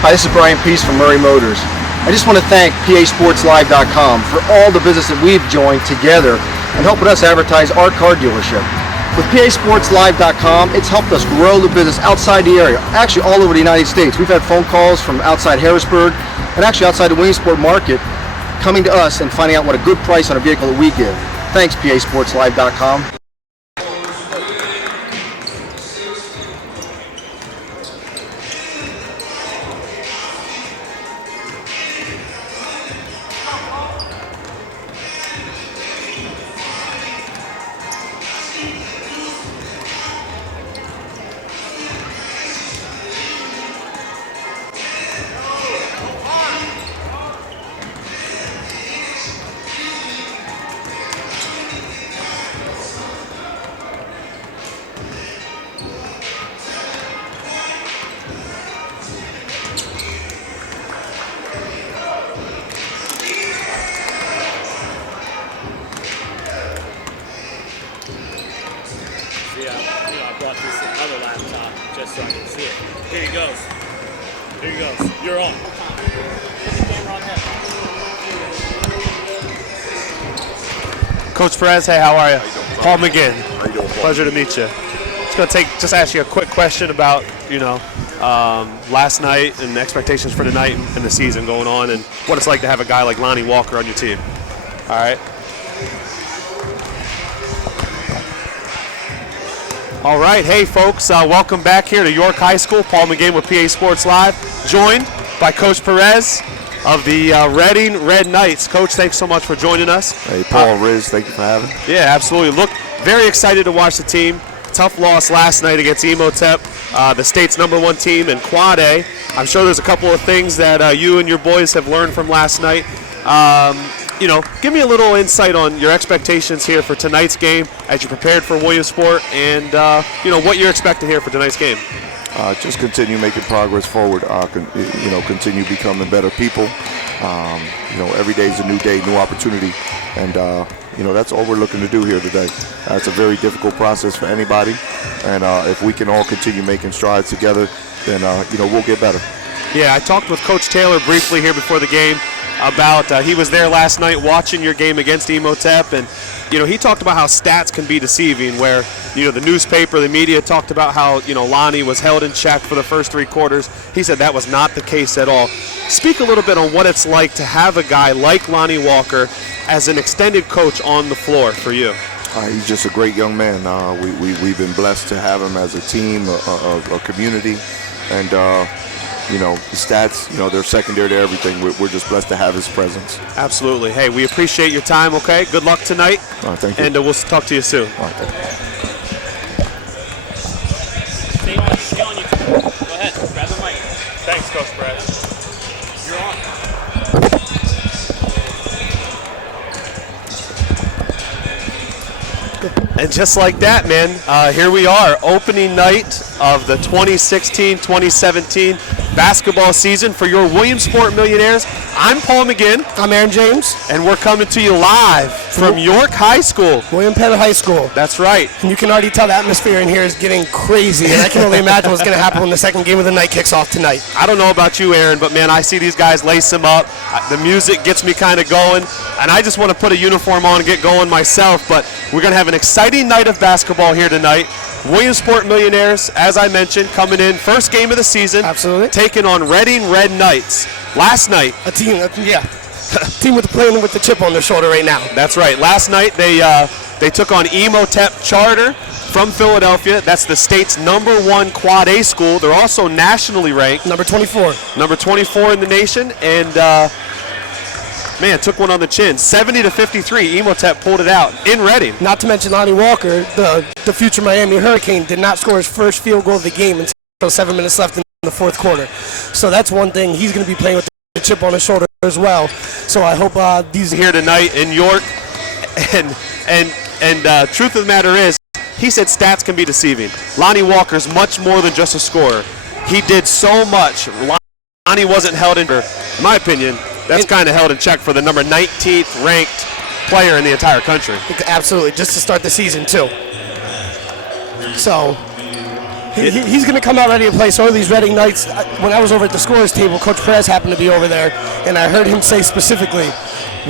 Hi, this is Brian Peace from Murray Motors. I just want to thank PASportsLive.com for all the business that we've joined together and helping us advertise our car dealership. With PASportsLive.com, it's helped us grow the business outside the area, actually all over the United States. We've had phone calls from outside Harrisburg and actually outside the Williamsport market coming to us and finding out what a good price on a vehicle that we give. Thanks, PASportsLive.com. I brought this other laptop just so I can see it. Here he goes. Here he goes. You're on. Coach Perez, hey, how are you? Paul McGinn. How you doing, Paul? Pleasure to meet you. Just ask you a quick question about, last night and the expectations for tonight and the season going on and what it's like to have a guy like Lonnie Walker on your team. All right. All right, hey folks, welcome back here to York High School. Paul McGinn with PA Sports Live, joined by Coach Perez of the Reading Red Knights. Coach, thanks so much for joining us. Hey, Paul, Riz, thank you for having me. Yeah, absolutely. Look, very excited to watch the team. Tough loss last night against Emotep, the state's #1 team in Quad A. I'm sure there's a couple of things that you and your boys have learned from last night. Give me a little insight on your expectations here for tonight's game as you prepared for Williamsport and, what you're expecting here for tonight's game. Just continue making progress forward, continue becoming better people. Every day is a new day, new opportunity, and, that's all we're looking to do here today. It's a very difficult process for anybody, and if we can all continue making strides together, then, we'll get better. Yeah, I talked with Coach Taylor briefly here before the game about he was there last night watching your game against Emotep, and he talked about how stats can be deceiving, where the newspaper, the media talked about how Lonnie was held in check for the first 3 quarters. He said that was not the case at all. Speak a little bit on what it's like to have a guy like Lonnie Walker as an extended coach on the floor for you. He's just a great young man. We've been blessed to have him as a team, a community, and the stats, they're secondary to everything. We're just blessed to have his presence. Absolutely. Hey, we appreciate your time, okay? Good luck tonight. Thank you. And we'll talk to you soon. All right, thank you. Stay on you. Go ahead. Grab the mic. Thanks, Coach Brad. You're on. And just like that, man, here we are, opening night of the 2016-2017 basketball season for your Williamsport Millionaires. I'm Paul McGinn. I'm Aaron James. And we're coming to you live from York High School. William Penn High School. That's right. And you can already tell the atmosphere in here is getting crazy, and I can only imagine what's going to happen when the second game of the night kicks off tonight. I don't know about you, Aaron, but man, I see these guys lace them up. The music gets me kind of going, and I just want to put a uniform on and get going myself, but we're going to have an exciting night of basketball here tonight. Williamsport Millionaires, as I mentioned, coming in, first game of the season. Absolutely. Taking on Reading Red Knights. Last night. A team, team playing with the chip on their shoulder right now. That's right. Last night they took on Emotep Charter from Philadelphia. That's the state's #1 Quad A school. They're also nationally ranked. Number 24. Number 24 in the nation, and took one on the chin. 70-53, Emotep pulled it out in Reading. Not to mention Lonnie Walker, the future Miami Hurricane, did not score his first field goal of the game until 7 minutes left in the fourth quarter. So that's one thing. He's going to be playing with the chip on his shoulder as well. So I hope these here tonight in York, and truth of the matter is, he said stats can be deceiving. Lonnie Walker's much more than just a scorer. He did so much. Lonnie wasn't held in my opinion. That's kind of held in check for the number 19th ranked player in the entire country. Absolutely, just to start the season too. So He's going to come out ready to play. So are these Reading Knights. When I was over at the scorers table, Coach Perez happened to be over there, and I heard him say specifically,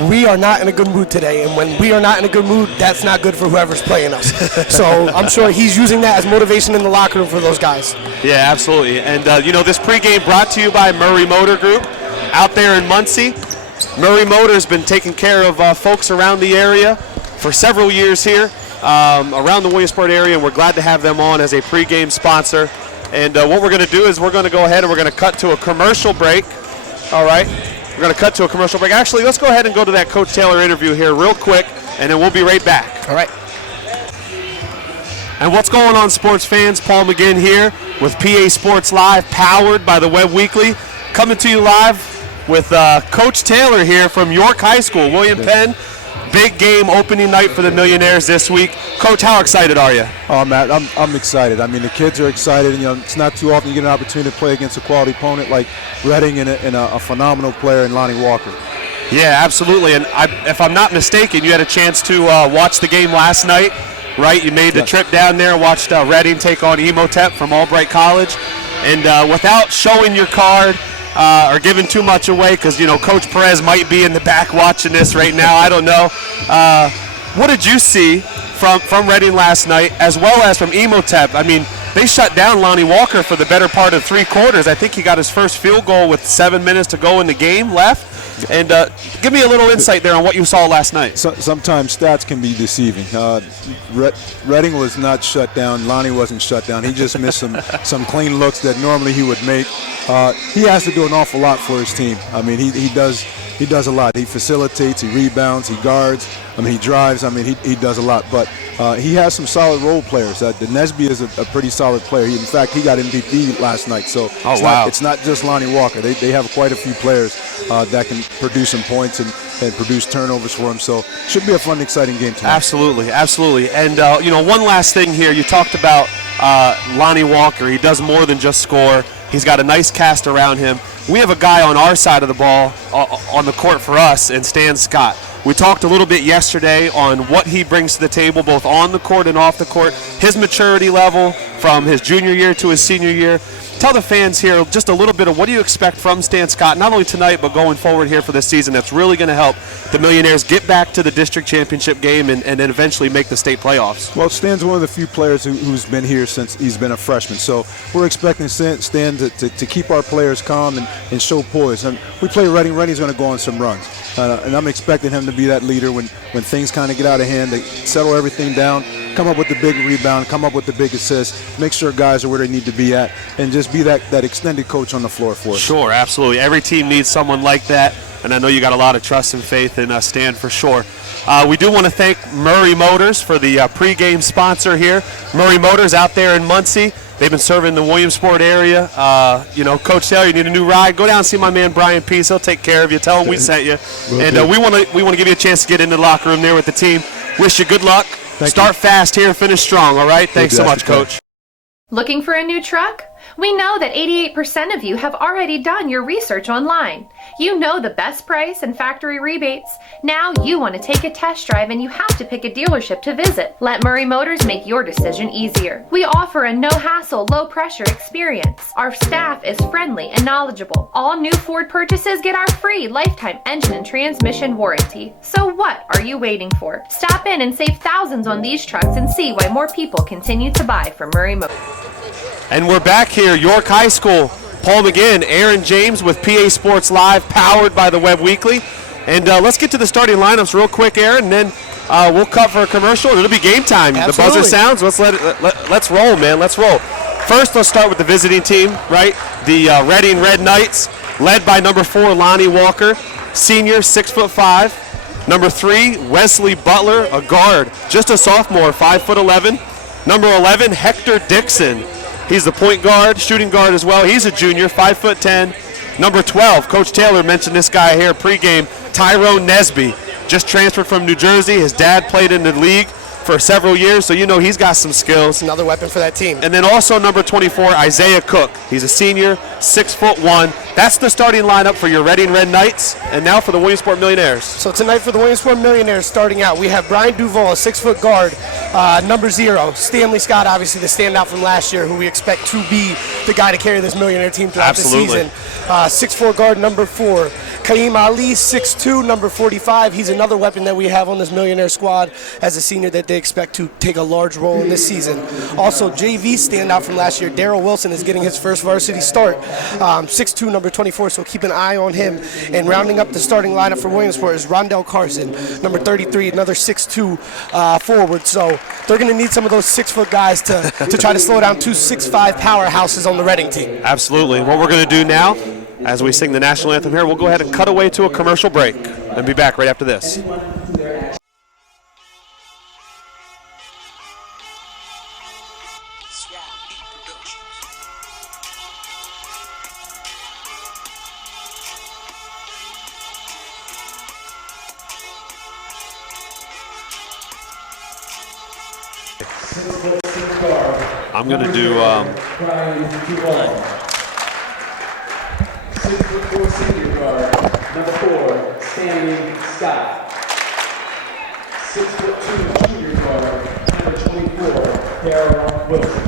we are not in a good mood today, and when we are not in a good mood, that's not good for whoever's playing us. So I'm sure he's using that as motivation in the locker room for those guys. Yeah, absolutely. And, this pregame brought to you by Murray Motor Group out there in Muncie. Murray Motor has been taking care of folks around the area for several years here, around the Williamsport area, and we're glad to have them on as a pregame sponsor. And what we're going to do is we're going to go ahead and we're going to cut to a commercial break. All right. We're going to cut to a commercial break. Actually, let's go ahead and go to that Coach Taylor interview here real quick, and then we'll be right back. All right. And what's going on, sports fans? Paul McGinn here with PA Sports Live, powered by the Web Weekly, coming to you live with Coach Taylor here from York High School, William Penn. Big game opening night for the Millionaires this week. Coach, how excited are you? Oh, Matt, I'm excited. I mean, the kids are excited. It's not too often you get an opportunity to play against a quality opponent like Reading and a phenomenal player in Lonnie Walker. Yeah, absolutely. And if I'm not mistaken, you had a chance to watch the game last night, right? You made the trip down there and watched Reading take on Emotep from Albright College. And without showing your card, or giving too much away, because Coach Perez might be in the back watching this right now. I don't know. What did you see from Reading last night, as well as from Emotep? I mean, they shut down Lonnie Walker for the better part of 3 quarters. I think he got his first field goal with 7 minutes to go in the game left. And give me a little insight there on what you saw last night. Sometimes stats can be deceiving. Reading was not shut down. Lonnie wasn't shut down. He just missed some clean looks that normally he would make. He has to do an awful lot for his team. I mean, he does a lot. He facilitates, he rebounds, he guards. I mean, he drives. I mean, he does a lot. But he has some solid role players. The Nesby is a pretty solid player. In fact, he got MVP last night. So it's not just Lonnie Walker. They have quite a few players that can produce some points and produce turnovers for him. So should be a fun, exciting game tonight. Absolutely, absolutely. And, one last thing here. You talked about Lonnie Walker. He does more than just score. He's got a nice cast around him. We have a guy on our side of the ball on the court for us, and Stan Scott. We talked a little bit yesterday on what he brings to the table, both on the court and off the court, his maturity level from his junior year to his senior year. Tell the fans here just a little bit of what do you expect from Stan Scott, not only tonight, but going forward here for this season that's really going to help the Millionaires get back to the district championship game and then eventually make the state playoffs. Well, Stan's one of the few players who's been here since he's been a freshman. So we're expecting Stan to keep our players calm and show poise. And we play Reading. Reading's going to go on some runs. And I'm expecting him to be that leader when things kind of get out of hand. They settle everything down, come up with the big rebound, come up with the big assist, make sure guys are where they need to be at, and just be that extended coach on the floor for us. Sure, absolutely. Every team needs someone like that, and I know you got a lot of trust and faith in Stan for sure. We do want to thank Murray Motors for the pregame sponsor here. Murray Motors out there in Muncie. They've been serving the Williamsport area. Coach Taylor, you need a new ride. Go down and see my man Brian Peace. He'll take care of you. Tell him we sent you. And we want to give you a chance to get into the locker room there with the team. Wish you good luck. Start fast here, finish strong. All right. Thanks so much, Coach. Looking for a new truck? We know that 88% of you have already done your research online. You know the best price and factory rebates. Now you want to take a test drive and you have to pick a dealership to visit. Let Murray Motors make your decision easier. We offer a no-hassle, low-pressure experience. Our staff is friendly and knowledgeable. All new Ford purchases get our free lifetime engine and transmission warranty. So what are you waiting for? Stop in and save thousands on these trucks and see why more people continue to buy from Murray Motors. And we're back here, York High School. Paul McGinn, Aaron James with PA Sports Live, powered by the Web Weekly. And let's get to the starting lineups real quick, Aaron, and then we'll cut for a commercial. It'll be game time. Absolutely. The buzzer sounds. Let's roll, man. Let's roll. First, let's start with the visiting team, right? The Reading Red Knights, led by number 4, Lonnie Walker, senior, 6'5". Number 3, Wesley Butler, a guard, just a sophomore, 5'11". Number 11, Hector Dixon. He's the point guard, shooting guard as well. He's a junior, 5'10". Number 12, Coach Taylor mentioned this guy here pregame, Tyrone Nesby. Just transferred from New Jersey. His dad played in the league. for several years, so you know he's got some skills. Another weapon for that team. And then also number 24, Isaiah Cook. He's a senior, 6'1". That's the starting lineup for your Reading Red Knights. And now for the Williamsport Millionaires. So tonight for the Williamsport Millionaires starting out, we have Brian Duval, a 6-foot guard, number 0. Stanley Scott, obviously the standout from last year, who we expect to be the guy to carry this Millionaire team throughout the season. 6'4" guard, number 4. Kaim Ali, 6'2", number 45. He's another weapon that we have on this Millionaire squad as a senior that they expect to take a large role in this season. Also, JV standout from last year, Daryl Wilson, is getting his first varsity start. 6'2", number 24, so keep an eye on him. And rounding up the starting lineup for Williamsport is Rondell Carson, number 33, another 6'2" forward. So they're going to need some of those 6-foot guys to try to slow down 2 6'5" powerhouses on the Reading team. Absolutely. What we're going to do now, as we sing the national anthem here, we'll go ahead and cut away to a commercial break and be back right after this. I'm going to do 6'4" senior guard, number 4, Stanley Scott. 6'2" junior guard, number 24, Daryl Wilson.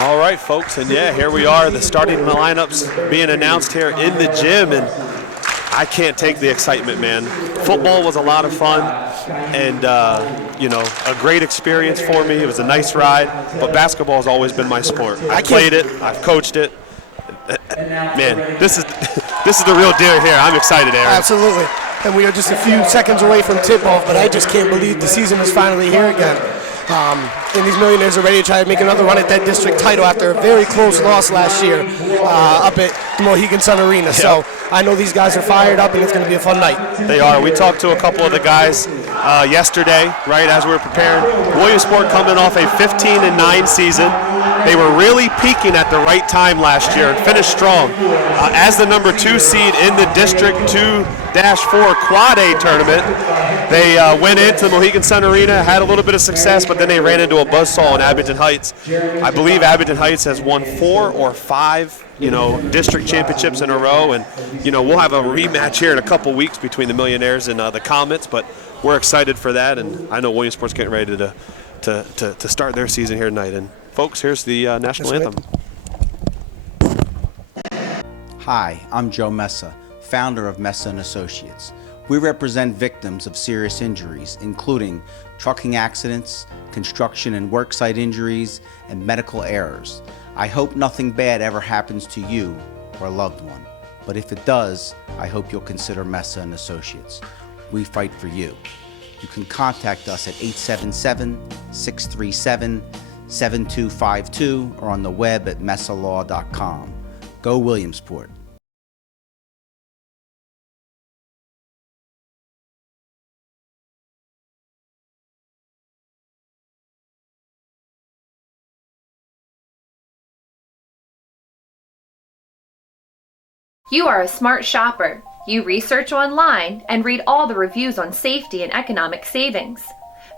All right, folks, and yeah, here we are, the starting lineups being announced here in the gym, and I can't take the excitement, man. Football was a lot of fun, and you know, a great experience for me. It was a nice ride, but basketball has always been my sport. I played it, I've coached it. Man, this is the real deal here. I'm excited, Aaron. Absolutely. And we are just a few seconds away from tip-off, but I just can't believe the season is finally here again. And these Millionaires are ready to try to make another run at that district title after a very close loss last year up at the Mohegan Sun Arena. Yeah. So I know these guys are fired up, and it's going to be a fun night. They are. We talked to a couple of the guys yesterday, right, as we were preparing. Williamsport coming off a 15-9 season. They were really peaking at the right time last year and finished strong. As the number 2 seed in the District 2-4 Quad A tournament, they went into the Mohegan Sun Arena, had a little bit of success, but then they ran into a buzzsaw in Abington Heights. I believe Abington Heights has won 4 or 5, district championships in a row, and we'll have a rematch here in a couple weeks between the Millionaires and the Comets, but we're excited for that, and I know Williamsport's getting ready to start their season here tonight. And folks, here's the national anthem. Hi, I'm Joe Messa, founder of Messa & Associates. We represent victims of serious injuries, including trucking accidents, construction and worksite injuries, and medical errors. I hope nothing bad ever happens to you or a loved one. But if it does, I hope you'll consider Messa & Associates. We fight for you. You can contact us at 877-637-7252 or on the web at messalaw.com. Go Williamsport. You are a smart shopper. You research online and read all the reviews on safety and economic savings.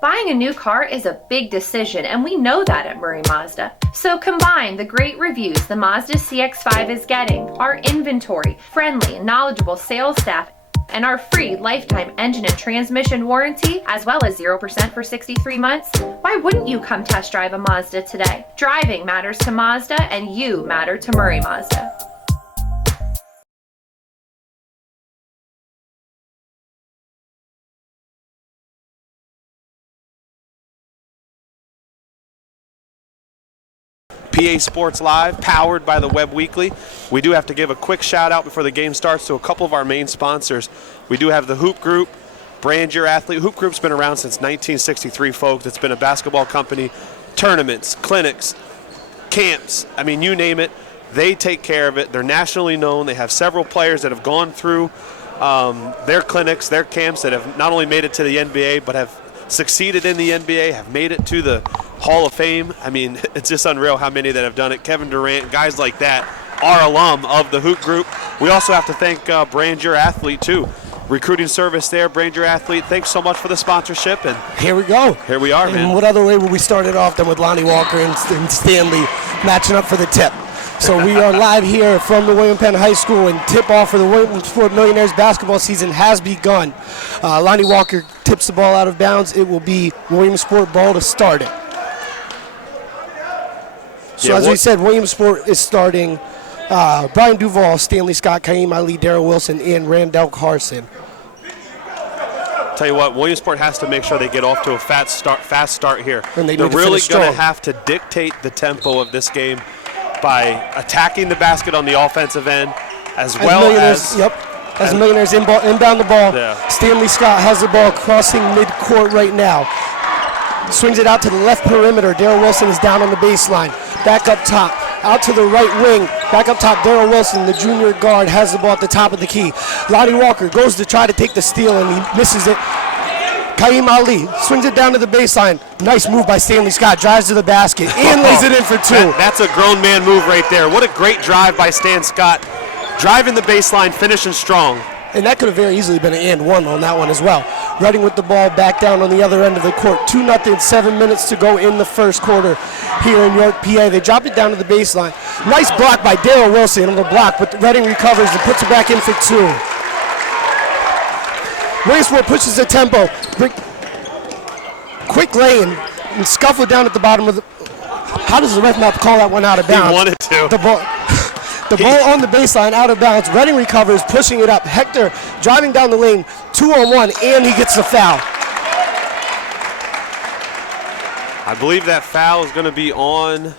Buying a new car is a big decision, and we know that at Murray Mazda. So combine the great reviews the Mazda CX-5 is getting, our inventory, friendly and knowledgeable sales staff, and our free lifetime engine and transmission warranty, as well as 0% for 63 months. Why wouldn't you come test drive a Mazda today? Driving matters to Mazda, and you matter to Murray Mazda. PA Sports Live, powered by the Web Weekly. We do have to give a quick shout out before the game starts to a couple of our main sponsors. We do have the Hoop Group, Brand Your Athlete. Hoop Group's been around since 1963, folks. It's been a basketball company, tournaments, clinics, camps, I mean, you name it. They take care of it. They're nationally known. They have several players that have gone through their clinics, their camps, that have not only made it to the NBA, but have succeeded in the NBA, have made it to the Hall of Fame. I mean, it's just unreal how many that have done it. Kevin Durant, guys like that are alum of the Hoop Group. We also have to thank Brand Your Athlete, too. recruiting service there, Brand Your Athlete. Thanks so much for the sponsorship. And here we go. Here we are, man. And what other way would we start it off than with Lonnie Walker and Stanley matching up for the tip? So we are live here from the William Penn High School, and tip-off for the Williamsport Millionaires basketball season has begun. Lonnie Walker tips the ball out of bounds. It will be Williamsport ball to start it. So as we said, Williamsport is starting Brian Duvall, Stanley Scott, Kaim Ali, Darrell Wilson, and Randall Carson. Tell you what, Williamsport has to make sure they get off to a fast start here. And they're really going to have to dictate the tempo of this game by attacking the basket on the offensive end, as well as the Millionaires inbound the ball. Yeah. Stanley Scott has the ball crossing midcourt right now. Swings it out to the left perimeter. Darrell Wilson is down on the baseline. Back up top. Out to the right wing. Back up top, Darrell Wilson, the junior guard, has the ball at the top of the key. Lonnie Walker goes to try to take the steal, and he misses it. Kaim Ali swings it down to the baseline. Nice move by Stanley Scott. Drives to the basket and lays it in for two. That's a grown man move right there. What a great drive by Stan Scott. Driving the baseline, finishing strong. And that could have very easily been an and one on that one as well. Reading with the ball back down on the other end of the court. 2-0, 7 minutes to go in the first quarter here in York, PA. They drop it down to the baseline. Nice block by Darrell Wilson on the block, but Reading recovers and puts it back in for two. Williamsport pushes the tempo. Quick lane and scuffle down at the bottom of the... How does the ref not call that one out of bounds? He wanted to. The ball on the baseline, out of bounds. Reading recovers, pushing it up. Hector driving down the lane, 2-on-1, and he gets the foul. I believe that foul is going to be on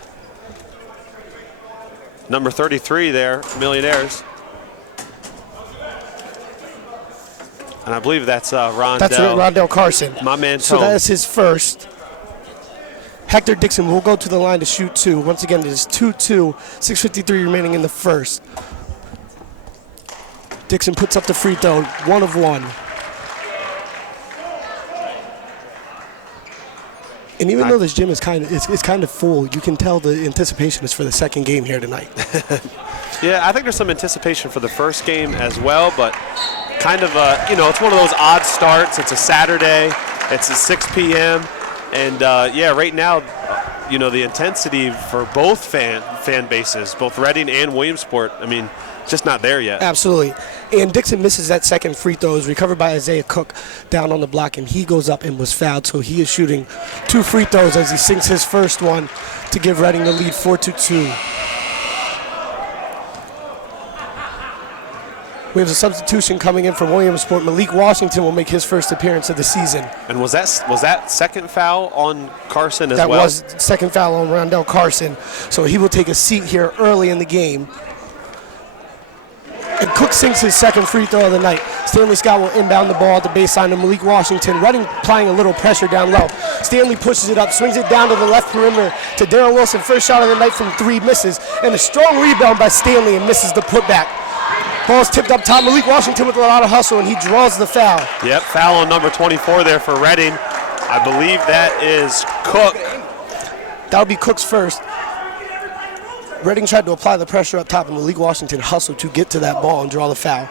number 33 there, Millionaires. And I believe that's Rondell. That's Rondell Carson. My man, So Tone. that is his first. Hector Dixon will go to the line to shoot two. Once again, it is 2-2, 6:53 remaining in the first. Dixon puts up the free throw, 1 of 1. And even though this gym is kind of full, you can tell the anticipation is for the second game here tonight. Yeah, I think there's some anticipation for the first game as well, but kind of it's one of those odd starts. It's a Saturday. It's at 6 p.m. And right now, the intensity for both fan bases, both Reading and Williamsport, just not there yet. Absolutely. And Dixon misses that second free throw. Is recovered by Isaiah Cook down on the block, and he goes up and was fouled. So he is shooting 2 free throws as he sinks his first one to give Reading the lead 4-2. We have a substitution coming in from Williamsport. Malik Washington will make his first appearance of the season. And was that second foul on Carson as well? That was second foul on Rondell Carson. So he will take a seat here early in the game. And Cook sinks his second free throw of the night. Stanley Scott will inbound the ball at the baseline to Malik Washington. Reading applying a little pressure down low. Stanley pushes it up, swings it down to the left perimeter to Darrell Wilson. First shot of the night from 3, misses. And a strong rebound by Stanley and misses the putback. Ball's tipped up top. Malik Washington with a lot of hustle, and he draws the foul. Yep, foul on number 24 there for Reading. I believe that is Cook. That'll be Cook's first. Reading tried to apply the pressure up top, and Malik Washington hustled to get to that ball and draw the foul.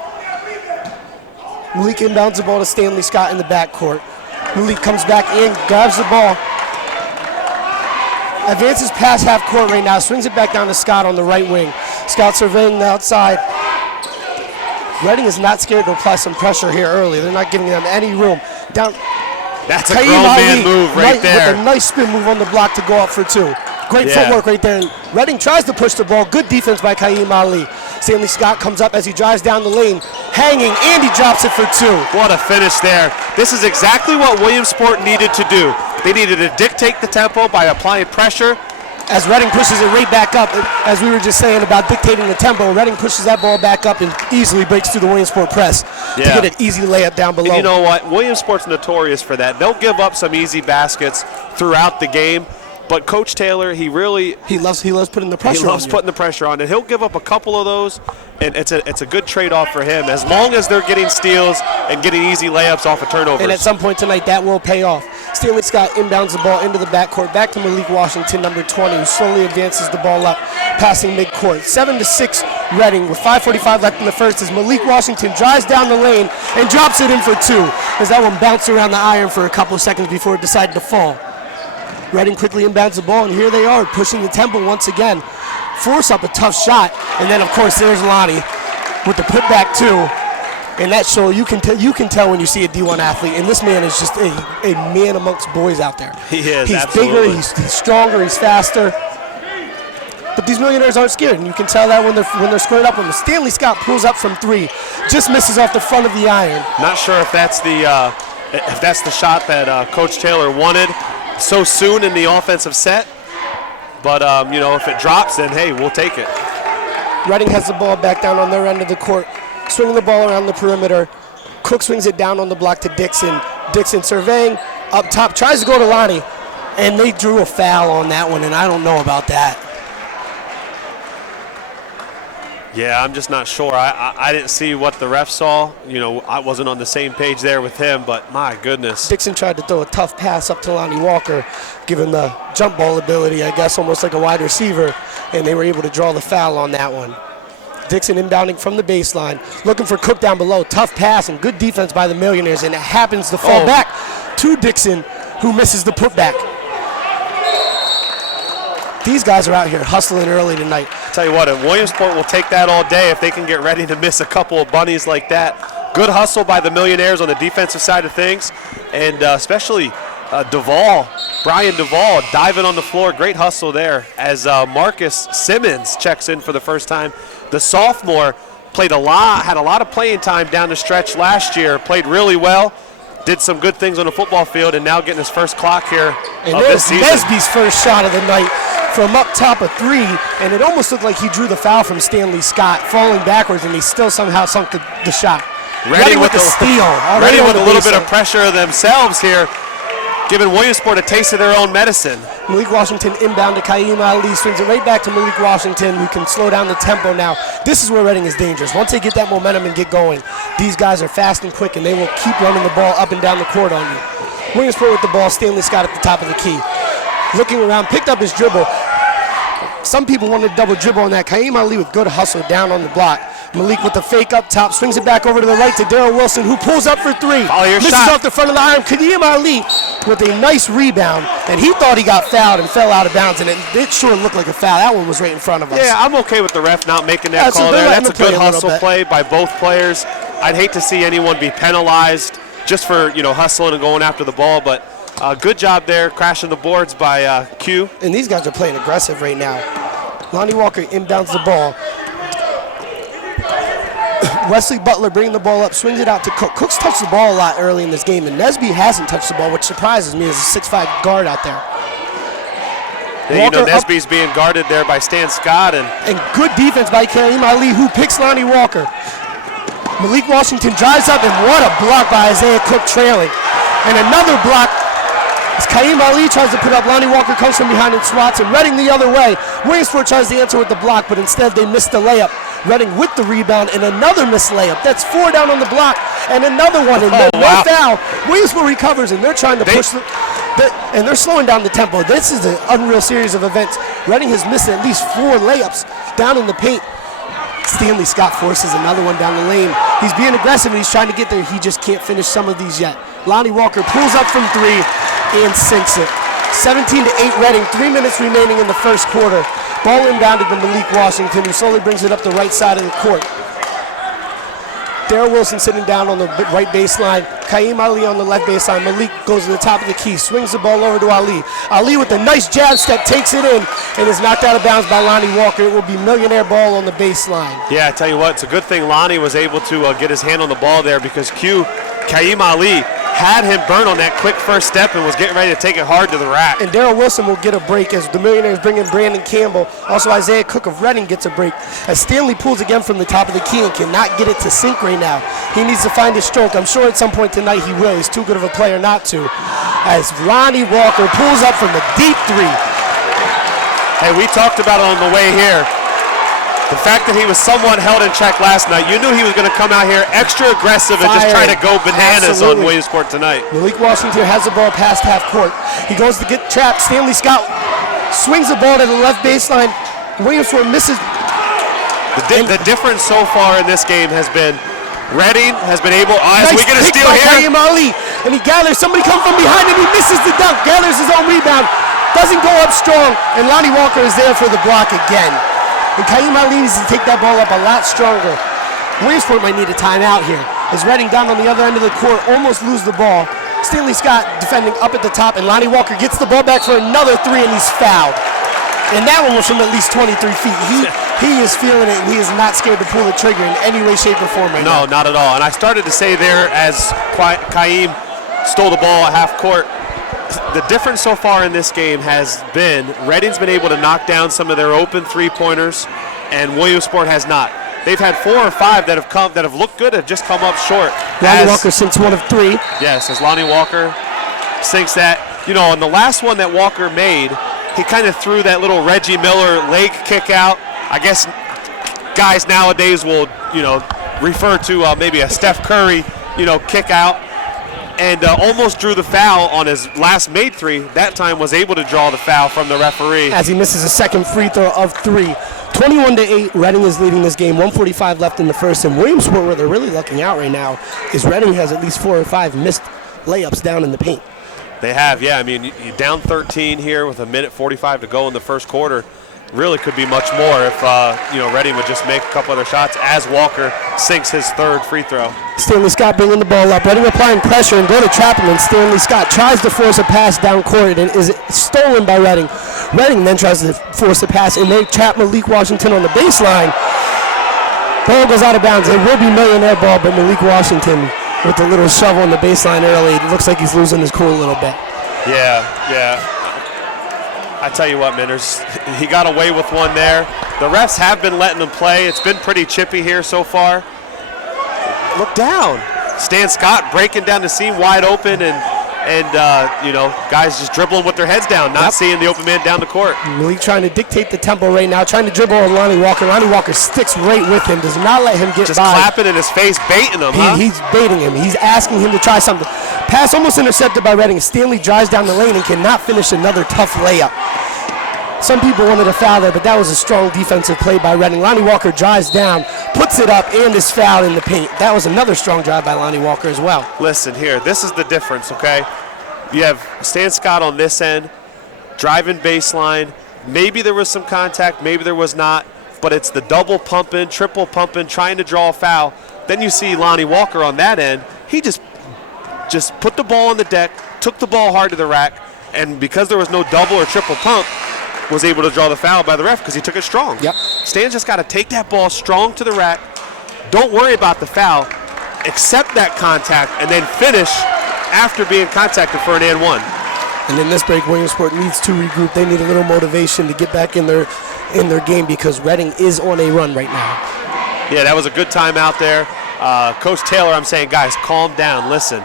Malik inbounds the ball to Stanley Scott in the backcourt. Malik comes back in, grabs the ball. Advances past half court right now, swings it back down to Scott on the right wing. Scott surveying the outside. Reading is not scared to apply some pressure here early. They're not giving them any room. That's a grown man move right there. With a nice spin move on the block to go up for 2. Great footwork right there. And Reading tries to push the ball. Good defense by Kaim Ali. Stanley Scott comes up as he drives down the lane, hanging, and he drops it for 2. What a finish there. This is exactly what Williamsport needed to do. They needed to dictate the tempo by applying pressure. As Reading pushes it right back up, as we were just saying about dictating the tempo, Reading pushes that ball back up and easily breaks through the Williamsport press to get an easy layup down below. And you know what? Williamsport's notorious for that. They'll give up some easy baskets throughout the game, but Coach Taylor, he loves putting the pressure on. He loves putting the pressure on, and he'll give up a couple of those, and it's a good trade-off for him as long as they're getting steals and getting easy layups off of turnovers. And at some point tonight, that will pay off. Stanley Scott inbounds the ball into the backcourt, back to Malik Washington, number 20, who slowly advances the ball up, passing midcourt. 7-6 Reading with 5:45 left in the first as Malik Washington drives down the lane and drops it in for 2, as that one bounced around the iron for a couple of seconds before it decided to fall. Reading quickly inbounds the ball, and here they are, pushing the tempo once again. Force up a tough shot, and then, of course, there's Lonnie with the putback, too. And that show, you can tell when you see a D1 athlete, and this man is just a man amongst boys out there. He is, He's absolutely. bigger, he's stronger, he's faster. But these Millionaires aren't scared, and you can tell that when they're squared up with him. Stanley Scott pulls up from 3, just misses off the front of the iron. Not sure if that's the shot that Coach Taylor wanted so soon in the offensive set. But, if it drops, then, hey, we'll take it. Reading has the ball back down on their end of the court, swinging the ball around the perimeter. Cook swings it down on the block to Dixon. Dixon surveying up top, tries to go to Lonnie, and they drew a foul on that one, and I don't know about that. Yeah, I'm just not sure. I didn't see what the ref saw. I wasn't on the same page there with him, but my goodness. Dixon tried to throw a tough pass up to Lonnie Walker, given the jump ball ability, I guess, almost like a wide receiver, and they were able to draw the foul on that one. Dixon inbounding from the baseline, looking for Cook down below. Tough pass and good defense by the Millionaires, and it happens to fall back to Dixon, who misses the putback. These guys are out here hustling early tonight. Tell you what, Williamsport will take that all day if they can get ready to miss a couple of bunnies like that. Good hustle by the Millionaires on the defensive side of things, and especially Brian Duvall diving on the floor. Great hustle there as Marcus Simmons checks in for the first time. The sophomore had a lot of playing time down the stretch last year, played really well, did some good things on the football field, and now getting his first clock here and of this season. Nesby's first shot of the night from up top of 3, and it almost looked like he drew the foul from Stanley Scott, falling backwards, and he still somehow sunk the shot. Ready with the steal. Ready with a little bit of pressure themselves here, giving Williamsport a taste of their own medicine. Malik Washington inbound to Kaim Ali, swings it right back to Malik Washington, who can slow down the tempo now. This is where Reading is dangerous. Once they get that momentum and get going, these guys are fast and quick, and they will keep running the ball up and down the court on you. Williamsport with the ball, Stanley Scott at the top of the key. Looking around, picked up his dribble. Some people wanted to double dribble on that. Kaim Ali with good hustle down on the block. Malik with the fake up top, swings it back over to the right to Darrell Wilson, who pulls up for 3. Misses off the front of the iron. Kaim Ali with a nice rebound, and he thought he got fouled and fell out of bounds, and it sure looked like a foul. That one was right in front of us. Yeah, I'm okay with the ref not making that call there. That's a good hustle play by both players. I'd hate to see anyone be penalized just for hustling and going after the ball, but good job there, crashing the boards by Q. And these guys are playing aggressive right now. Lonnie Walker inbounds the ball. Wesley Butler bringing the ball up, swings it out to Cook. Cook's touched the ball a lot early in this game, and Nesby hasn't touched the ball, which surprises me as a 6'5" guard out there. Yeah, Nesby's being guarded there by Stan Scott. And good defense by Kaim Ali, who picks Lonnie Walker. Malik Washington drives up, and what a block by Isaiah Cook trailing. And another block as Kaim Ali tries to put up. Lonnie Walker comes from behind and swats, and Reading the other way. Williamsport tries to answer with the block, but instead they missed the layup. Reading with the rebound and another missed layup. That's 4 down on the block and another one. And then no foul. Williamsport recovers, and they're trying to push and they're slowing down the tempo. This is an unreal series of events. Reading has missed at least 4 layups down in the paint. Stanley Scott forces another one down the lane. He's being aggressive and he's trying to get there. He just can't finish some of these yet. Lonnie Walker pulls up from 3 and sinks it. 17-8 Reading, 3 minutes remaining in the first quarter. Ball inbounded to Malik Washington, who slowly brings it up the right side of the court. Darrell Wilson sitting down on the right baseline. Kaim Ali on the left baseline. Malik goes to the top of the key, swings the ball over to Ali. Ali with a nice jab step takes it in and is knocked out of bounds by Lonnie Walker. It will be Millionaire ball on the baseline. Yeah, I tell you what, it's a good thing Lonnie was able to get his hand on the ball there, because Kaim Ali had him burn on that quick first step and was getting ready to take it hard to the rack. And Darrell Wilson will get a break as the Millionaires bring in Brandon Campbell. Also Isaiah Cook of Reading gets a break as Stanley pulls again from the top of the key and cannot get it to sink right now. He needs to find his stroke. I'm sure at some point tonight he will. He's too good of a player not to. As Lonnie Walker pulls up from the deep 3. Hey, we talked about it on the way here. The fact that he was somewhat held in check last night, you knew he was going to come out here extra aggressive and just try to go bananas on Williamsport tonight. Malik Washington has the ball past half court. He goes to get trapped. Stanley Scott swings the ball to the left baseline. Williamsport misses. The difference so far in this game has been Reading has been able, as nice we get a pick steal by here. Kaim Ali, and he gathers. Somebody comes from behind and he misses the dunk. Gathers his own rebound. Doesn't go up strong, and Lonnie Walker is there for the block again. And Kaim Ali needs to take that ball up a lot stronger. Williamsport might need a timeout here. As Reading down on the other end of the court almost lose the ball. Stanley Scott defending up at the top, and Lonnie Walker gets the ball back for another three, and he's fouled. And that one was from at least 23 feet. He is feeling it, and he is not scared to pull the trigger in any way, shape, or form right now. No, not at all. And I started to say there as Kaim stole the ball at half court, the difference so far in this game has been Reading's been able to knock down some of their open three-pointers, and Williamsport has not. They've had 4 or 5 that have looked good, have just come up short. Lonnie Walker sinks one of 3. Yes, as Lonnie Walker sinks that. You know, on the last one that Walker made, he kind of threw that little Reggie Miller leg kick out. I guess guys nowadays will, refer to maybe a Steph Curry, kick out, and almost drew the foul on his last made 3. That time was able to draw the foul from the referee. As he misses a second free throw of 3. 21-8, Reading is leading this game. 1:45 left in the first, and Williamsport, where they're really lucking out right now, is Reading has at least 4 or 5 missed layups down in the paint. They have, yeah. I mean, you're down 13 here with 1:45 to go in the first quarter. Really could be much more if, Reading would just make a couple other shots as Walker sinks his 3rd free throw. Stanley Scott bringing the ball up. Reading applying pressure and go to trap him, and Stanley Scott tries to force a pass down court and is stolen by Reading. Reading then tries to force a pass, and they trap Malik Washington on the baseline. Ball goes out of bounds. It will be millionaire ball, but Malik Washington with the little shovel on the baseline early. It looks like he's losing his cool a little bit. Yeah. I tell you what, man, he got away with one there. The refs have been letting him play. It's been pretty chippy here so far. Look down. Stan Scott breaking down the seam wide open, and guys just dribbling with their heads down, not seeing the open man down the court. Malik trying to dictate the tempo right now, trying to dribble on Lonnie Walker. Lonnie Walker sticks right with him, does not let him get just by. Just clapping in his face, baiting him, He's baiting him. He's asking him to try something. Pass almost intercepted by Reading. Stanley drives down the lane and cannot finish another tough layup. Some people wanted a foul there, but that was a strong defensive play by Reading. Lonnie Walker drives down, puts it up, and is fouled in the paint. That was another strong drive by Lonnie Walker as well. Listen here, this is the difference, okay? You have Stan Scott on this end, driving baseline. Maybe there was some contact, maybe there was not, but it's the double pumping, triple pumping, trying to draw a foul. Then you see Lonnie Walker on that end. He just put the ball on the deck, took the ball hard to the rack, and because there was no double or triple pump, was able to draw the foul by the ref because he took it strong. Yep. Stan's just got to take that ball strong to the rack. Don't worry about the foul. Accept that contact and then finish after being contacted for an and one. And in this break, Williamsport needs to regroup. They need a little motivation to get back in their game because Reading is on a run right now. Yeah, that was a good timeout there. Coach Taylor, I'm saying, guys, calm down. Listen,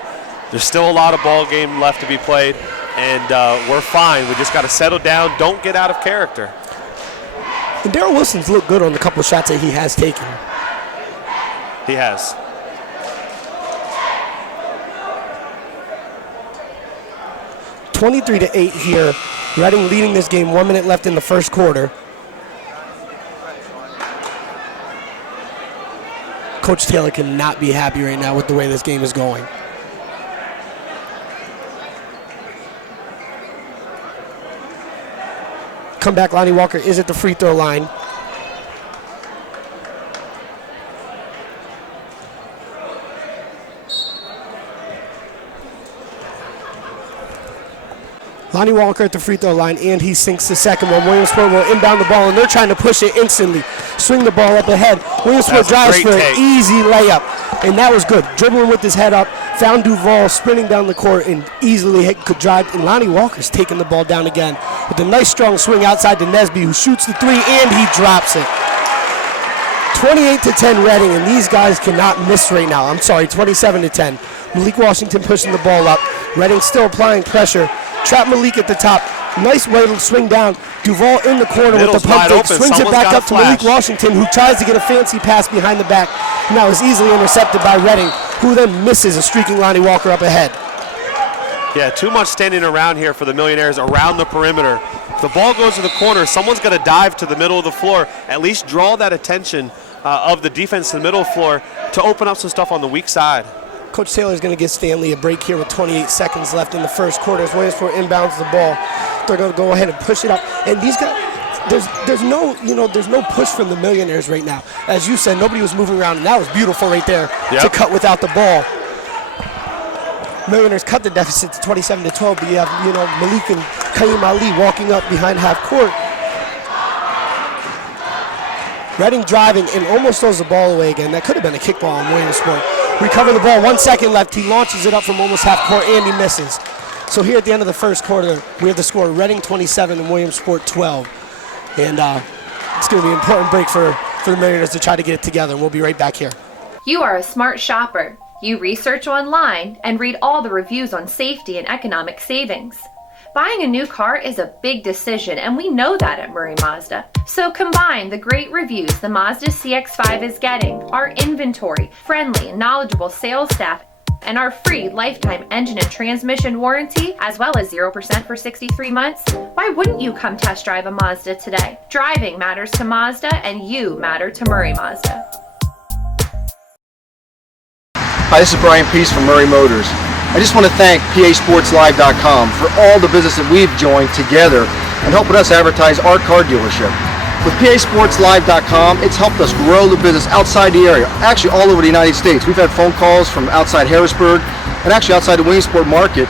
there's still a lot of ball game left to be played. And we're fine. We just got to settle down. Don't get out of character. And Darrell Wilson's looked good on the couple shots that he has taken. He has. (23-8) here. Reading leading this game. 1 minute left in the first quarter. Coach Taylor cannot be happy right now with the way this game is going. Comeback, Lonnie Walker is at the free throw line. Lonnie Walker at the free throw line, and he sinks the second one. Williamsport will inbound the ball, and they're trying to push it instantly. Swing the ball up ahead. Williamsport drives for an easy layup, and that was good. Dribbling with his head up, found Duval sprinting down the court, and easily could drive. And Lonnie Walker's taking the ball down again with a nice strong swing outside to Nesby, who shoots the 3, and he drops it. 28-10 Reading, and these guys cannot miss right now. I'm sorry, 27-10. Malik Washington pushing the ball up. Reading still applying pressure. Trap Malik at the top. Nice way to swing down. Duval in the corner Middle's with the pump wide fake. open. Swings it Someone's back gotta up to Malik flash. Washington, who tries to get a fancy pass behind the back. Now is easily intercepted by Redding, who then misses a streaking Lonnie Walker up ahead. Yeah, too much standing around here for the Millionaires around the perimeter. If the ball goes to the corner, someone's going to dive to the middle of the floor, at least draw that attention of the defense to the middle of the floor to open up some stuff on the weak side. Coach Taylor is going to give Stanley a break here with 28 seconds left in the first quarter as Williamsport inbounds the ball. They're going to go ahead and push it up. And these guys, there's no push from the Millionaires right now. As you said, nobody was moving around, and that was beautiful right there to cut without the ball. Millionaires cut the deficit to 27-12, but you have Malik and Kaim Ali walking up behind half court. Redding driving and almost throws the ball away again. That could have been a kickball on Williamsport. Recover the ball, 1 second left. He launches it up from almost half court and he misses. So here at the end of the first quarter, we have the score Redding 27 and Williamsport 12. And it's going to be an important break for the Millionaires to try to get it together. We'll be right back here. You are a smart shopper. You research online and read all the reviews on safety and economic savings. Buying a new car is a big decision, and we know that at Murray Mazda. So combine the great reviews the Mazda CX-5 is getting, our inventory, friendly and knowledgeable sales staff, and our free lifetime engine and transmission warranty, as well as 0% for 63 months. Why wouldn't you come test drive a Mazda today? Driving matters to Mazda, and you matter to Murray Mazda. Hi, this is Brian Peace from Murray Motors. I just want to thank PASportsLive.com for all the business that we've joined together and helping us advertise our car dealership. With PASportsLive.com, it's helped us grow the business outside the area, actually all over the United States. We've had phone calls from outside Harrisburg and actually outside the Williamsport market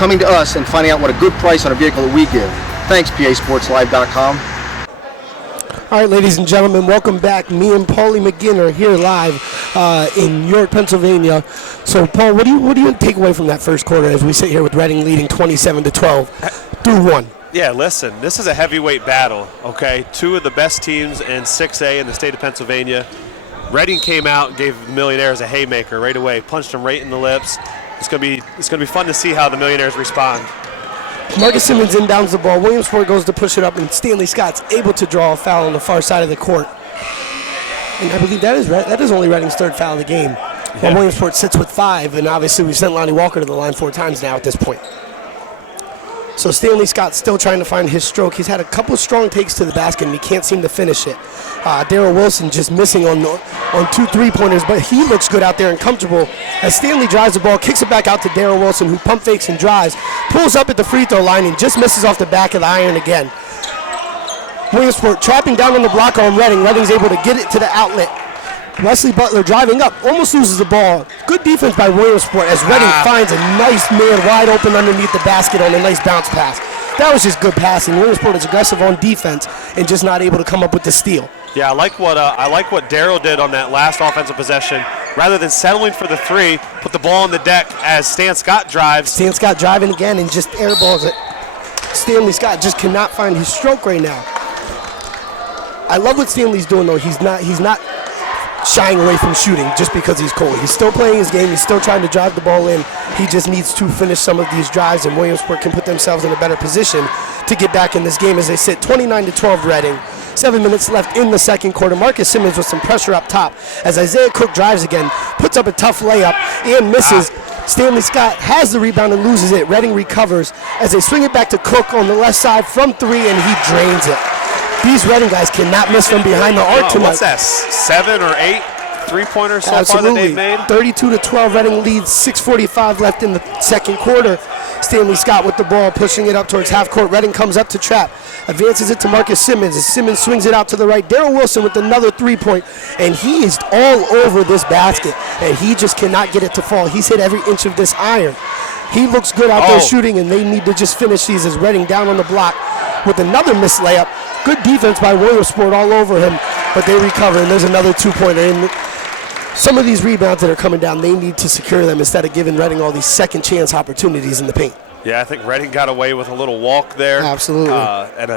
coming to us and finding out what a good price on a vehicle that we give. Thanks, PASportsLive.com. All right, ladies and gentlemen, welcome back. Me and Paulie McGinn are here live in York, Pennsylvania. So, Paul, what do you take away from that first quarter as we sit here with Redding leading 27-12 through one? Yeah, listen, this is a heavyweight battle, okay? Two of the best teams in 6A in the state of Pennsylvania. Redding came out, gave the Millionaires a haymaker right away, punched them right in the lips. It's gonna be fun to see how the Millionaires respond. Marcus Simmons inbounds the ball. Williamsport goes to push it up, and Stanley Scott's able to draw a foul on the far side of the court. And I believe that is only Redding's third foul of the game. While Williamsport sits with 5, and obviously we've sent Lonnie Walker to the line 4 times now at this point. So Stanley Scott's still trying to find his stroke. He's had a couple strong takes to the basket, and he can't seem to finish it. Darryl Wilson just missing on 2 3-pointers, but he looks good out there and comfortable as Stanley drives the ball, kicks it back out to Darryl Wilson, who pump fakes and drives, pulls up at the free throw line, and just misses off the back of the iron again. Williamsport trapping down on the block on Redding. Redding's able to get it to the outlet. Wesley Butler driving up, almost loses the ball. Good defense by Williamsport as Redding finds a nice man wide open underneath the basket on a nice bounce pass. That was just good passing. Williamsport is aggressive on defense and just not able to come up with the steal. Yeah, I like what Darryl did on that last offensive possession. Rather than settling for the 3, put the ball on the deck as Stan Scott drives. Stan Scott driving again and just airballs it. Stanley Scott just cannot find his stroke right now. I love what Stanley's doing though. He's not shying away from shooting just because he's cold. He's still playing his game. He's still trying to drive the ball in. He just needs to finish some of these drives, and Williamsport can put themselves in a better position to get back in this game as they sit 29-12 Redding. 7 minutes left in the second quarter. Marcus Simmons with some pressure up top as Isaiah Cook drives again, puts up a tough layup and misses. Stanley Scott has the rebound and loses it. Redding recovers as they swing it back to Cook on the left side from 3, and he drains it. These Redding guys cannot miss from behind the arc tonight. What's that, 7 or 8 3-pointers so far that they've made? 32-12, Redding leads, 6:45 left in the second quarter. Stanley Scott with the ball, pushing it up towards half court. Redding comes up to trap, advances it to Marcus Simmons as Simmons swings it out to the right. Darryl Wilson with another 3-point, and he is all over this basket, and he just cannot get it to fall. He's hit every inch of this iron. He looks good out there shooting, and they need to just finish these as Redding down on the block with another missed layup. Good defense by Williamsport all over him, but they recover, and there's another 2-pointer. And some of these rebounds that are coming down, they need to secure them instead of giving Redding all these second chance opportunities in the paint. Yeah, I think Redding got away with a little walk there. Absolutely. And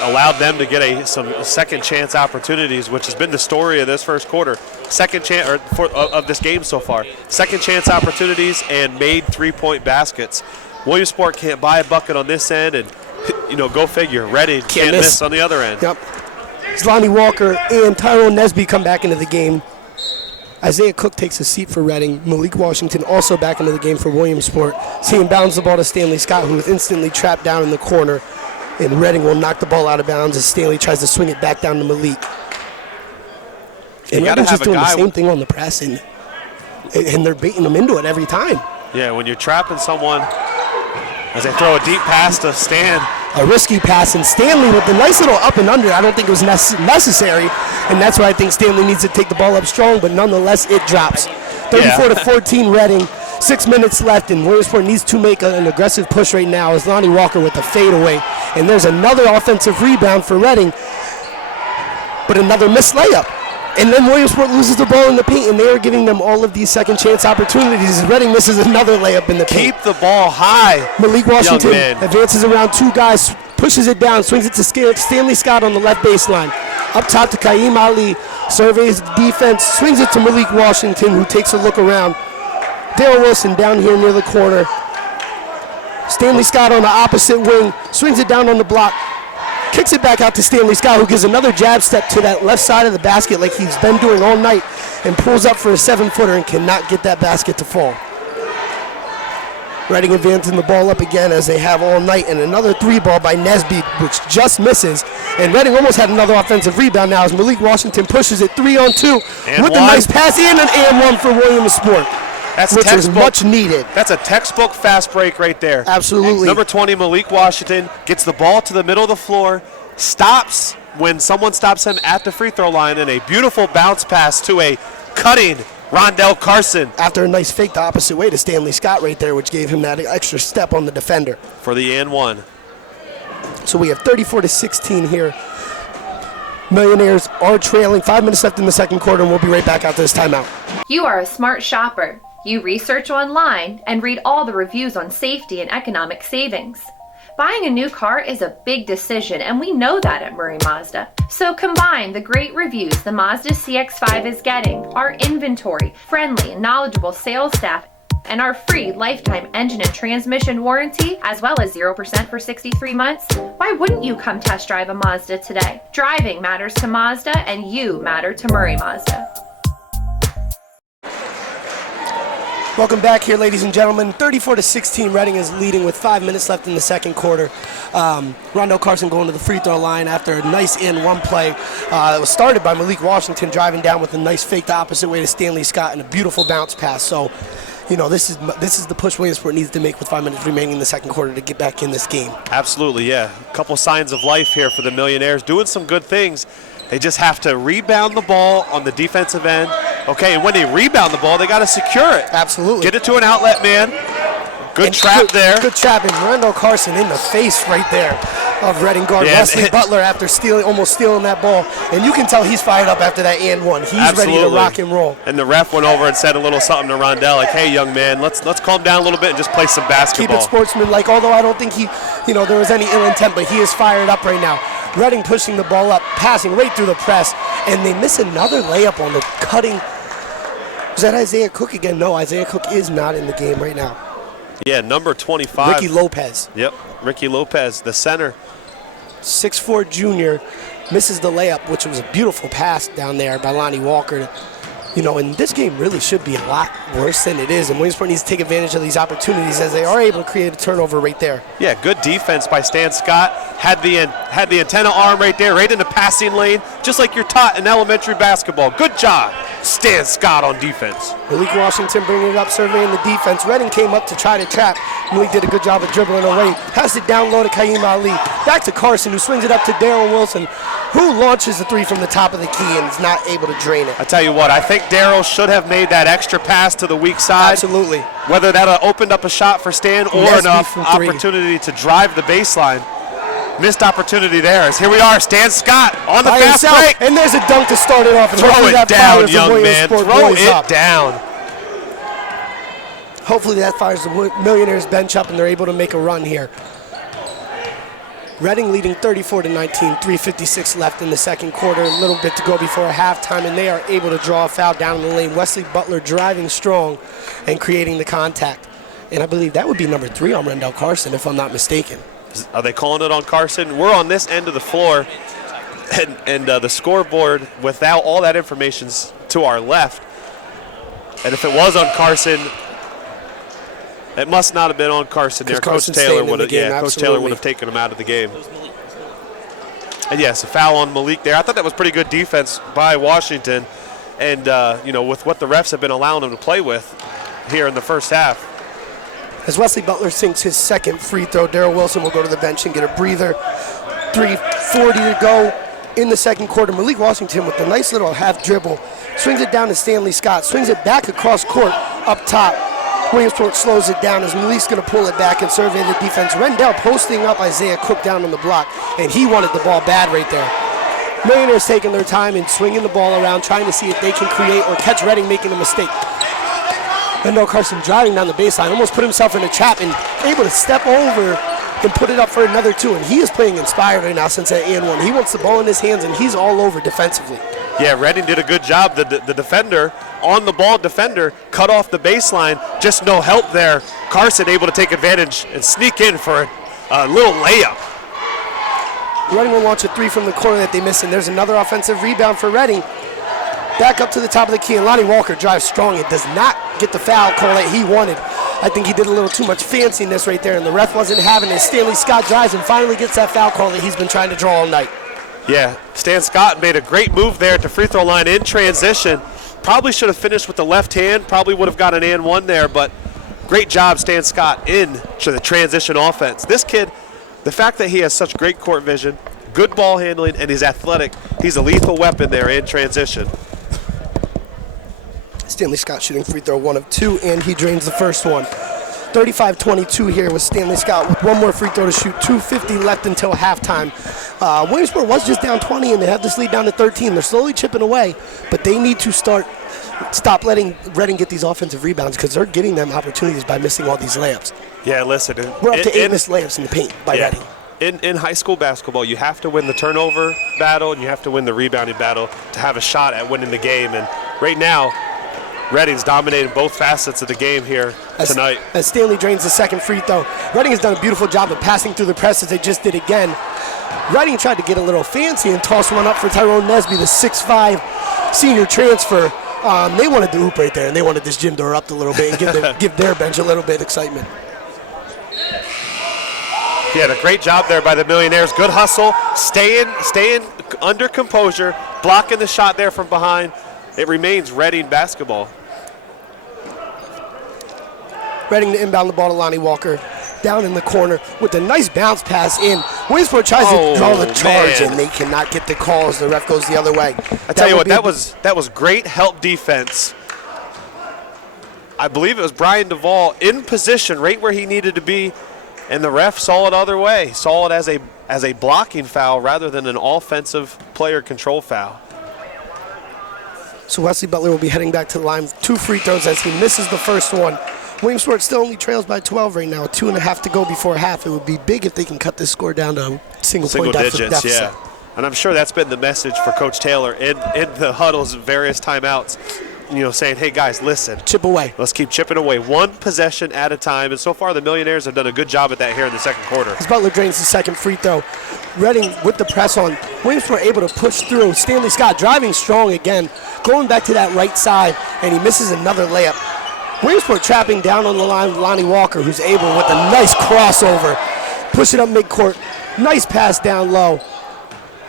allowed them to get some second chance opportunities, which has been the story of this first quarter. Second chance of this game so far. Second chance opportunities and made 3-point baskets. Williamsport can't buy a bucket on this end, and go figure. Redding can't miss on the other end. Yep. Lonnie Walker and Tyrone Nesby come back into the game. Isaiah Cook takes a seat for Reading. Malik Washington also back into the game for Williamsport. See him bounce the ball to Stanley Scott, who is instantly trapped down in the corner. And Reading will knock the ball out of bounds as Stanley tries to swing it back down to Malik. And Reading's just doing the same thing on the press, and they're baiting them into it every time. Yeah, when you're trapping someone, as they throw a deep pass to Stan. A risky pass, and Stanley with the nice little up and under. I don't think it was necessary, and that's why I think Stanley needs to take the ball up strong, but nonetheless it drops. 34-14 Reading, 6 minutes left, and Williamsport needs to make an aggressive push right now as Lonnie Walker with the fadeaway. And there's another offensive rebound for Reading, but another missed layup. And then Williamsport loses the ball in the paint, and they are giving them all of these second chance opportunities. Reading misses another layup in the paint. Keep the ball high. Malik Washington advances around 2 guys, pushes it down, swings it to Stanley Scott on the left baseline. Up top to Kaim Ali, surveys defense, swings it to Malik Washington, who takes a look around. Daryl Wilson down here near the corner. Stanley Scott on the opposite wing, swings it down on the block. Kicks it back out to Stanley Scott, who gives another jab step to that left side of the basket like he's been doing all night, and pulls up for a 7-footer and cannot get that basket to fall. Reading advancing the ball up again as they have all night, and another 3-ball by Nesby, which just misses. And Reading almost had another offensive rebound now as Malik Washington pushes it 3-on-2 with a nice pass and an and-one for Williamsport. Which is much needed. That's a textbook fast break right there. Absolutely. Number 20, Malik Washington, gets the ball to the middle of the floor, stops when someone stops him at the free throw line, and a beautiful bounce pass to a cutting Rondell Carson. After a nice fake the opposite way to Stanley Scott right there, which gave him that extra step on the defender. For the and one. So we have 34-16 here. Millionaires are trailing. 5 minutes left in the second quarter, and we'll be right back after this timeout. You are a smart shopper. You research online and read all the reviews on safety and economic savings. Buying a new car is a big decision, and we know that at Murray Mazda. So combine the great reviews the Mazda CX-5 is getting, our inventory, friendly and knowledgeable sales staff, and our free lifetime engine and transmission warranty, as well as 0% for 63 months. Why wouldn't you come test drive a Mazda today? Driving matters to Mazda, and you matter to Murray Mazda. Welcome back here, ladies and gentlemen. 34-16, Reading is leading with 5 minutes left in the second quarter. Rondell Carson going to the free throw line after a nice in-one play that was started by Malik Washington, driving down with a nice fake the opposite way to Stanley Scott and a beautiful bounce pass. So, this is the push Williamsport needs to make with 5 minutes remaining in the second quarter to get back in this game. Absolutely, yeah. A couple signs of life here for the Millionaires, doing some good things. They just have to rebound the ball on the defensive end. Okay, and when they rebound the ball, they got to secure it. Absolutely. Get it to an outlet man. Good trap there. Good trapping. Rondell Carson in the face right there of Reading guard Wesley Butler after almost stealing that ball. And you can tell he's fired up after that and one. He's ready to rock and roll. And the ref went over and said a little something to Rondell, like, hey, young man, let's calm down a little bit and just play some basketball. Keep it sportsmanlike, although I don't think there was any ill intent, but he is fired up right now. Reading pushing the ball up, passing right through the press, and they miss another layup on the cutting. Is that Isaiah Cook again? No, Isaiah Cook is not in the game right now. Yeah, number 25. Ricky Lopez. Yep, Ricky Lopez, the center. 6'4" junior, misses the layup, which was a beautiful pass down there by Lonnie Walker. And this game really should be a lot worse than it is, and Williamsport needs to take advantage of these opportunities as they are able to create a turnover right there. Yeah, good defense by Stan Scott. Had the antenna arm right there, right in the passing lane, just like you're taught in elementary basketball. Good job, Stan Scott on defense. Malik Washington bringing it up, surveying the defense. Reading came up to try to trap. Malik did a good job of dribbling away. Passed it down low to Kaim Ali. Back to Carson, who swings it up to Daryl Wilson, who launches the three from the top of the key and is not able to drain it. I tell you what, I think Daryl should have made that extra pass to the weak side. Absolutely. Whether that opened up a shot for Stan or enough opportunity to drive the baseline. Missed opportunity there. As here we are, Stan Scott on the fast break. And there's a dunk to start it off. Throw it down, young man. Throw it down. Hopefully that fires the Millionaires bench up and they're able to make a run here. Reading leading 34-19, 3:56 left in the second quarter, a little bit to go before halftime, and they are able to draw a foul down in the lane. Wesley Butler driving strong and creating the contact. And I believe that would be number 3 on Rondell Carson, if I'm not mistaken. Are they calling it on Carson? We're on this end of the floor, and the scoreboard without all that information's to our left. And if it was on Carson, it must not have been on Carson there. Coach Taylor would have, Coach Taylor would have taken him out of the game. And yes, a foul on Malik there. I thought that was pretty good defense by Washington, and with what the refs have been allowing them to play with here in the first half. As Wesley Butler sinks his second free throw, Darrell Wilson will go to the bench and get a breather. 3:40 to go in the second quarter. Malik Washington with a nice little half dribble, swings it down to Stanley Scott, swings it back across court up top. Williamsport slows it down as Malik's going to pull it back and survey the defense. Rendell posting up Isaiah Cook down on the block, and he wanted the ball bad right there. Millionaires taking their time and swinging the ball around, trying to see if they can create or catch Reading making a mistake. Rendell Carson driving down the baseline, almost put himself in a trap and able to step over and put it up for another two. And he is playing inspired right now since that and one. He wants the ball in his hands, and he's all over defensively. Yeah, Reading did a good job. The defender, on the ball defender, cut off the baseline. Just no help there. Carson able to take advantage and sneak in for a little layup. Reading will launch a three from the corner that they missed, and there's another offensive rebound for Reading. Back up to the top of the key, and Lonnie Walker drives strong and does not get the foul call that he wanted. I think he did a little too much fanciness right there, and the ref wasn't having it. Stanley Scott drives and finally gets that foul call that he's been trying to draw all night. Yeah, Stan Scott made a great move there at the free throw line in transition. Probably should have finished with the left hand, probably would have got an and one there, but great job, Stan Scott, into the transition offense. This kid, the fact that he has such great court vision, good ball handling, and he's athletic, he's a lethal weapon there in transition. Stanley Scott shooting free throw 1 of 2, and he drains the first one. 35-22 here with Stanley Scott with one more free throw to shoot. 2:50 left until halftime. Williamsport was just down 20, and they have this lead down to 13. They're slowly chipping away, but they need to stop letting Reading get these offensive rebounds because they're getting them opportunities by missing all these layups. Yeah, listen. We're up to 8 missed layups in the paint by Reading. In high school basketball, you have to win the turnover battle and you have to win the rebounding battle to have a shot at winning the game. And right now, Reading's dominating both facets of the game here tonight. As Stanley drains the second free throw, Reading has done a beautiful job of passing through the press as they just did again. Reading tried to get a little fancy and toss one up for Tyrone Nesby, the 6'5" senior transfer. They wanted to hoop right there, and they wanted this gym to erupt a little bit and give their bench a little bit of excitement. Yeah, a great job there by the Millionaires. Good hustle, staying under composure, blocking the shot there from behind. It remains Reading basketball. Reading to inbound the ball to Lonnie Walker. Down in the corner with a nice bounce pass in. Williamsport tries to draw the charge, and they cannot get the calls. The ref goes the other way. I tell you what, that was great help defense. I believe it was Brian Duvall in position right where he needed to be, and the ref saw it other way. Saw it as a blocking foul rather than an offensive player control foul. So Wesley Butler will be heading back to the line with 2 free throws as he misses the first one. Williamsport still only trails by 12 right now, 2.5 to go before half. It would be big if they can cut this score down to single point digits, deficit. yeah. And I'm sure that's been the message for Coach Taylor in the huddles and various timeouts, saying, hey, guys, listen. Chip away. Let's keep chipping away, one possession at a time. And so far, the Millionaires have done a good job at that here in the second quarter. As Butler drains the second free throw, Reading with the press on. Williamsport able to push through. Stanley Scott driving strong again, going back to that right side, and he misses another layup. Williamsport trapping down on the line with Lonnie Walker, who's able with a nice crossover. Push it up midcourt. Nice pass down low.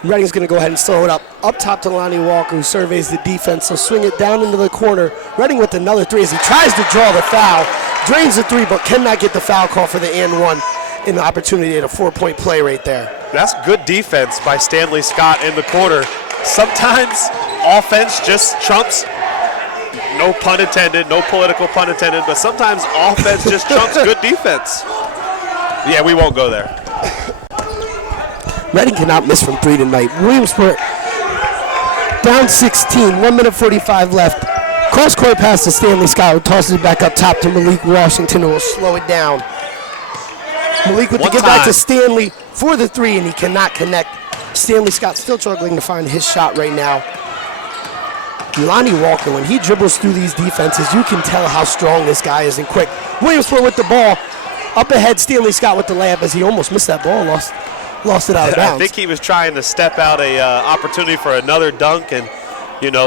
Reading's going to go ahead and slow it up. Up top to Lonnie Walker, who surveys the defense. So swing it down into the corner. Reading with another three as he tries to draw the foul. Drains the three, but cannot get the foul call for the and one in the opportunity at a 4-point play right there. That's good defense by Stanley Scott in the quarter. Sometimes offense just trumps, no pun intended, no political pun intended, but sometimes offense just trumps good defense. Yeah, we won't go there. Reading cannot miss from 3 tonight. Williamsport down 16, 1 minute 45 left. Cross-court pass to Stanley Scott, who tosses it back up top to Malik Washington, who will slow it down. Malik with the get back to Stanley for the 3, and he cannot connect. Stanley Scott still struggling to find his shot right now. Lonnie Walker, when he dribbles through these defenses, you can tell how strong this guy is and quick. Williamsport with the ball. Up ahead, Stanley Scott with the layup as he almost missed that ball, lost it out of bounds. I think he was trying to step out a opportunity for another dunk and,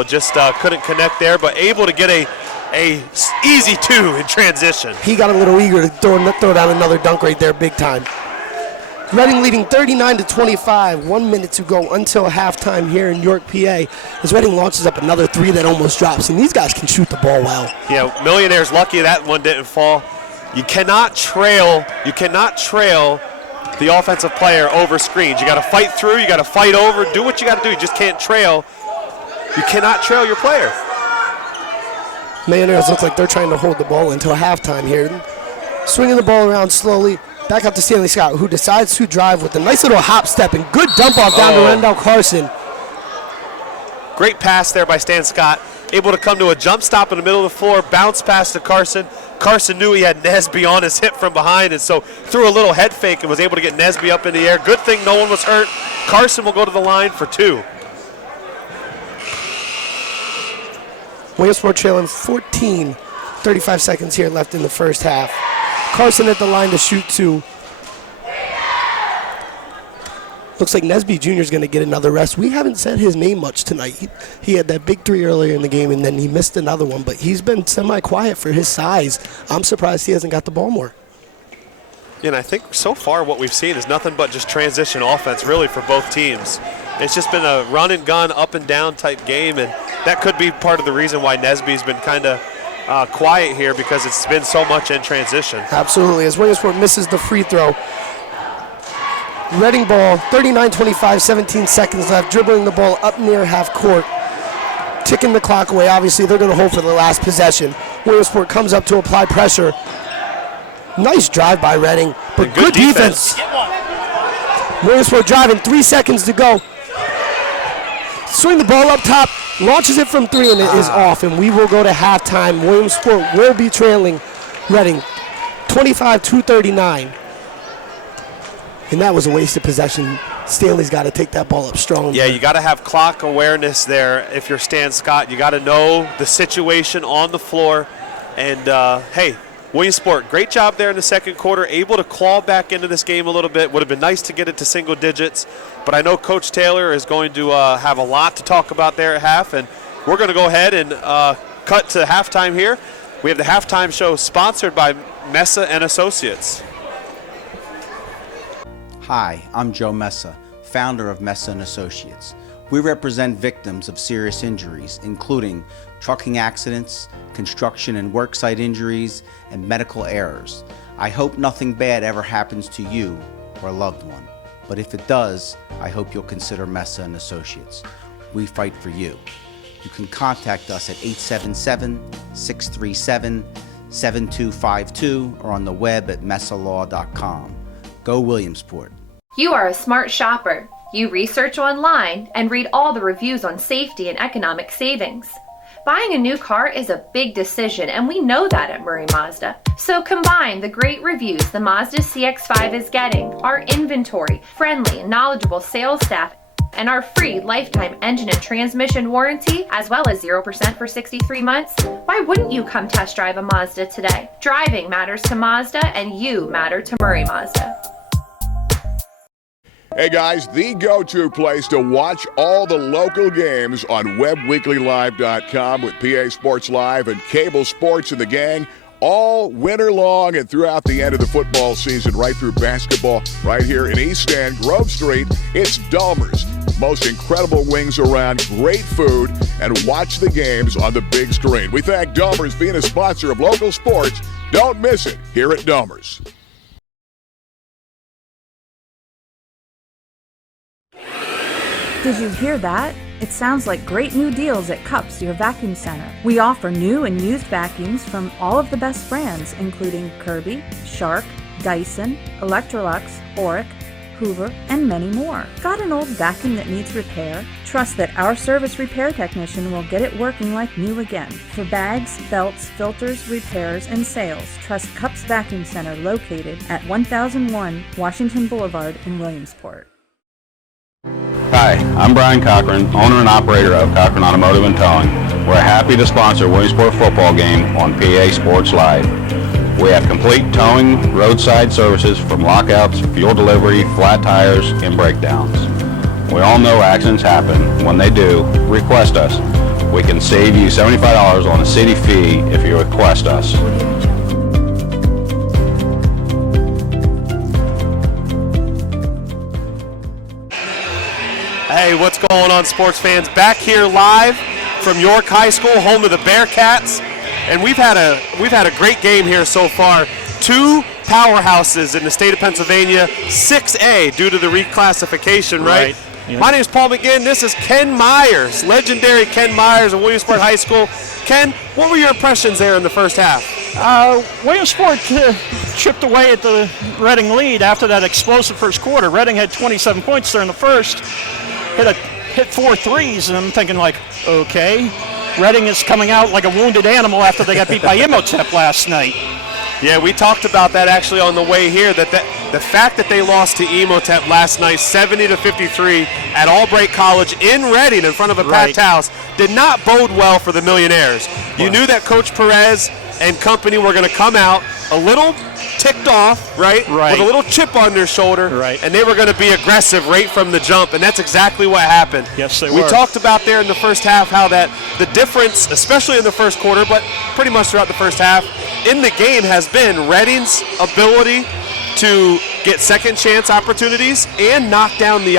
just couldn't connect there, but able to get a easy 2 in transition. He got a little eager to throw down another dunk right there, big time. Reading leading 39-25, 1 minute to go until halftime here in York, PA, as Reading launches up another 3 that almost drops, and these guys can shoot the ball well. Yeah, Millionaire's lucky that one didn't fall. You cannot trail the offensive player over screens. You got to fight through, you got to fight over, do what you got to do. You just can't trail. You cannot trail your player. Millionaires look like they're trying to hold the ball until halftime here. Swinging the ball around slowly. Back up to Stanley Scott, who decides to drive with a nice little hop step and good dump off down to Rendell Carson. Great pass there by Stan Scott. Able to come to a jump stop in the middle of the floor, bounce pass to Carson. Carson knew he had Nesby on his hip from behind, and so threw a little head fake and was able to get Nesby up in the air. Good thing no one was hurt. Carson will go to the line for 2. Williamsport trailing 14, 35 seconds here left in the first half. Carson at the line to shoot 2. Looks like Nesby Jr. is going to get another rest. We haven't said his name much tonight. He had that big 3 earlier in the game, and then he missed another one, but he's been semi-quiet for his size. I'm surprised he hasn't got the ball more. Yeah, and I think so far what we've seen is nothing but just transition offense, really, for both teams. It's just been a run and gun, up and down type game, and that could be part of the reason why Nesby's been kind of quiet here, because it's been so much in transition. Absolutely, as Williamsport misses the free throw. Reading ball, 39-25, 17 seconds left, dribbling the ball up near half court. Ticking the clock away, obviously they're going to hold for the last possession. Williamsport comes up to apply pressure. Nice drive by Reading, but good defense. Williamsport driving, 3 seconds to go. Swing the ball up top, launches it from 3, and it is off, and we will go to halftime. Williamsport will be trailing Reading 25-39. And that was a wasted possession. Stanley's got to take that ball up strong. Yeah, you got to have clock awareness there if you're Stan Scott. You got to know the situation on the floor. And, hey, Williamsport, great job there in the second quarter, able to claw back into this game a little bit. Would have been nice to get it to single digits, but I know Coach Taylor is going to have a lot to talk about there at half, and we're going to go ahead and cut to halftime here. We have the halftime show sponsored by Mesa and Associates. Hi, I'm Joe Mesa, founder of Mesa and Associates. We represent victims of serious injuries, including trucking accidents, construction and worksite injuries, and medical errors. I hope nothing bad ever happens to you or a loved one. But if it does, I hope you'll consider Mesa and Associates. We fight for you. You can contact us at 877-637-7252 or on the web at mesalaw.com. Go Williamsport. You are a smart shopper. You research online and read all the reviews on safety and economic savings. Buying a new car is a big decision, and we know that at Murray Mazda. So combine the great reviews the Mazda CX-5 is getting, our inventory, friendly and knowledgeable sales staff, and our free lifetime engine and transmission warranty, as well as 0% for 63 months. Why wouldn't you come test drive a Mazda today? Driving matters to Mazda, and you matter to Murray Mazda. Hey guys, the go-to place to watch all the local games on WebWeeklyLive.com with PA Sports Live and Cable Sports and the gang all winter long and throughout the end of the football season, right through basketball, right here in East End, Grove Street. It's Dahmer's. Most incredible wings around, great food, and watch the games on the big screen. We thank Dahmer's being a sponsor of local sports. Don't miss it here at Dahmer's. Did you hear that? It sounds like great new deals at Cups, your vacuum center. We offer new and used vacuums from all of the best brands, including Kirby, Shark, Dyson, Electrolux, Oreck, Hoover, and many more. Got an old vacuum that needs repair? Trust that our service repair technician will get it working like new again. For bags, belts, filters, repairs, and sales, trust Cups Vacuum Center, located at 1001 Washington Boulevard in Williamsport. Hi, I'm Brian Cochran, owner and operator of Cochran Automotive and Towing. We're happy to sponsor Williamsport football game on PA Sports Live. We have complete towing, roadside services from lockouts, fuel delivery, flat tires, and breakdowns. We all know accidents happen. When they do, request us. We can save you $75 on a city fee if you request us. Hey, what's going on, sports fans? Back here live from York High School, home of the Bearcats, and we've had a great game here so far. Two powerhouses in the state of Pennsylvania, 6A due to the reclassification, right? Yeah. My name is Paul McGinn. This is Ken Myers, legendary Ken Myers of Williamsport High School. Ken, what were your impressions there in the first half? Williamsport chipped away at the Reading lead after that explosive first quarter. Reading had 27 points there in the first, hit 4 threes, and I'm thinking like, okay, Reading is coming out like a wounded animal after they got beat by Imhotep last night. Yeah, we talked about that actually on the way here, that the fact that they lost to Imhotep last night 70-53 at Albright College in Reading in front of a packed house did not bode well for the Millionaires. You knew that Coach Perez and company were going to come out a little ticked off, right? With a little chip on their shoulder, and they were going to be aggressive right from the jump, and that's exactly what happened. Yes, they were. We talked about there in the first half how that the difference, especially in the first quarter, but pretty much throughout the first half, in the game has been Reading's ability to get second chance opportunities and knock down the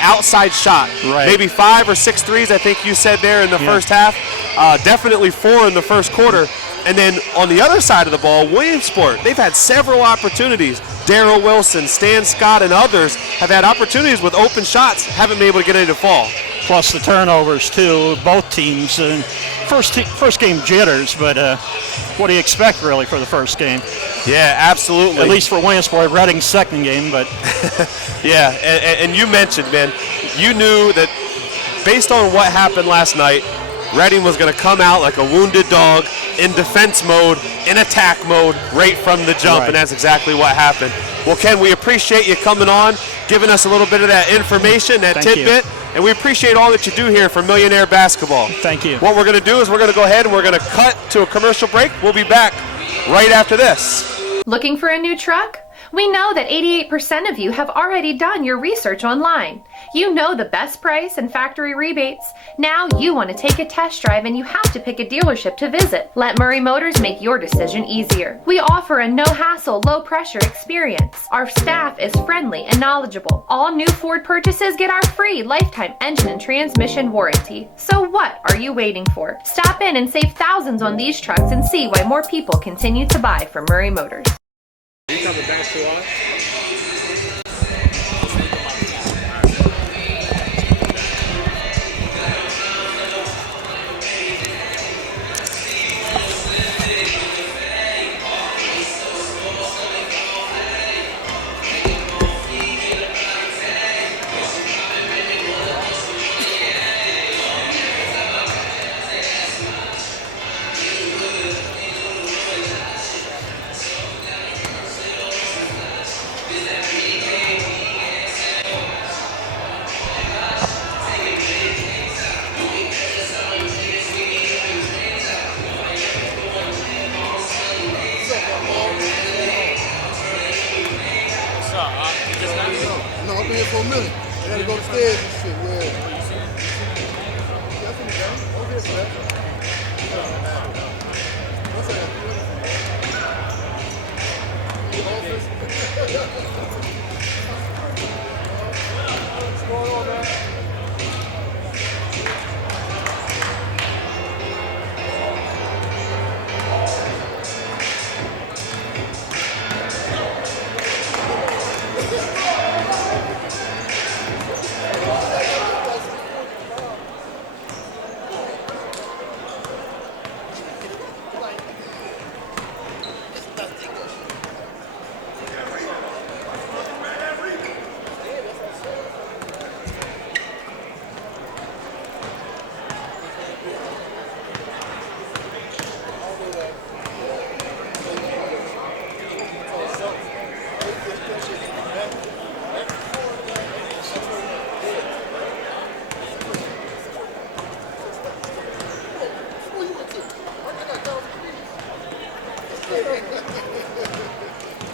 outside shot. Maybe 5 or 6 threes, I think you said there in the first half. Definitely 4 in the first quarter. And then on the other side of the ball, Williamsport, they've had several opportunities. Darrell Wilson, Stan Scott, and others have had opportunities with open shots, haven't been able to get any to fall. Plus the turnovers too, both teams. And first game jitters, but what do you expect really for the first game? Yeah, absolutely. At least for Williamsport, Reading's second game, but yeah, and you mentioned, man, you knew that based on what happened last night, Reading was going to come out like a wounded dog in defense mode, in attack mode, right from the jump, and that's exactly what happened. Well, Ken, we appreciate you coming on, giving us a little bit of that information, that tidbit, and we appreciate all that you do here for Millionaire Basketball. Thank you. What we're going to do is we're going to go ahead and we're going to cut to a commercial break. We'll be back right after this. Looking for a new truck? We know that 88% of you have already done your research online. You know the best price and factory rebates. Now you want to take a test drive and you have to pick a dealership to visit. Let Murray Motors make your decision easier. We offer a no-hassle, low-pressure experience. Our staff is friendly and knowledgeable. All new Ford purchases get our free lifetime engine and transmission warranty. So what are you waiting for? Stop in and save thousands on these trucks and see why more people continue to buy from Murray Motors. You coming back to us? No, I've been here for a minute. I gotta go upstairs and shit. Yeah. Okay, for that. What's that? What's going on, man?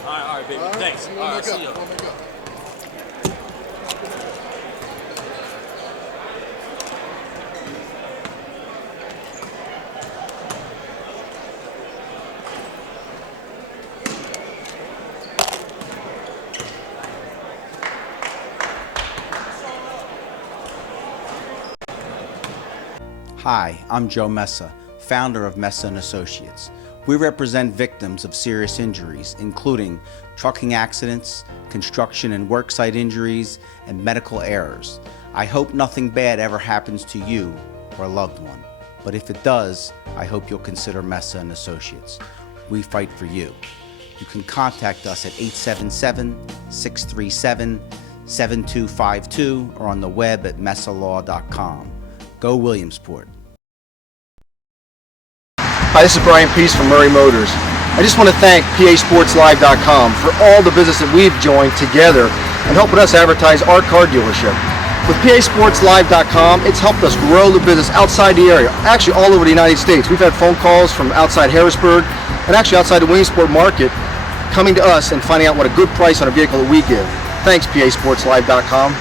All right, baby. Thanks. All right, see you. Hi, I'm Joe Messa, founder of Messa & Associates. We represent victims of serious injuries, including trucking accidents, construction and worksite injuries, and medical errors. I hope nothing bad ever happens to you or a loved one. But if it does, I hope you'll consider Messa & Associates. We fight for you. You can contact us at 877-637-7252 or on the web at messalaw.com. Go Williamsport. Hi, this is Brian Peace from Murray Motors. I just want to thank PASportsLive.com for all the business that we've joined together and helping us advertise our car dealership. With PASportsLive.com, it's helped us grow the business outside the area, actually all over the United States. We've had phone calls from outside Harrisburg and actually outside the Williamsport market coming to us and finding out what a good price on a vehicle that we give. Thanks, PASportsLive.com.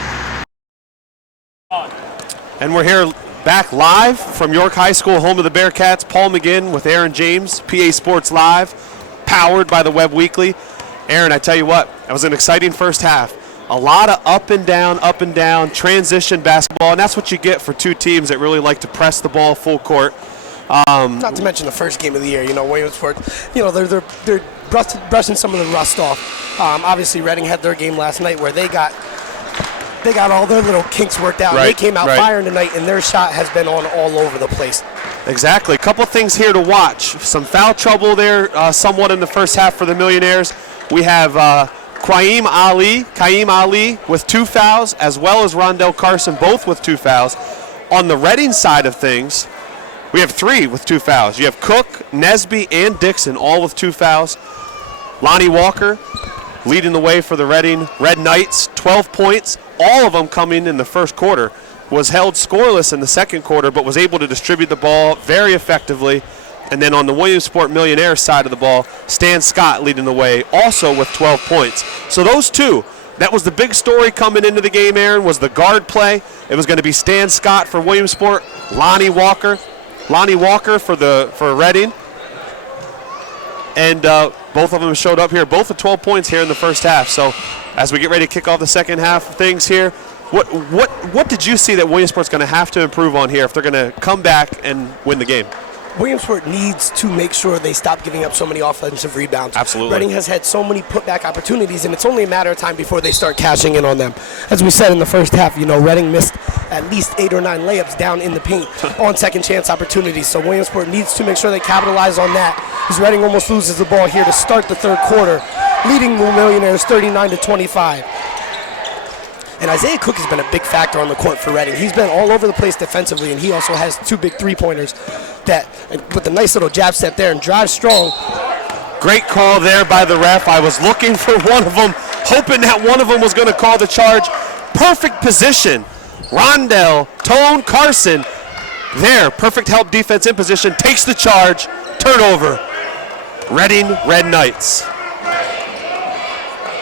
And we're here back live from York High School, home of the Bearcats. Paul McGinn with Aaron James, PA Sports Live, powered by the Web Weekly. Aaron, I tell you what, it was an exciting first half. A lot of up and down, transition basketball, and that's what you get for two teams that really like to press the ball full court. Not to mention the first game of the year, Williamsport, they're brushing some of the rust off. Obviously, Reading had their game last night where they got all their little kinks worked out. Right, they came out firing tonight, and their shot has been on all over the place. Exactly. A couple things here to watch. Some foul trouble there somewhat in the first half for the Millionaires. We have Qaim Ali with 2 fouls, as well as Rondell Carson, both with 2 fouls. On the Reading side of things, we have 3 with 2 fouls. You have Cook, Nesby, and Dixon, all with 2 fouls. Lonnie Walker leading the way for the Reading Red Knights, 12 points, all of them coming in the first quarter. Was held scoreless in the second quarter, but was able to distribute the ball very effectively. And then on the Williamsport Millionaires side of the ball, Stan Scott leading the way, also with 12 points. So those two, that was the big story coming into the game, Aaron, was the guard play. It was going to be Stan Scott for Williamsport, Lonnie Walker for Reading. And both of them showed up here, both with 12 points here in the first half. So as we get ready to kick off the second half of things here, what did you see that Williamsport's going to have to improve on here if they're going to come back and win the game? Williamsport needs to make sure they stop giving up so many offensive rebounds. Absolutely. Reading has had so many putback opportunities, and it's only a matter of time before they start cashing in on them. As we said in the first half, Reading missed at least 8 or 9 layups down in the paint on second chance opportunities. So Williamsport needs to make sure they capitalize on that, as Reading almost loses the ball here to start the third quarter, leading the Millionaires 39-25. And Isaiah Cook has been a big factor on the court for Reading. He's been all over the place defensively, and he also has 2 big three-pointers that, with a nice little jab step there and drive strong. Great call there by the ref. I was looking for one of them, hoping that one of them was going to call the charge. Perfect position. Rondell, Tone, Carson, there. Perfect help defense in position, takes the charge, turnover. Reading Red Knights.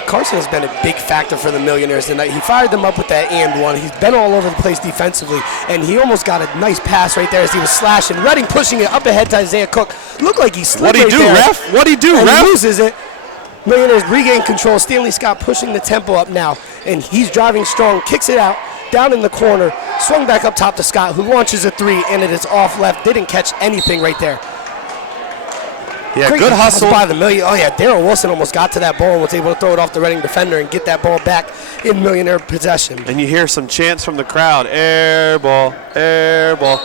Carson has been a big factor for the Millionaires tonight. He fired them up with that and one. He's been all over the place defensively, and he almost got a nice pass right there as he was slashing. Reading pushing it up ahead to Isaiah Cook. Looked like he slipped What'd he do, ref? What'd he do, and ref? He loses it. Millionaires regain control. Stanley Scott pushing the tempo up now, and he's driving strong, kicks it out, down in the corner, swung back up top to Scott, who launches a 3, and it is off left. Didn't catch anything right there. Yeah, Great good hustle by the Million. Oh yeah, Darryl Wilson almost got to that ball and was able to throw it off the Reading defender and get that ball back in Millionaire possession. And you hear some chants from the crowd, air ball, air ball.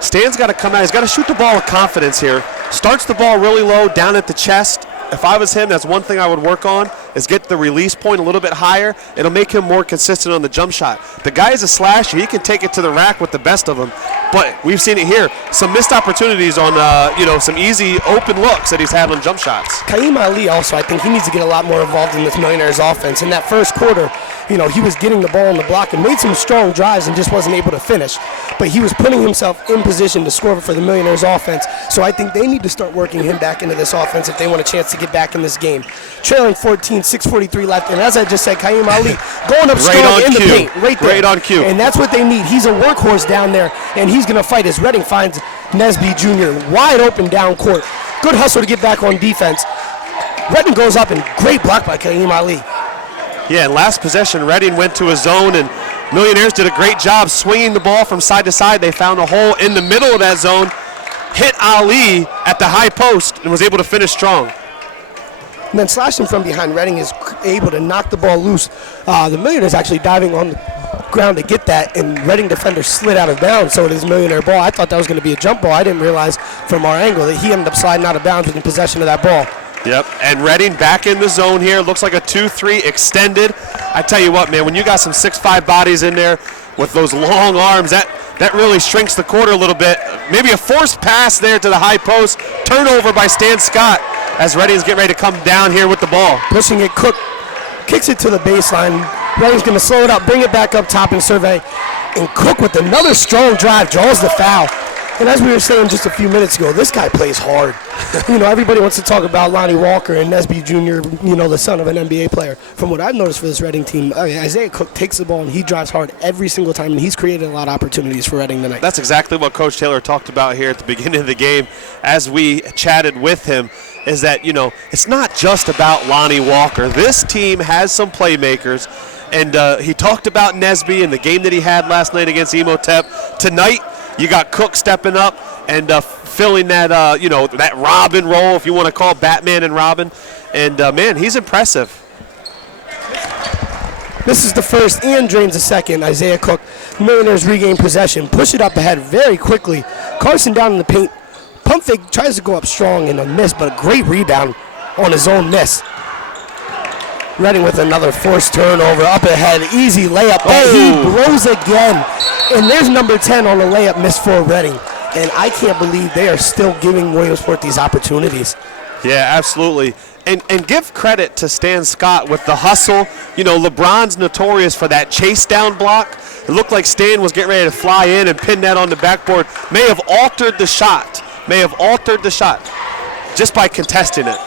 Stan's got to come out. He's got to shoot the ball with confidence here. Starts the ball really low, down at the chest. If I was him, that's one thing I would work on. is get the release point a little bit higher. It'll make him more consistent on the jump shot. The guy is a slasher. He can take it to the rack with the best of them. But we've seen it here. Some missed opportunities on, some easy open looks that he's had on jump shots. Kaim Ali also, I think he needs to get a lot more involved in this Millionaires offense. In that first quarter, he was getting the ball on the block and made some strong drives and just wasn't able to finish. But he was putting himself in position to score for the Millionaires offense. So I think they need to start working him back into this offense if they want a chance to get back in this game. Trailing 14, 6:43 left. And as I just said, Kaim Ali going up strong in the paint. Right there. Right on cue. And that's what they need. He's a workhorse down there, and he's going to fight as Reading finds Nesby Jr. wide open down court. Good hustle to get back on defense. Reading goes up, and great block by Kaim Ali. Yeah, and last possession, Reading went to a zone, and Millionaires did a great job swinging the ball from side to side. They found a hole in the middle of that zone, hit Ali at the high post, and was able to finish strong. And then slashing from behind, Reading is able to knock the ball loose. The Millionaires actually diving on the ground to get that, and Reading defender slid out of bounds, so it is Millionaire ball. I thought that was going to be a jump ball. I didn't realize from our angle that he ended up sliding out of bounds with possession of that ball. Yep, and Reading back in the zone here. Looks like a 2-3 extended. I tell you what, man, when you got some 6'5" bodies in there with those long arms, that really shrinks the court a little bit. Maybe a forced pass there to the high post. Turnover by Stan Scott as Reading's getting ready to come down here with the ball. Pushing it, Cook kicks it to the baseline. Reading's going to slow it up, bring it back up top and survey. And Cook with another strong drive draws the foul. And as we were saying just a few minutes ago, this guy plays hard. Everybody wants to talk about Lonnie Walker and Nesby Jr., the son of an NBA player. From what I've noticed for this Reading team, Isaiah Cook takes the ball and he drives hard every single time, and he's created a lot of opportunities for Reading tonight. That's exactly what Coach Taylor talked about here at the beginning of the game as we chatted with him, is that, it's not just about Lonnie Walker. This team has some playmakers, and he talked about Nesby in the game that he had last night against Emotep. Tonight, you got Cook stepping up and filling that, that Robin role, if you want to call Batman and Robin. And, man, he's impressive. This is the first and drains the second. Isaiah Cook, Millionaires regain possession, push it up ahead very quickly. Carson down in the paint. Pump fake tries to go up strong and a miss, but a great rebound on his own miss. Reading with another forced turnover up ahead. Easy layup. Oh. He blows again. And there's number 10 on the layup miss for Reading. And I can't believe they are still giving Williamsport these opportunities. Yeah, absolutely. And give credit to Stan Scott with the hustle. LeBron's notorious for that chase down block. It looked like Stan was getting ready to fly in and pin that on the backboard. May have altered the shot just by contesting it.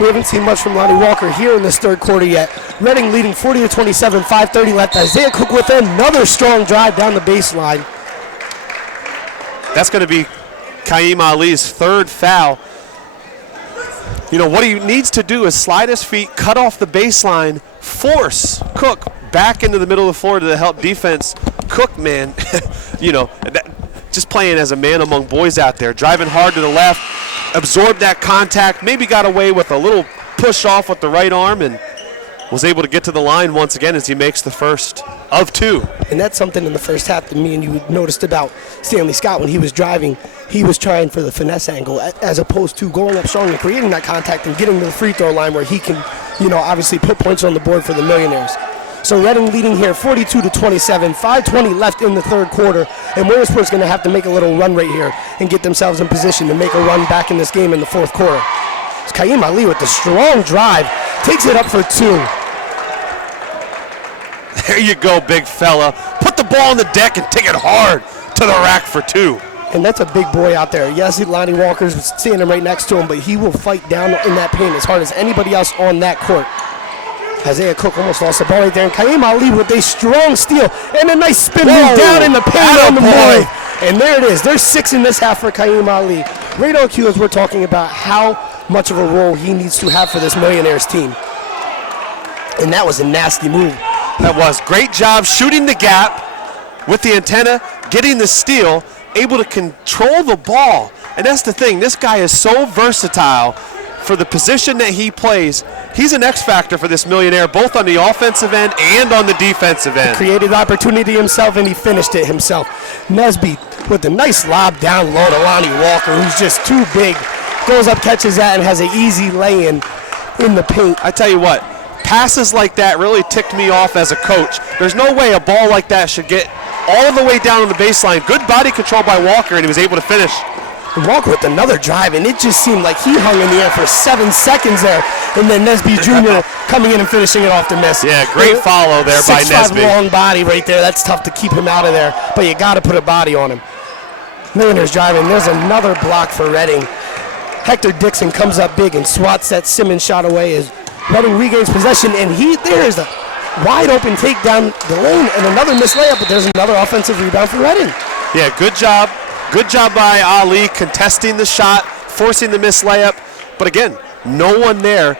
We haven't seen much from Lonnie Walker here in this third quarter yet. Reading leading 40-27, 5:30 left. Isaiah Cook with another strong drive down the baseline. That's going to be Kaim Ali's third foul. What he needs to do is slide his feet, cut off the baseline, force Cook back into the middle of the floor to help defense. Cook, man, just playing as a man among boys out there, driving hard to the left, absorbed that contact, maybe got away with a little push off with the right arm, and was able to get to the line once again as he makes the first of two. And that's something in the first half that me and you noticed about Stanley Scott when he was driving. He was trying for the finesse angle as opposed to going up strong and creating that contact and getting to the free throw line where he can, obviously put points on the board for the Millionaires. So Reading leading here 42-27, 5:20 left in the third quarter, and Williamsport's going to have to make a little run right here and get themselves in position to make a run back in this game in the fourth quarter. It's Kaim Ali with the strong drive, takes it up for two. There you go, big fella. Put the ball on the deck and take it hard to the rack for two. And that's a big boy out there. Yes, Lonnie Walker's standing right next to him, but he will fight down in that paint as hard as anybody else on that court. Isaiah Cook almost lost the ball right there. And Kaim Ali with a strong steal and a nice spin move down in the paint on the boy. And there it is. There's 6 in this half for Kaim Ali. Right on cue as we're talking about how much of a role he needs to have for this Millionaires team. And that was a nasty move. That was. Great job shooting the gap with the antenna, getting the steal, able to control the ball. And that's the thing. This guy is so versatile for the position that he plays. He's an X factor for this Millionaire, both on the offensive end and on the defensive end. He created opportunity himself, and he finished it himself. Nesby with a nice lob down low to Lonnie Walker, who's just too big. Goes up, catches that, and has an easy lay-in. in the paint. I tell you what, passes like that really ticked me off as a coach. There's no way a ball like that should get all the way down on the baseline. Good body control by Walker, and he was able to finish. Walker with another drive, and it just seemed like he hung in the air for 7 seconds there, and then Nesby Jr. coming in and finishing it off the miss. Yeah, great follow there by Nesby. 6'5" long body right there. That's tough to keep him out of there, but you got to put a body on him. Millionaires driving. There's another block for Reading. Hector Dixon comes up big and swats that Simmons shot away as Reading regains possession, and there's a wide open take down the lane and another missed layup, but there's another offensive rebound for Reading. Yeah, good job. Good job by Ali contesting the shot, forcing the missed layup. But again, no one there.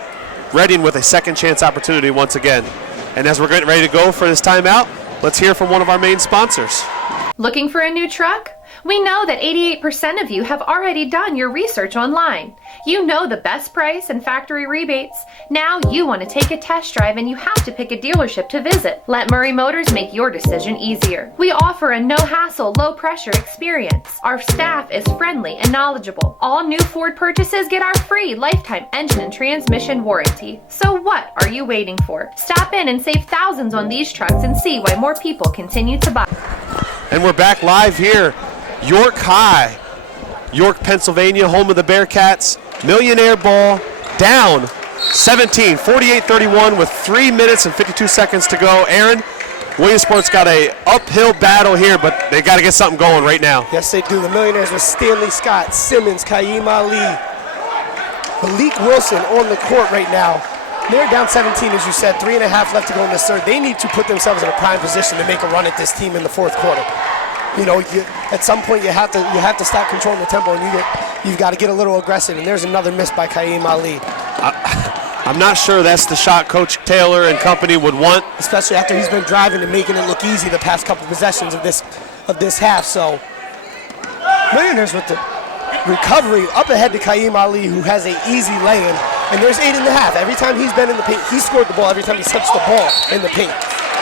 Reading with a second chance opportunity once again. And as we're getting ready to go for this timeout, let's hear from one of our main sponsors. Looking for a new truck? We know that 88% of you have already done your research online. You know the best price and factory rebates. Now you want to take a test drive and you have to pick a dealership to visit. Let Murray Motors make your decision easier. We offer a no-hassle, low-pressure experience. Our staff is friendly and knowledgeable. All new Ford purchases get our free lifetime engine and transmission warranty. So what are you waiting for? Stop in and save thousands on these trucks and see why more people continue to buy. And we're back live here. York High, York, Pennsylvania, home of the Bearcats. Millionaire ball down 17, 48-31 with 3 minutes and 52 seconds to go. Aaron, Williamsport's got a uphill battle here, but they got to get something going right now. Yes, they do. The Millionaires with Stanley Scott, Simmons, Kaim Ali, Malik Wilson on the court right now. They're down 17, as you said, 3.5 left to go in this third. They need to put themselves in a prime position to make a run at this team in the fourth quarter. You know, at some point you have to stop controlling the tempo, and you've got to get a little aggressive. And there's another miss by Kaim Ali. I'm not sure that's the shot Coach Taylor and company would want, especially after he's been driving and making it look easy the past couple possessions of this half. So Millionaires with the recovery up ahead to Kaim Ali, who has an easy lay-in, and there's 8.5. Every time he's been in the paint, he scored the ball every time he touched the ball in the paint.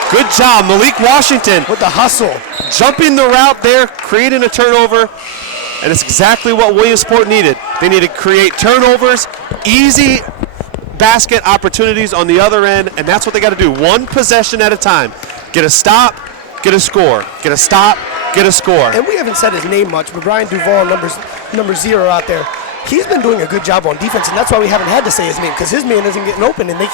Good job, Malik Washington. With the hustle. Jumping the route there, creating a turnover, and it's exactly what Williamsport needed. They need to create turnovers, easy basket opportunities on the other end, and that's what they got to do. One possession at a time. Get a stop, get a score. Get a stop, get a score. And we haven't said his name much, but Brian Duvall, number 0 out there, he's been doing a good job on defense, and that's why we haven't had to say his name, because his man isn't getting open, and they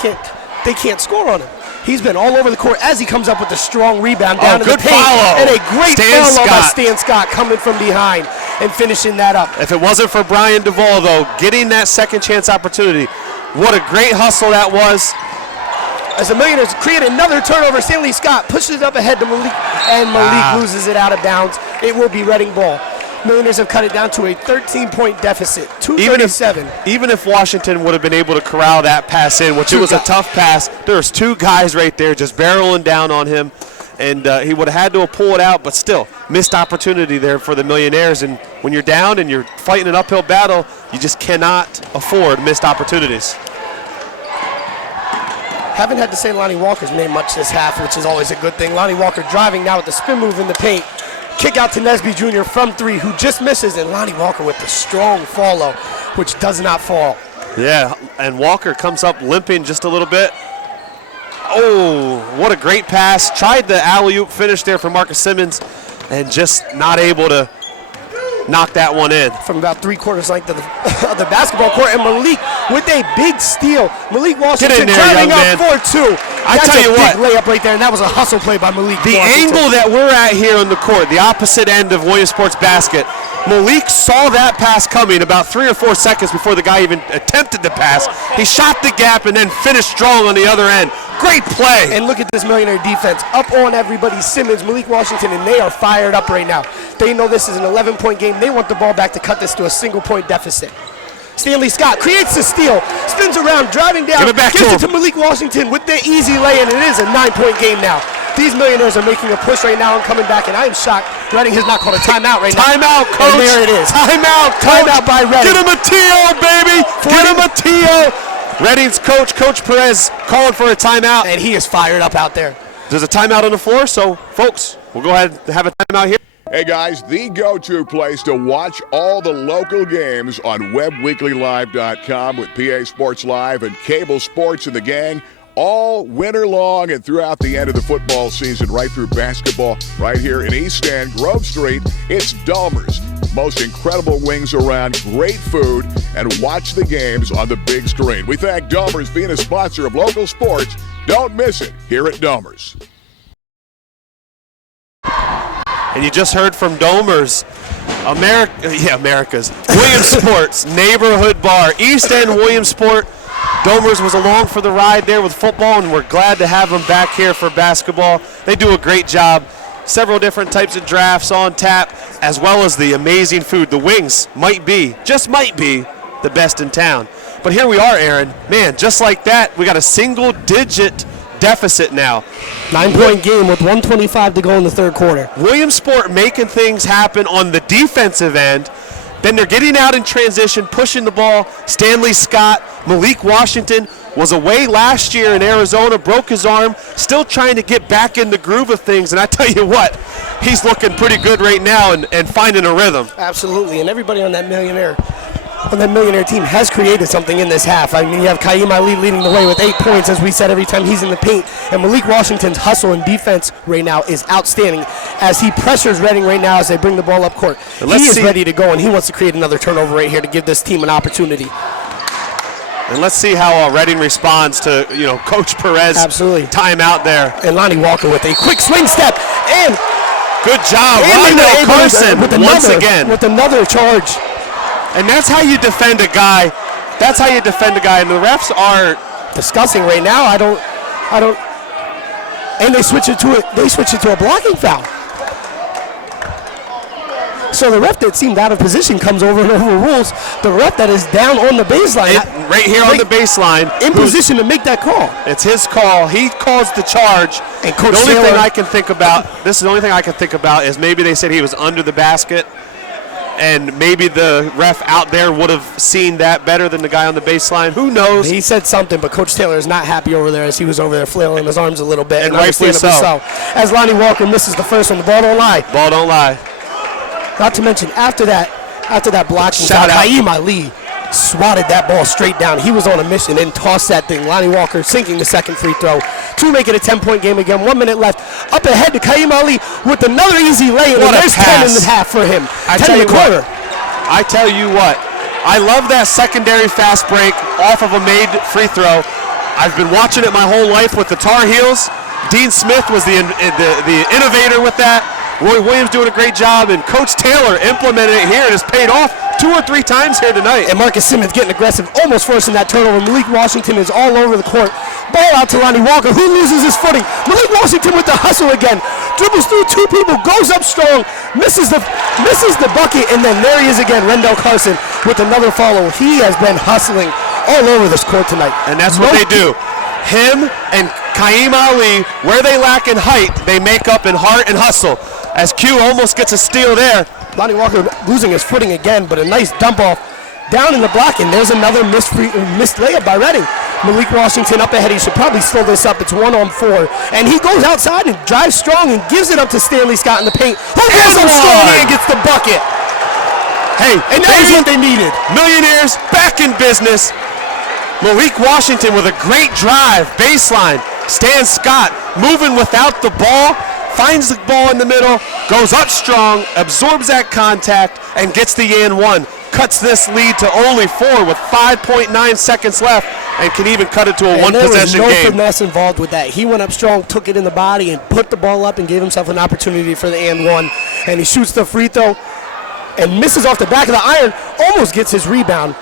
can't score on him. He's been all over the court as he comes up with a strong rebound down in the paint. Follow. And a great follow by Stan Scott coming from behind and finishing that up. If it wasn't for Brian Duvall, though, getting that second chance opportunity, what a great hustle that was. As the Millionaires create another turnover, Stanley Scott pushes it up ahead to Malik, and Malik loses it out of bounds. It will be Reading ball. Millionaires have cut it down to a 13-point deficit, 237. Even if Washington would have been able to corral that pass in, which it was a tough pass, there's 2 guys right there just barreling down on him, and he would have had to pull it out, but still, missed opportunity there for the Millionaires. And when you're down and you're fighting an uphill battle, you just cannot afford missed opportunities. Haven't had to say Lonnie Walker's name much this half, which is always a good thing. Lonnie Walker driving now with the spin move in the paint. Kick out to Nesby Jr. from 3, who just misses, and Lonnie Walker with the strong follow, which does not fall. Yeah, and Walker comes up limping just a little bit. Oh, what a great pass. Tried the alley-oop finish there for Marcus Simmons, and just not able to knock that one in. From about 3/4 length of the basketball court, and Malik with a big steal. Malik Washington driving up 4-2. I tell you what, layup right there, and that was a hustle play by Malik. The angle that we're at here on the court, the opposite end of Williamsport's basket, Malik saw that pass coming about 3 or 4 seconds before the guy even attempted the pass. He shot the gap and then finished strong on the other end. Great play. And look at this Millionaire defense. Up on everybody, Simmons, Malik Washington, and they are fired up right now. They know this is an 11-point game. They want the ball back to cut this to a single-point deficit. Stanley Scott creates the steal, spins around, driving down, gives it to Malik Washington with the easy lay-in, and it is a 9-point game now. These Millionaires are making a push right now and coming back, and I am shocked. Reading has not called a timeout right now. Timeout, Coach. And there it is. Timeout, Coach. Timeout by Reading. Get him a TO, baby. Get him a TO. Reading's coach, Coach Perez, calling for a timeout. And he is fired up out there. There's a timeout on the floor, so, folks, we'll go ahead and have a timeout here. Hey guys, the go-to place to watch all the local games on WebWeeklyLive.com with PA Sports Live and Cable Sports and the gang all winter long and throughout the end of the football season, right through basketball, right here in East End, Grove Street. It's Dahmer's. Most incredible wings around, great food, and watch the games on the big screen. We thank Dahmer's being a sponsor of local sports. Don't miss it here at Dahmer's. And you just heard from Dahmer's, America's Williamsport's neighborhood bar, East End Williamsport. Dahmer's was along for the ride there with football, and we're glad to have them back here for basketball. They do a great job. Several different types of drafts on tap, as well as the amazing food. The wings just might be, the best in town. But here we are, Aaron. Man, just like that, we got a single-digit deficit now. 9-point game with 1:25 to go in the third quarter. Williamsport making things happen on the defensive end. Then they're getting out in transition, pushing the ball. Stanley Scott, Malik Washington was away last year in Arizona, broke his arm, still trying to get back in the groove of things. And I tell you what, he's looking pretty good right now and finding a rhythm. Absolutely, and everybody on that millionaire team has created something in this half. I mean, you have Kaim Ali leading the way with 8 points, as we said, every time he's in the paint. And Malik Washington's hustle and defense right now is outstanding as he pressures Reading right now as they bring the ball up court. He is ready to go, and he wants to create another turnover right here to give this team an opportunity. And let's see how Reading responds to, Coach Perez. Absolutely. Timeout there. And Lonnie Walker with a quick swing step. And good job, Rondell Carson, once again. With another charge. And that's how you defend a guy. And the refs are discussing right now. I don't. And they switch it to a blocking foul. So the ref that seemed out of position comes over and overrules the ref that is down on the baseline. Right here on the baseline. In position to make that call. It's his call. He calls the charge. And Coach the only Taylor, thing I can think about is maybe they said he was under the basket. And maybe the ref out there would have seen that better than the guy on the baseline. Who knows? He said something, but Coach Taylor is not happy over there as he was over there flailing his arms a little bit. And rightfully so. As Lonnie Walker misses the first one, the ball don't lie. Ball don't lie. Not to mention, after that blocking foul, Kaim Ali swatted that ball straight down. He was on a mission and tossed that thing. Lonnie Walker sinking the second free throw to make it a 10-point game again. 1 minute left. Up ahead to Kaim Ali with another easy lay-in. And there's 10 and a half for him. I tell you what, I love that secondary fast break off of a made free throw. I've been watching it my whole life with the Tar Heels. Dean Smith was the innovator with that. Roy Williams doing a great job, and Coach Taylor implemented it here, and it's paid off 2 or 3 times here tonight. And Marcus Simmons getting aggressive, almost forcing that turnover. Malik Washington is all over the court. Ball out to Lonnie Walker, who loses his footing. Malik Washington with the hustle again. Dribbles through 2 people, goes up strong, misses the bucket, and then there he is again, Rondell Carson with another follow. He has been hustling all over this court tonight. And that's what they do. Him and Kaim Ali, where they lack in height, they make up in heart and hustle. As Q almost gets a steal there. Lonnie Walker losing his footing again, but a nice dump off down in the block, and there's another missed layup by Reading. Malik Washington up ahead. He should probably slow this up. It's 1-on-4, and he goes outside and drives strong and gives it up to Stanley Scott in the paint. Who goes up strong and gets the bucket? Hey, and that was what they needed. Millionaires back in business. Malik Washington with a great drive, baseline. Stan Scott moving without the ball. Finds the ball in the middle, goes up strong, absorbs that contact, and gets the and one. Cuts this lead to only 4 with 5.9 seconds left, and can even cut it to a one-possession game. There was no finesse involved with that. He went up strong, took it in the body, and put the ball up and gave himself an opportunity for the and one. And he shoots the free throw and misses off the back of the iron, almost gets his rebound.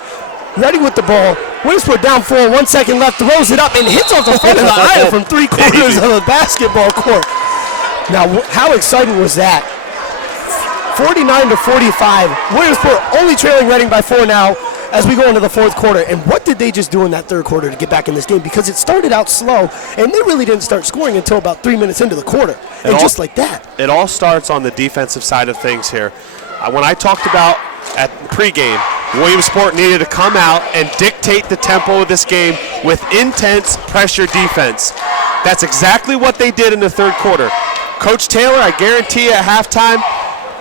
Ready with the ball. Williamsport down 4, 1 second left, throws it up and hits off the front of the iron from 3/4 of the basketball court. Now, how exciting was that? 49-45. Williamsport only trailing Reading by 4 now as we go into the fourth quarter. And what did they just do in that third quarter to get back in this game? Because it started out slow, and they really didn't start scoring until about 3 minutes into the quarter. And just like that. It all starts on the defensive side of things here. When I talked about at pregame, Williamsport needed to come out and dictate the tempo of this game with intense pressure defense. That's exactly what they did in the third quarter. Coach Taylor, I guarantee you at halftime,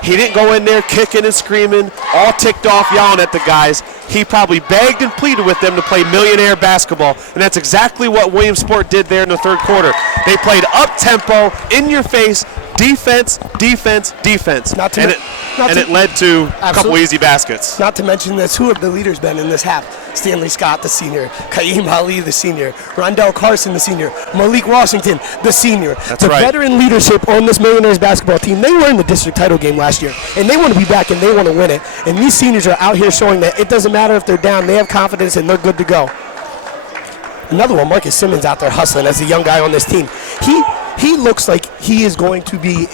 He didn't go in there kicking and screaming, all ticked off, yelling at the guys. He probably begged and pleaded with them to play millionaire basketball, and that's exactly what Williamsport did there in the third quarter. They played up-tempo, in-your-face, defense, defense, defense. And it led to a couple easy baskets. Not to mention this, who have the leaders been in this half? Stanley Scott, the senior. Kaim Ali, the senior. Rondell Carson, the senior. Malik Washington, the senior. That's the right. veteran leadership on this Millionaires basketball team. They were in the district title game last year, and they want to be back, and they want to win it. And these seniors are out here showing that it doesn't matter if they're down. They have confidence, and they're good to go. Another one, Marcus Simmons out there hustling as a young guy on this team. He looks like he is going to be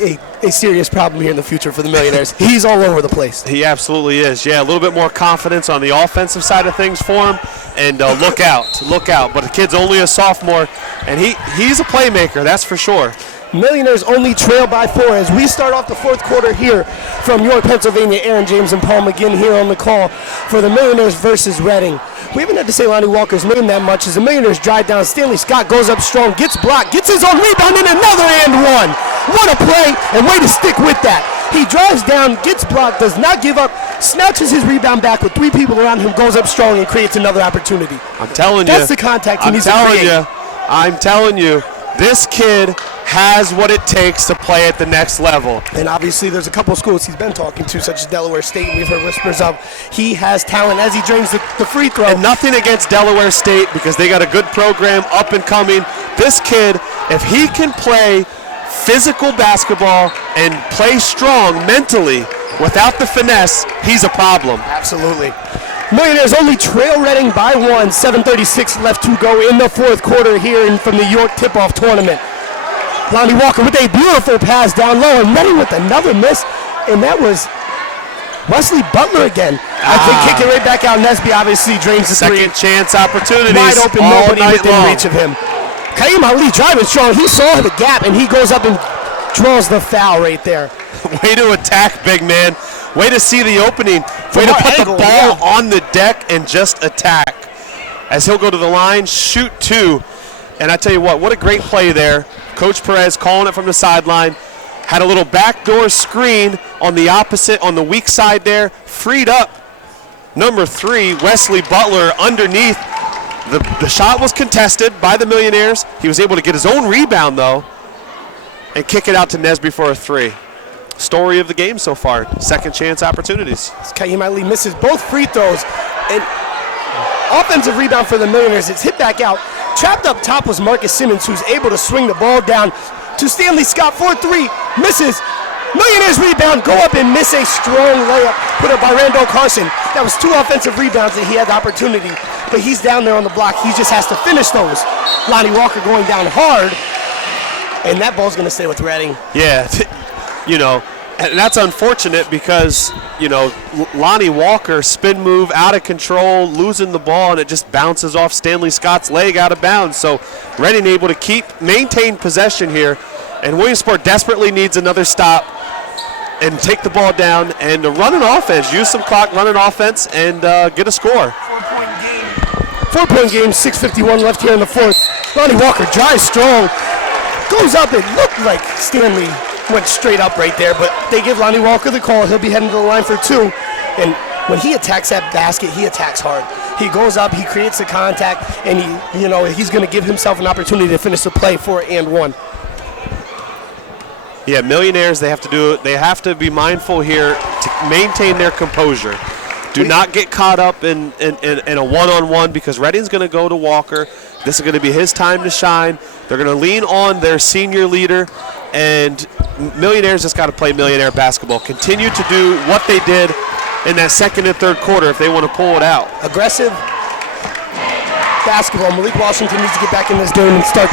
a serious problem here in the future for the Millionaires. He's all over the place. He absolutely is. Yeah, a little bit more confidence on the offensive side of things for him. And look out. But the kid's only a sophomore, and he's a playmaker, that's for sure. Millionaires only trail by 4 as we start off the fourth quarter here from York, Pennsylvania. Aaron James and Paul McGinn here on the call for the Millionaires versus Reading. We haven't had to say Lonnie Walker's name that much as the Millionaires drive down. Stanley Scott goes up strong, gets blocked, gets his own rebound, and another and one. What a play, and way to stick with that. He drives down, gets blocked, does not give up, snatches his rebound back with 3 people around him, goes up strong, and creates another opportunity. I'm telling you. That's the contact he needs to create. I'm telling you, this kid has what it takes to play at the next level. And obviously there's a couple of schools he's been talking to, such as Delaware State. We've heard whispers of he has talent as he drains the free throw. And nothing against Delaware State because they got a good program up and coming. This kid, if he can play physical basketball and play strong mentally without the finesse, he's a problem. Absolutely. Millionaires only trail Reading by 1. 7:36 left to go in the fourth quarter here from the York tip-off tournament. Lonnie Walker with a beautiful pass down low, and Reading with another miss, and that was Wesley Butler again. I think kick it right back out. Nesby obviously drains the three. Second chance opportunities. Wide open, nobody within reach of him. Kaim Ali driving strong. He saw the gap, and he goes up and draws the foul right there. Way to attack, big man. Way to see the opening. Way to put the ball on the deck and just attack. As he'll go to the line, shoot 2. And I tell you what a great play there. Coach Perez calling it from the sideline. Had a little backdoor screen on the opposite, on the weak side there. Freed up number 3, Wesley Butler, underneath. The shot was contested by the Millionaires. He was able to get his own rebound, though, and kick it out to Nesby for a 3. Story of the game so far. Second chance opportunities. Kaim Ali misses both free throws. And offensive rebound for the Millionaires. It's hit back out. Trapped up top was Marcus Simmons, who's able to swing the ball down to Stanley Scott for 3. Misses. Millionaires rebound, go up and miss a strong layup put up by Randall Carson. That was 2 offensive rebounds that he had the opportunity, but he's down there on the block. He just has to finish those. Lonnie Walker going down hard, and that ball's going to stay with Reading. Yeah, and that's unfortunate because, Lonnie Walker, spin move, out of control, losing the ball, and it just bounces off Stanley Scott's leg out of bounds. So Reading able to maintain possession here, and Williamsport desperately needs another stop and take the ball down and run an offense, use some clock, run an offense, and get a score. 4-point game, 6:51 left here in the fourth. Lonnie Walker drives strong, goes up. It looked like Stanley went straight up right there, but they give Lonnie Walker the call. He'll be heading to the line for 2. And when he attacks that basket, he attacks hard. He goes up, he creates the contact, and he's going to give himself an opportunity to finish the play for and 1. Yeah, Millionaires, they have to be mindful here to maintain their composure. Do not get caught up in a one-on-one because Reading's going to go to Walker. This is going to be his time to shine. They're going to lean on their senior leader, and Millionaires just got to play millionaire basketball. Continue to do what they did in that second and third quarter if they want to pull it out. Aggressive basketball. Malik Washington needs to get back in this game and start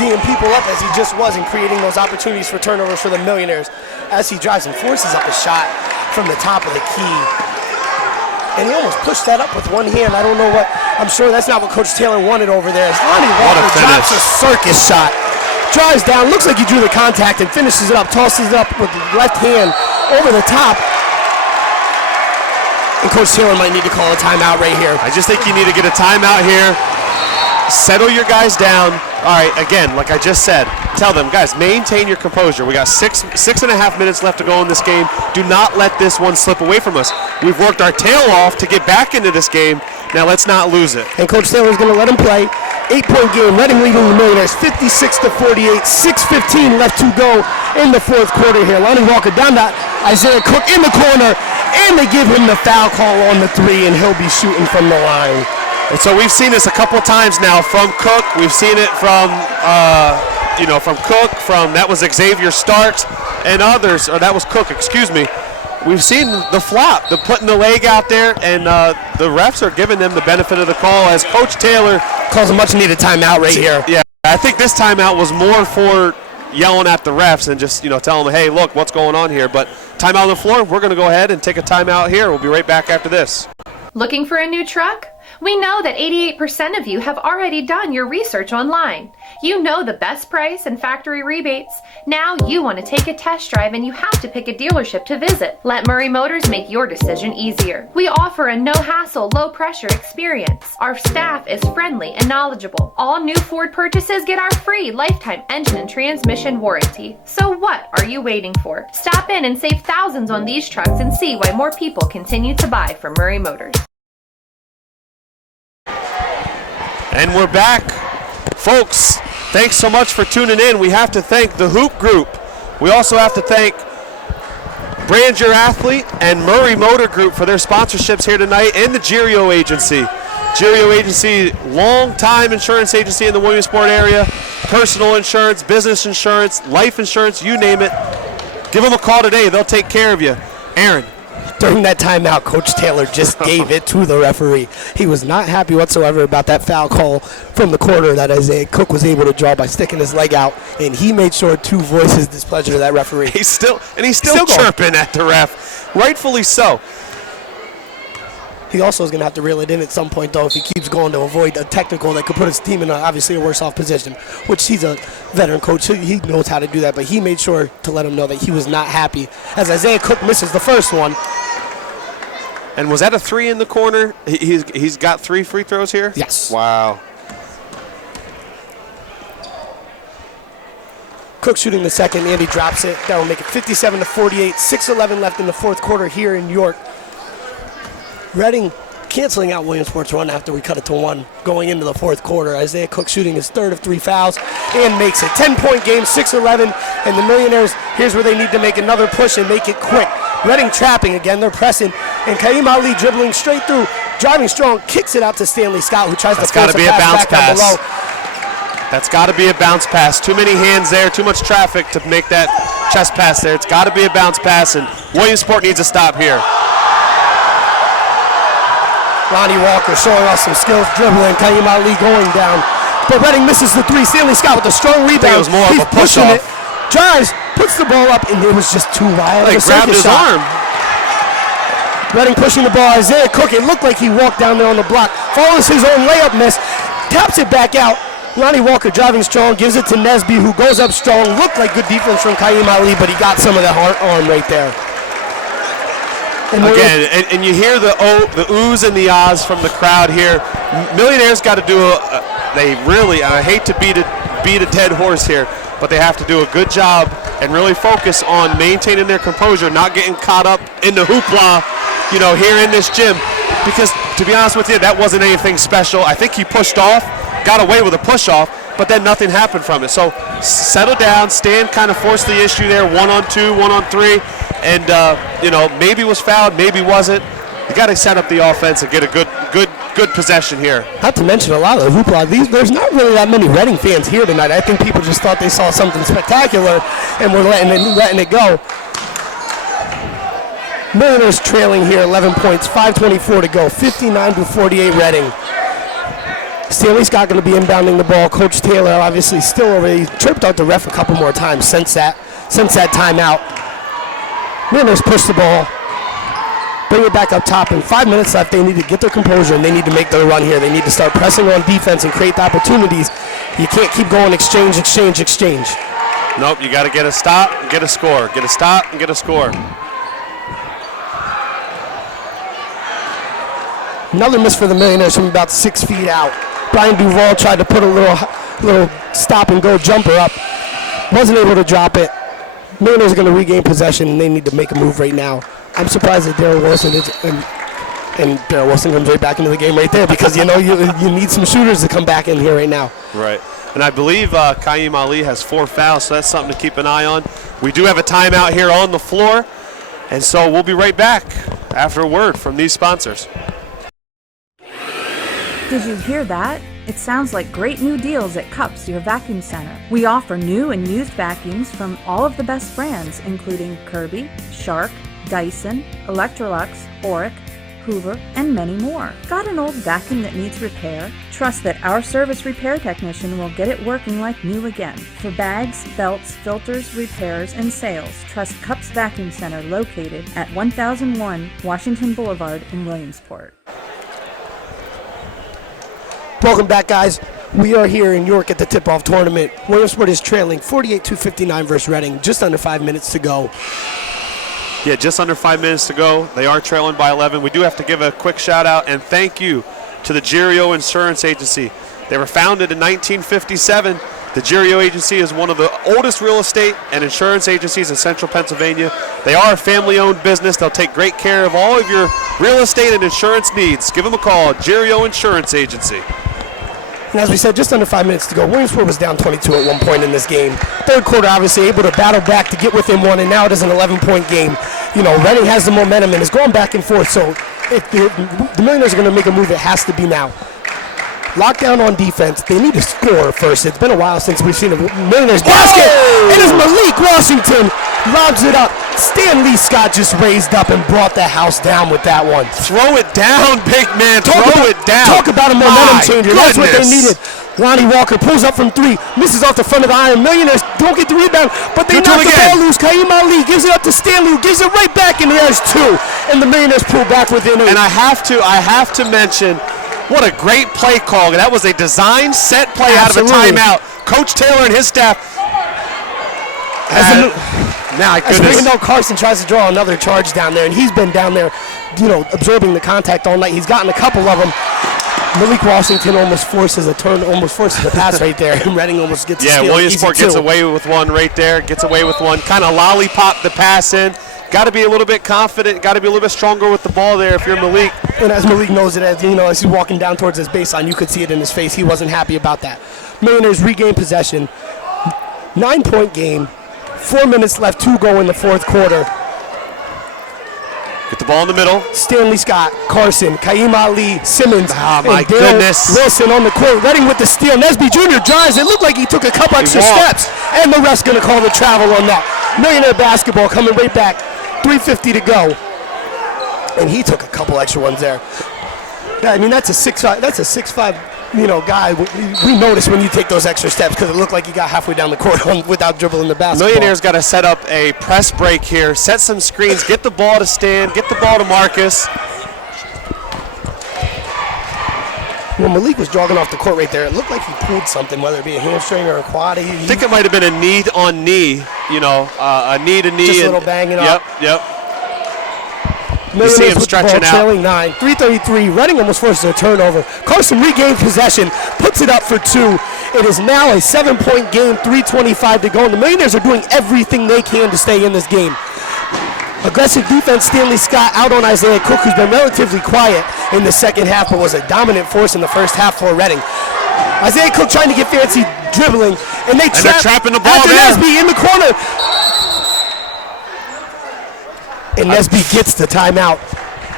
D'ing people up as he just was and creating those opportunities for turnovers for the Millionaires. As he drives and forces up a shot from the top of the key. And he almost pushed that up with one hand. I don't know what, I'm sure that's not what Coach Taylor wanted over there. As Lonnie Walker drops a circus shot. Drives down, looks like he drew the contact and finishes it up, tosses it up with the left hand over the top. And Coach Taylor might need to call a timeout right here. I just think you need to get a timeout here. Settle your guys down. All right, again, like I just said, tell them, guys, maintain your composure. We got six and a half minutes left to go in this game. Do not let this one slip away from us. We've worked our tail off to get back into this game. Now let's not lose it. And Coach Taylor's going to let him play. 8-point game, Reading leading the Millionaires 56-48, 6:15 left to go in the fourth quarter here. Lonnie Walker down to Isaiah Cook in the corner, and they give him the foul call on the three, and he'll be shooting from the line. And so we've seen this a couple times now from Cook. We've seen it from, from Cook, that was Xavier Starks and others, or that was Cook, excuse me. We've seen the flop, the putting the leg out there, and the refs are giving them the benefit of the call as Coach Taylor calls a much-needed timeout right here. Yeah, I think this timeout was more for yelling at the refs and just telling them, hey, look, what's going on here? But timeout on the floor, we're going to go ahead and take a timeout here. We'll be right back after this. Looking for a new truck? We know that 88% of you have already done your research online. You know the best price and factory rebates. Now you want to take a test drive and you have to pick a dealership to visit. Let Murray Motors make your decision easier. We offer a no-hassle, low-pressure experience. Our staff is friendly and knowledgeable. All new Ford purchases get our free lifetime engine and transmission warranty. So what are you waiting for? Stop in and save thousands on these trucks and see why more people continue to buy from Murray Motors. And we're back. Folks, thanks so much for tuning in. We have to thank the Hoop Group. We also have to thank Brand Your Athlete and Murray Motor Group for their sponsorships here tonight, and the Girio Agency. Girio Agency, long-time insurance agency in the Williamsport area. Personal insurance, business insurance, life insurance, you name it. Give them a call today. They'll take care of you. Aaron. During that timeout, Coach Taylor just gave it to the referee. He was not happy whatsoever about that foul call from the corner that Isaiah Cook was able to draw by sticking his leg out, and he made sure to voice his displeasure to that referee. He's still chirping at the ref, rightfully so. He also is going to have to reel it in at some point, though, if he keeps going to avoid a technical that could put his team in obviously a worse-off position, which he's a veteran coach. He knows how to do that, but he made sure to let him know that he was not happy as Isaiah Cook misses the first one. And was that a three in the corner? He's got 3 free throws here? Yes. Wow. Cook shooting the second, Andy drops it. That will make it 57-48, 6:11 left in the fourth quarter here in York. Reading canceling out Williamsport's run after we cut it to 1 going into the fourth quarter. Isaiah Cook shooting his third of 3 fouls and makes it. 10-point game, 6-11, and the Millionaires, here's where they need to make another push and make it quick. Reading trapping again, they're pressing, and Kaim Ali dribbling straight through, driving strong, kicks it out to Stanley Scott, who tries to force a pass back down below. That's got to be a bounce pass. Too many hands there, too much traffic to make that chest pass there. It's got to be a bounce pass, and Williamsport needs a stop here. Lonnie Walker showing us some skills dribbling, Kaim Ali going down. But Reading misses the 3. Stanley Scott with a strong rebound. It was more of a push-off. Drives, puts the ball up, and it was just too wild. He grabbed his arm. Reading pushing the ball. Isaiah Cook, it looked like he walked down there on the block. Follows his own layup miss. Taps it back out. Lonnie Walker driving strong, gives it to Nesby, who goes up strong. Looked like good defense from Kaim Ali, but he got some of that hard arm right there. Again, and you hear the oohs and the ahs from the crowd here. Millionaires got to do I hate to beat a dead horse here, but they have to do a good job and really focus on maintaining their composure, not getting caught up in the hoopla, here in this gym. Because to be honest with you, that wasn't anything special. I think he pushed off, got away with a push off, but then nothing happened from it. So settle down, stand, kind of force the issue there, 1-on-2, 1-on-3, and maybe was fouled, maybe wasn't. You got to set up the offense and get a good possession here. Not to mention a lot of the hoopla. There's not really that many Reading fans here tonight. I think people just thought they saw something spectacular and were letting it go. Millionaires trailing here, 11 points, 5:24 to go, 59-48 Reading. Stanley Scott going to be inbounding the ball. Coach Taylor obviously still over. He tripped out the ref a couple more times since that timeout. Millionaires push the ball, bring it back up top, and 5 minutes left. They need to get their composure, and they need to make their run here. They need to start pressing on defense and create the opportunities. You can't keep going exchange. Nope, you got to get a stop and get a score. Get a stop and get a score. Another miss for the Millionaires from about 6 feet out. Brian Duvall tried to put a little stop-and-go jumper up. Wasn't able to drop it. Mariners are going to regain possession, and they need to make a move right now. I'm surprised that Darryl Wilson is, and Darryl Wilson comes right back into the game right there because, you need some shooters to come back in here right now. Right. And I believe Kaim Ali has 4 fouls, so that's something to keep an eye on. We do have a timeout here on the floor, and so we'll be right back after a word from these sponsors. Did you hear that? It sounds like great new deals at Cups, your vacuum center. We offer new and used vacuums from all of the best brands, including Kirby, Shark, Dyson, Electrolux, Auric, Hoover, and many more. Got an old vacuum that needs repair? Trust that our service repair technician will get it working like new again. For bags, belts, filters, repairs, and sales, trust Cups Vacuum Center located at 1001 Washington Boulevard in Williamsport. Welcome back, guys. We are here in York at the tip-off tournament. Williamsport is trailing 48-59 versus Reading. Just under 5 minutes to go. Yeah, just under 5 minutes to go. They are trailing by 11. We do have to give a quick shout-out and thank you to the Girio Insurance Agency. They were founded in 1957. The Girio Agency is one of the oldest real estate and insurance agencies in central Pennsylvania. They are a family-owned business. They'll take great care of all of your real estate and insurance needs. Give them a call, Girio Insurance Agency. And as we said, just under 5 minutes to go. Williamsport was down 22 at one point in this game. Third quarter, obviously, able to battle back to get within one, and now it is an 11-point game. Reading has the momentum and is going back and forth, so if the Mariners are going to make a move, it has to be now. Lockdown on defense. They need to score first. It's been a while since we've seen a Mariners basket. It is Malik Washington. Lobs it up. Stanley Scott just raised up and brought the house down with that one. Throw it down, big man. Throw it down. Talk about a momentum changer. That's what they needed. Lonnie Walker pulls up from 3. Misses off the front of the iron. Millionaires don't get the rebound, but they knock the ball loose. Kaim Ali gives it up to Stanley, who gives it right back, and there's 2. And the Millionaires pull back within 8. And I have to mention, what a great play call. That was a design set play out of a timeout. Coach Taylor and his staff. My goodness. Carson tries to draw another charge down there, and he's been down there, absorbing the contact all night. He's gotten a couple of them. Malik Washington almost forces a pass right there, and Reading almost gets a steal. Yeah, Williamsport gets away with one right there, kind of lollipop the pass in. Got to be a little bit confident, got to be a little bit stronger with the ball there if you're Malik. And as Malik knows it, as he's walking down towards his baseline, you could see it in his face. He wasn't happy about that. Mariners regain possession. 9-point game. 4 minutes left to go in the fourth quarter. Get the ball in the middle. Stanley Scott, Carson, Kaim Ali, Simmons, and goodness. Wilson on the court. Reading with the steal. Nesby Jr. drives. It looked like he took a couple extra steps. And the ref's going to call the travel on that. Millionaire basketball coming right back. 3:50 to go. And he took a couple extra ones there. I mean, that's a 6'5", guy. We notice when you take those extra steps because it looked like he got halfway down the court without dribbling the basketball. Millionaires got to set up a press break here, set some screens, get the ball to Stan, get the ball to Marcus. When Malik was jogging off the court right there, it looked like he pulled something, whether it be a hamstring or a quad. I think it might have been a knee on knee, a knee to knee. Just a little banging up. Yep. You see him stretching out. Trailing 9, 3:33. Reading almost forces a turnover. Carson regains possession, puts it up for 2. It is now a 7-point game, 3:25 to go, and the Millionaires are doing everything they can to stay in this game. Aggressive defense, Stanley Scott out on Isaiah Cook, who's been relatively quiet in the second half, but was a dominant force in the first half for Reading. Isaiah Cook trying to get fancy dribbling, and they're trapping the ball there. Nesby in the corner. And Nesby gets the timeout.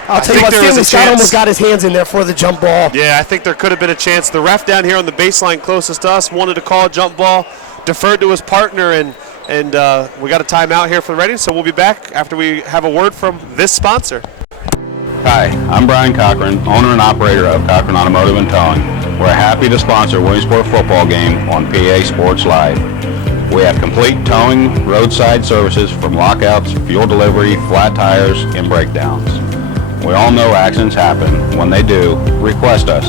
I'll tell you what, Stanley Scott almost got his hands in there for the jump ball. Yeah, I think there could have been a chance. The ref down here on the baseline closest to us wanted to call a jump ball, deferred to his partner, and we got a timeout here for Reading, so we'll be back after we have a word from this sponsor. Hi, I'm Brian Cochran, owner and operator of Cochran Automotive and Towing. We're happy to sponsor Williamsport football game on PA Sports Live. We have complete towing, roadside services from lockouts, fuel delivery, flat tires, and breakdowns. We all know accidents happen. When they do, request us.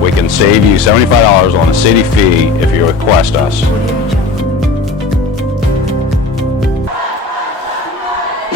We can save you $75 on a city fee if you request us.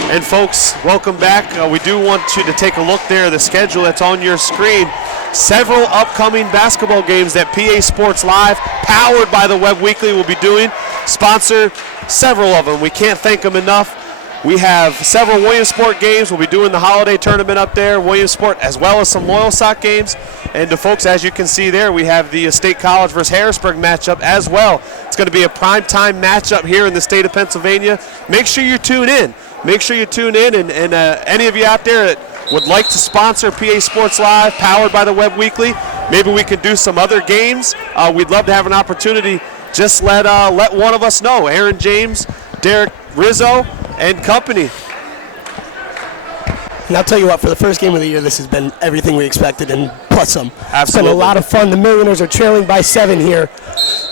And folks, welcome back. We do want you to take a look there, the schedule that's on your screen. Several upcoming basketball games that PA Sports Live, powered by the Web Weekly, will be doing. sponsor several of them. We can't thank them enough. We have several Williamsport games. We'll be doing the holiday tournament up there, Williamsport, as well as some Loyal Sock games. And the folks, as you can see there, we have the State College versus Harrisburg matchup as well. It's going to be a primetime matchup here in the state of Pennsylvania. Make sure you tune in. Make sure you tune in. And any of you out there that would like to sponsor PA Sports Live, powered by the Web Weekly, maybe we could do some other games. We'd love to have an opportunity. Just let one of us know. Aaron James, Derek Rizzo, and company. And I'll tell you what, for the first game of the year, this has been everything we expected and plus some. Absolutely. It's been a lot of fun. The Millionaires are trailing by 7 here.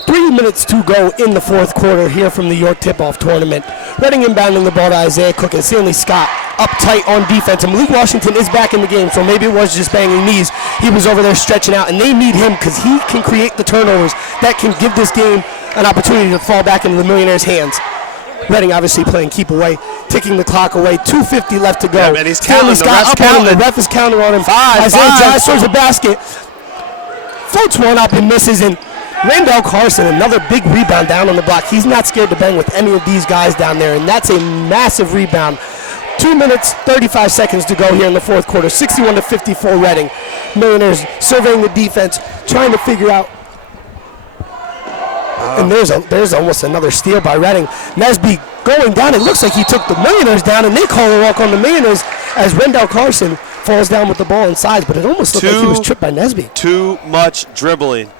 3 minutes to go in the fourth quarter here from the York tip-off tournament. Reading inbounding the ball to Isaiah Cook and Stanley Scott up tight on defense. And Malik Washington is back in the game, so maybe it was just banging knees. He was over there stretching out, and they need him because he can create the turnovers that can give this game an opportunity to fall back into the Millionaires' hands. Reading obviously playing keep away, ticking the clock away. 2:50 left to go. Yeah, and he's counting. Stanley Scott up on him. The ref is counting on him. Isaiah drives towards the basket. Floats one up and misses. And Randall Carson, another big rebound down on the block. He's not scared to bang with any of these guys down there, and that's a massive rebound. 2 minutes, 35 seconds to go here in the fourth quarter. 61-54 Reading. Millionaires surveying the defense, trying to figure out. And there's almost another steal by Reading. Nesby going down. It looks like he took the Millionaires down, and they call a walk on the Millionaires as Rendell Carson falls down with the ball inside. But it almost looked like he was tripped by Nesby. Too much dribbling.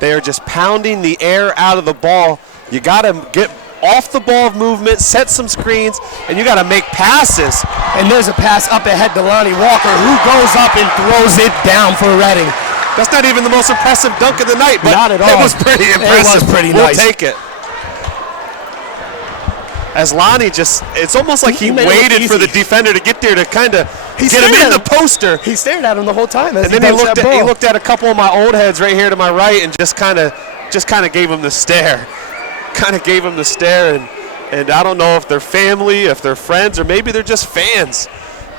They are just pounding the air out of the ball. You got to get off the ball of movement, set some screens, and you got to make passes. And there's a pass up ahead to Lonnie Walker, who goes up and throws it down for Reading. That's not even the most impressive dunk of the night, but not at all. It was pretty impressive. It was pretty we'll nice. Take it. As Lonnie it's almost like he waited for the defender to get there to kind of get him in the poster. He stared at him the whole time. And then he looked at a couple of my old heads right here to my right and just kind of gave him the stare. Kind of gave him the stare, and I don't know if they're family, if they're friends, or maybe they're just fans.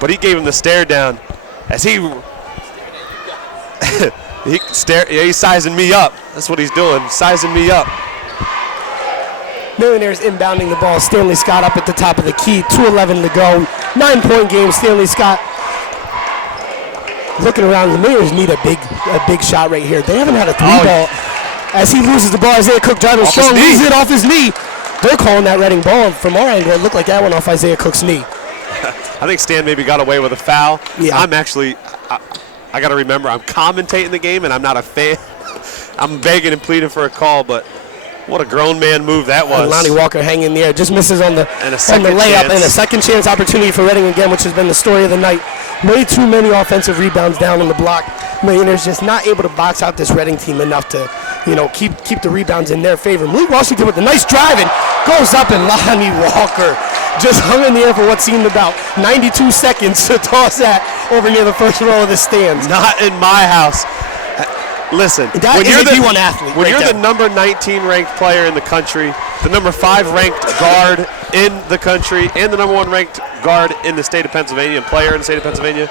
But he gave him the stare down as he's sizing me up. That's what he's doing, sizing me up. Millionaires inbounding the ball. Stanley Scott up at the top of the key. 2:11 to go. 9-point game. Stanley Scott looking around. The Millionaires need a big shot right here. They haven't had a three-ball. As he loses the ball, Isaiah Cook driving strong, loses it off his knee. They're calling that Reading ball. From our angle, it looked like that went off Isaiah Cook's knee. I think Stan maybe got away with a foul. Yeah. I'm actually, I got to remember, I'm commentating the game, and I'm not a fan. I'm begging and pleading for a call, but what a grown man move that was. And Lonnie Walker hanging in the air, just misses on the layup, chance. and a second chance opportunity for Reading again, which has been the story of the night. Way too many offensive rebounds down on the block. Millionaires just not able to box out this Reading team enough to, keep the rebounds in their favor. Malik Washington with a nice drive and goes up, and Lonnie Walker just hung in the air for what seemed about 92 seconds to toss that over near the first row of the stands. Not in my house. Listen, when you're the D1 athlete, when you're the number 19 ranked player in the country, the number 5 ranked guard in the country, and the number 1 ranked guard in the state of Pennsylvania, and player in the state of Pennsylvania,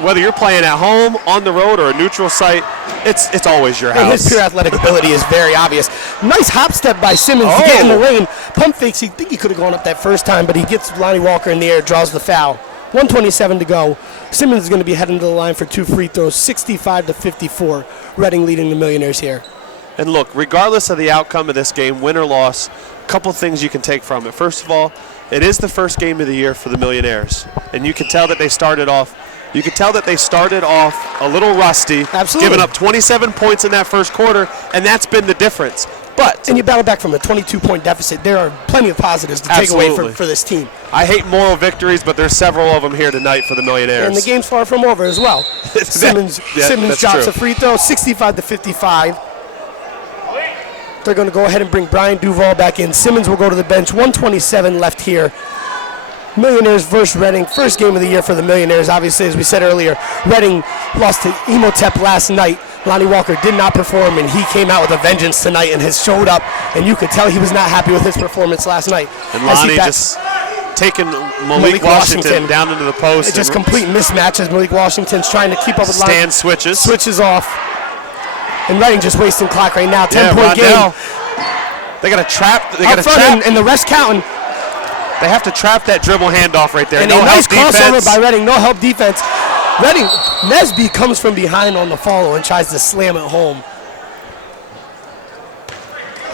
whether you're playing at home, on the road, or a neutral site, it's always your house. And his pure athletic ability is very obvious. Nice hop step by Simmons to get in the lane. Pump fakes. He think he could have gone up that first time, but he gets Lonnie Walker in the air, draws the foul. 1:27 to go. Simmons is going to be heading to the line for 2 free throws. 65-54. Reading leading the Millionaires here. And look, regardless of the outcome of this game, win or loss, a couple things you can take from it. First of all, it is the first game of the year for the Millionaires, and you can tell that they started off. You could tell that they started off a little rusty, giving up 27 points in that first quarter, and that's been the difference. And you battle back from a 22-point deficit. There are plenty of positives to take away for this team. I hate moral victories, but there's several of them here tonight for the Millionaires. And the game's far from over as well. Simmons drops a free throw, 65-55. They're going to go ahead and bring Brian Duvall back in. Simmons will go to the bench. 1:27 left here. Millionaires versus Reading. First game of the year for the Millionaires. Obviously, as we said earlier, Reading lost to Emotep last night. Lonnie Walker did not perform, and he came out with a vengeance tonight and has showed up, and you could tell he was not happy with his performance last night. And Lonnie just taking Malik Washington down into the post. It's just complete mismatches. Malik Washington's trying to keep up with Lonnie. Switches off. And Reading just wasting clock right now. 10-point game. They got to trap. They Up got to front trap. and the rest counting. They have to trap that dribble handoff right there. And no a nice help crossover defense. by Reading. No help defense. Reading, Nesby comes from behind on the follow and tries to slam it home.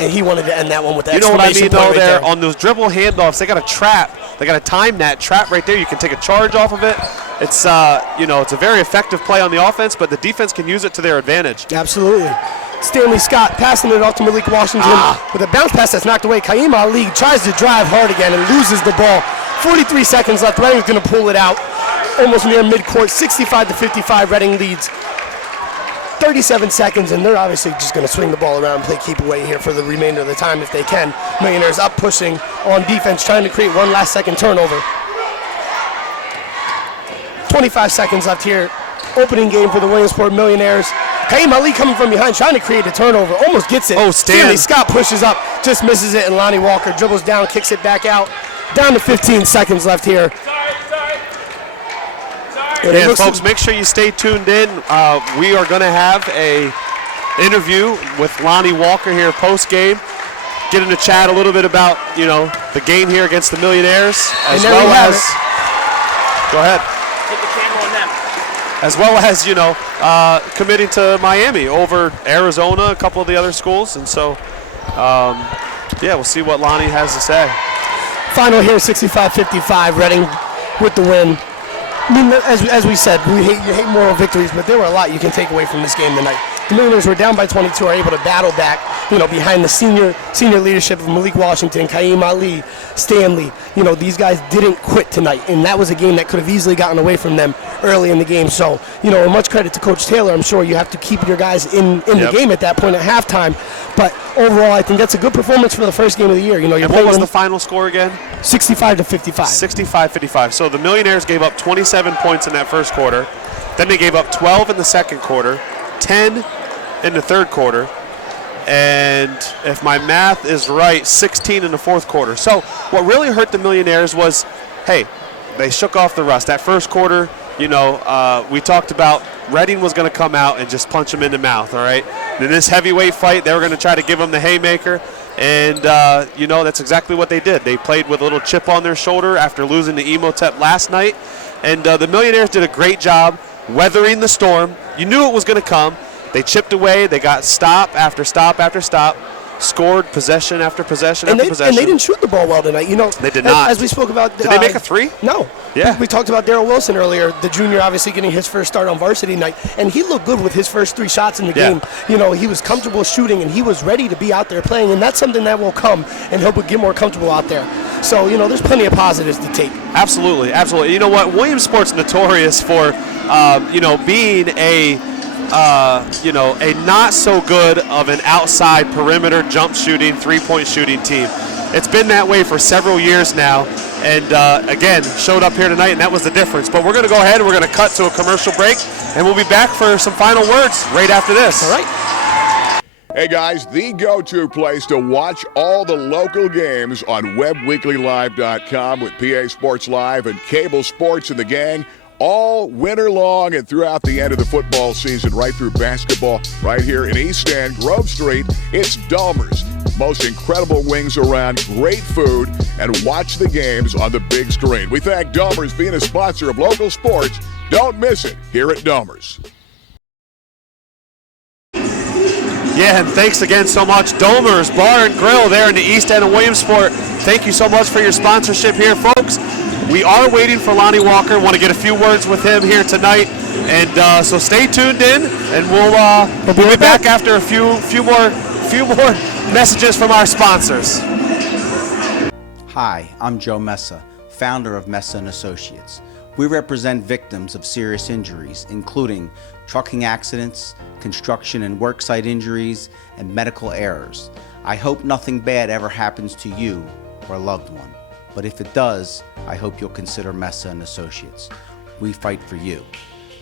And he wanted to end that one with the You know what I mean, though, right there on those dribble handoffs, they got to trap. They got to time that trap right there. You can take a charge off of it. It's it's a very effective play on the offense, but the defense can use it to their advantage. Absolutely. Stanley Scott passing it off to Malik Washington with a bounce pass that's knocked away. Kaim Ali tries to drive hard again and loses the ball. 43 seconds left. Reading's going to pull it out almost near midcourt. 65-55. Reading leads. 37 seconds, and they're obviously just going to swing the ball around and play keep away here for the remainder of the time if they can. Millionaires up pushing on defense, trying to create one last second turnover. 25 seconds left here. Opening game for the Williamsport Millionaires. Kaim Ali coming from behind, trying to create a turnover. Almost gets it. Oh, Stan. Stanley Scott pushes up, just misses it, and Lonnie Walker dribbles down, kicks it back out. Down to 15 seconds left here. Yeah, folks, make sure you stay tuned in. We are going to have a interview with Lonnie Walker here post-game. Getting to chat a little bit about, the game here against the Millionaires, as well as go ahead. Put the camera on them. As well as, committing to Miami over Arizona, a couple of the other schools. And so, we'll see what Lonnie has to say. Final here, 65-55, Reading with the win. I mean, as we said, you hate moral victories, but there were a lot you can take away from this game tonight. The Millionaires were down by 22, are able to battle back, behind the senior leadership of Malik Washington, Kaim Ali, Stanley. These guys didn't quit tonight, and that was a game that could have easily gotten away from them early in the game. So, much credit to Coach Taylor. I'm sure you have to keep your guys in the game at that point at halftime. But overall, I think that's a good performance for the first game of the year. And what was the final score again? 65-55. 65-55. So the Millionaires gave up 27 points in that first quarter. Then they gave up 12 in the second quarter, 10 in the third quarter, and if my math is right, 16 in the fourth quarter. So what really hurt the Millionaires was, hey, they shook off the rust. That first quarter, we talked about Reading was going to come out and just punch them in the mouth, all right? And in this heavyweight fight, they were going to try to give them the haymaker, and, that's exactly what they did. They played with a little chip on their shoulder after losing to Emotep last night, and the Millionaires did a great job weathering the storm. You knew it was going to come. They chipped away. They got stop after stop after stop, scored possession after possession after possession. And they didn't shoot the ball well tonight. They did not. As we spoke about. Did they make a three? No. Yeah. We talked about Darrell Wilson earlier, the junior obviously getting his first start on varsity night, and he looked good with his first 3 shots in the game. He was comfortable shooting, and he was ready to be out there playing, and that's something that will come, and he'll get more comfortable out there. So, there's plenty of positives to take. Absolutely, absolutely. You know what? Williamsport's notorious for, being a not so good of an outside perimeter jump shooting, 3-point shooting team. It's been that way for several years now, and again, showed up here tonight, and that was the difference. But we're going to go ahead and we're going to cut to a commercial break, and we'll be back for some final words right after this. All right. Hey guys, the go-to place to watch all the local games on WebWeeklyLive.com with PA Sports Live and Cable Sports and the gang all winter long and throughout the end of the football season, right through basketball, right here in East End, Grove Street. It's Dahmer's. Most incredible wings around, great food, and watch the games on the big screen. We thank Dahmer's being a sponsor of local sports. Don't miss it here at Dahmer's. Yeah, and thanks again so much, Dahmer's Bar and Grill there in the East End of Williamsport. Thank you so much for your sponsorship here, folks. We are waiting for Lonnie Walker. Want to get a few words with him here tonight, and so stay tuned in, and we'll be back after a few more messages from our sponsors. Hi, I'm Joe Messa, founder of Messa & Associates. We represent victims of serious injuries, including trucking accidents, construction and worksite injuries, and medical errors. I hope nothing bad ever happens to you or a loved one. But if it does, I hope you'll consider Messa & Associates. We fight for you.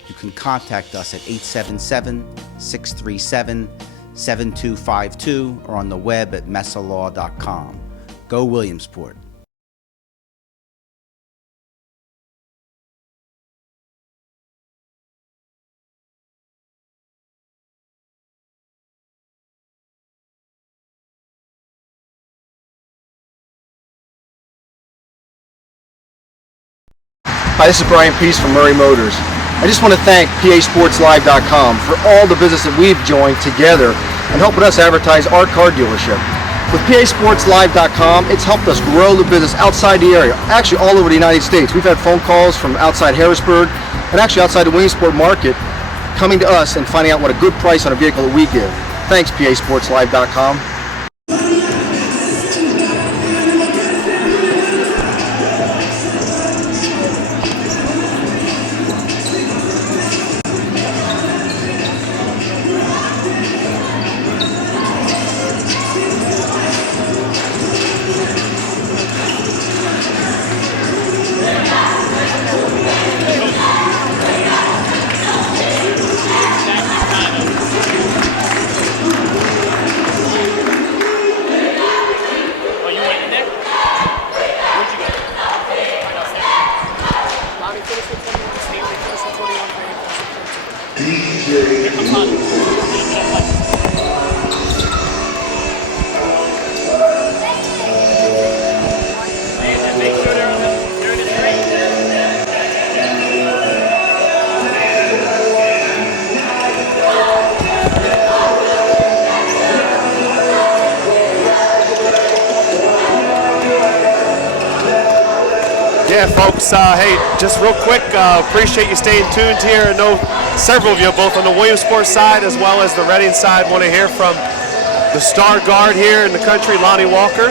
You can contact us at 877-637-7252 or on the web at messalaw.com. Go Williamsport. Hi, this is Brian Peace from Murray Motors. I just want to thank PASportsLive.com for all the business that we've joined together and helping us advertise our car dealership. With PASportsLive.com, it's helped us grow the business outside the area, actually all over the United States. We've had phone calls from outside Harrisburg and actually outside the Williamsport market coming to us and finding out what a good price on a vehicle that we give. Thanks, PASportsLive.com. Yeah, folks, hey, just real quick, appreciate you staying tuned here. I know several of you, both on the Williamsport side as well as the Reading side, want to hear from the star guard here in the country, Lonnie Walker.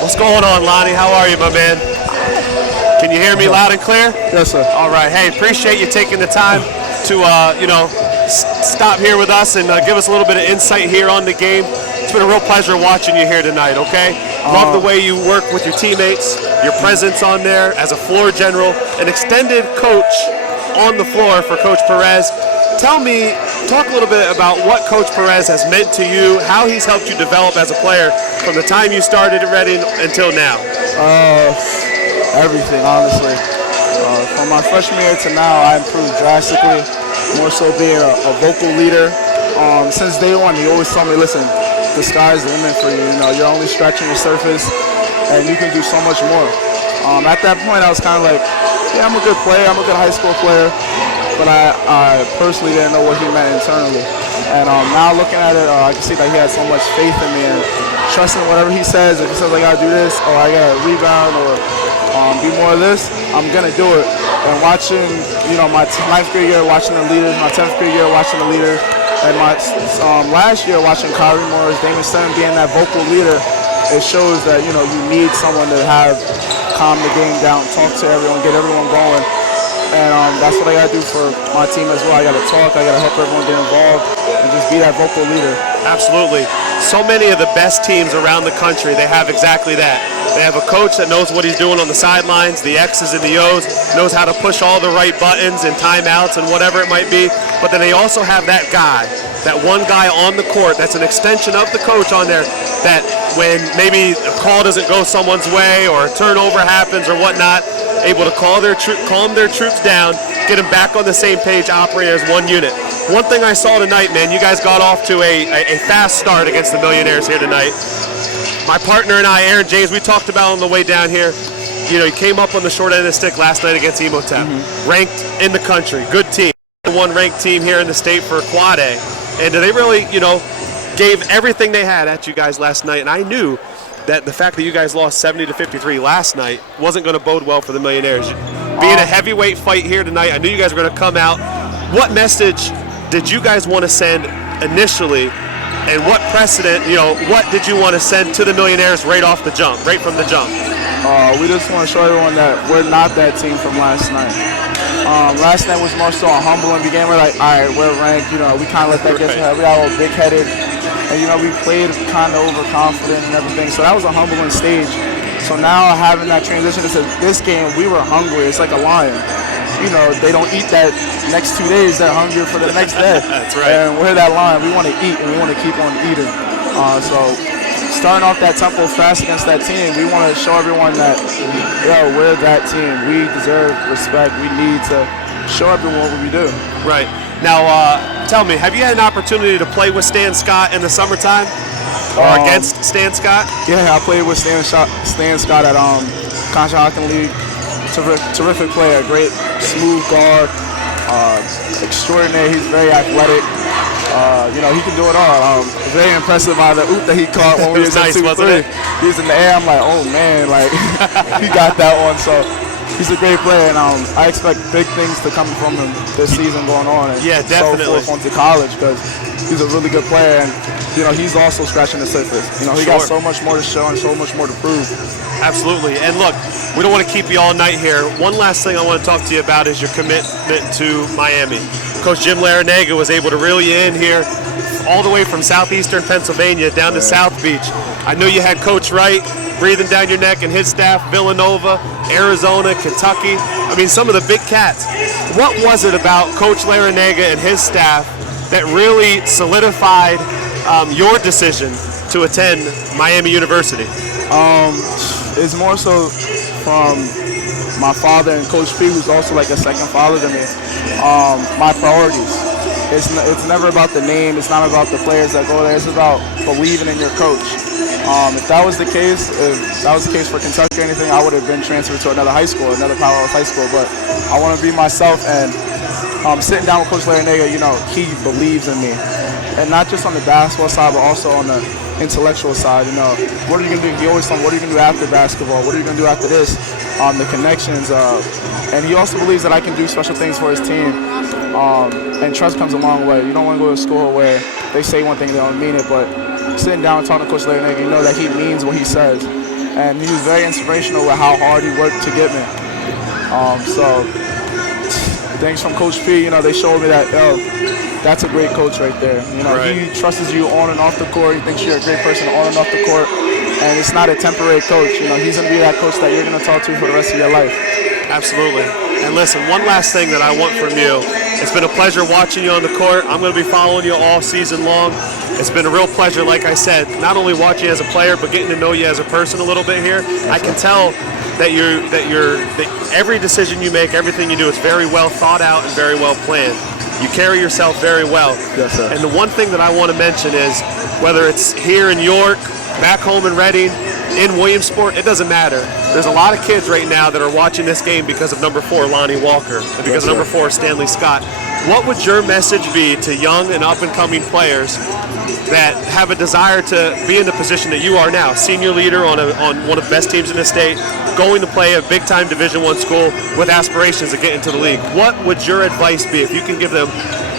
What's going on, Lonnie? How are you, my man? Can you hear me loud and clear? Yes, sir. All right. Hey, appreciate you taking the time to, stop here with us and give us a little bit of insight here on the game. It's been a real pleasure watching you here tonight, okay? Love the way you work with your teammates, your presence on there as a floor general, an extended coach on the floor for Coach Perez. Talk a little bit about what Coach Perez has meant to you, how he's helped you develop as a player from the time you started at Reading until now. Everything, honestly. From my freshman year to now, I improved drastically. More so being a vocal leader. Since day one, he always told me, listen, the sky's the limit for you. You know, you're only scratching the surface, and you can do so much more. At that point, I was kind of like, yeah, I'm a good player. I'm a good high school player. But I personally didn't know what he meant internally. And now looking at it, I can see that he has so much faith in me and trusting whatever he says. If he says I gotta do this, or I gotta rebound, or be more of this, I'm gonna do it. And watching, my 9th grade year, watching the leaders, my 10th grade year, watching the leaders, and my last year watching Kyrie Morris, Damon Sutton being that vocal leader, it shows that, you need someone to have calm the game down, talk to everyone, get everyone going. And that's what I gotta do for my team as well. I gotta talk, I gotta help everyone get involved, and just be that vocal leader. Absolutely. So many of the best teams around the country, they have exactly that. They have a coach that knows what he's doing on the sidelines, the X's and the O's, knows how to push all the right buttons and timeouts and whatever it might be. But then they also have that guy, that one guy on the court that's an extension of the coach on there, that when maybe a call doesn't go someone's way or a turnover happens or whatnot, able to calm their troops down, get them back on the same page, operate as one unit. One thing I saw tonight, man, you guys got off to a fast start against the Millionaires here tonight. My partner and I, Aaron James, we talked about on the way down here, he came up on the short end of the stick last night against Emotep. Ranked in the country, good team. One ranked team here in the state for Quad A. And they really, gave everything they had at you guys last night. And I knew that the fact that you guys lost 70-53 last night wasn't going to bode well for the Millionaires. Being a heavyweight fight here tonight, I knew you guys were going to come out. What message did you guys want to send initially, and what precedent, what did you want to send to the Millionaires right from the jump? We just want to show everyone that we're not that team from last night. Last night was more so a humbling game. We're like, all right, we're ranked. We kind of let that get to us. We got a little big-headed, and we played kind of overconfident and everything. So that was a humbling stage. So now having that transition into this game, we were hungry. It's like a lion. They don't eat that next 2 days. They're hungry for the next day. That's right. And we're that lion. We want to eat, and we want to keep on eating. So starting off that tempo fast against that team, we want to show everyone that, we're that team. We deserve respect. We need to show everyone what we do. Right. Now, tell me, have you had an opportunity to play with Stan Scott in the summertime or against Stan Scott? Yeah, I played with Stan Scott at Conshohocken League. Terrific player, great smooth guard, extraordinary. He's very athletic. He can do it all. Very impressive by the oop that he caught when we was nice, wasn't it? He was in the air. I'm like, oh man, like he got that one. So he's a great player, and I expect big things to come from him this season going on. And yeah, definitely. So forth onto college because he's a really good player, and he's also scratching the surface. He got so much more to show and so much more to prove. Absolutely. And look, we don't want to keep you all night here. One last thing I want to talk to you about is your commitment to Miami. Coach Jim Larinaga was able to reel you in here all the way from southeastern Pennsylvania down to South Beach. I know you had Coach Wright breathing down your neck and his staff, Villanova, Arizona, Kentucky. I mean, some of the big cats. What was it about Coach Larinaga and his staff that really solidified your decision to attend Miami University? It's more so from my father and Coach P, who's also like a second father to me. My priorities. It's never about the name. It's not about the players that go there. It's about believing in your coach. If that was the case, for Kentucky or anything, I would have been transferred to another high school, another powerhouse high school. But I want to be myself, and sitting down with Coach Larinaga, he believes in me, and not just on the basketball side, but also on the intellectual side. What are you gonna do? He always told me, what are you gonna do after basketball? What are you gonna do after this? The connections, and he also believes that I can do special things for his team. And trust comes a long way. You don't want to go to school where they say one thing, they don't mean it, but sitting down and talking to Coach Larinaga, you know that he means what he says. And he was very inspirational with how hard he worked to get me. So things from Coach P, they showed me that, that's a great coach right there. Right. He trusts you on and off the court. He thinks you're a great person on and off the court. And it's not a temporary coach. He's going to be that coach that you're going to talk to for the rest of your life. Absolutely. And listen, one last thing that I want from you. It's been a pleasure watching you on the court. I'm going to be following you all season long. It's been a real pleasure, like I said, not only watching you as a player, but getting to know you as a person a little bit here. I can tell that every decision you make, everything you do is very well thought out and very well planned. You carry yourself very well. Yes, sir. And the one thing that I want to mention is whether it's here in York, back home in Reading, in Williamsport, it doesn't matter. There's a lot of kids right now that are watching this game because of number 4, Lonnie Walker, and because of number 4, Stanley Scott. What would your message be to young and up-and-coming players that have a desire to be in the position that you are now, senior leader on one of the best teams in the state, going to play a big-time Division I school with aspirations to get into the league? What would your advice be? If you can give them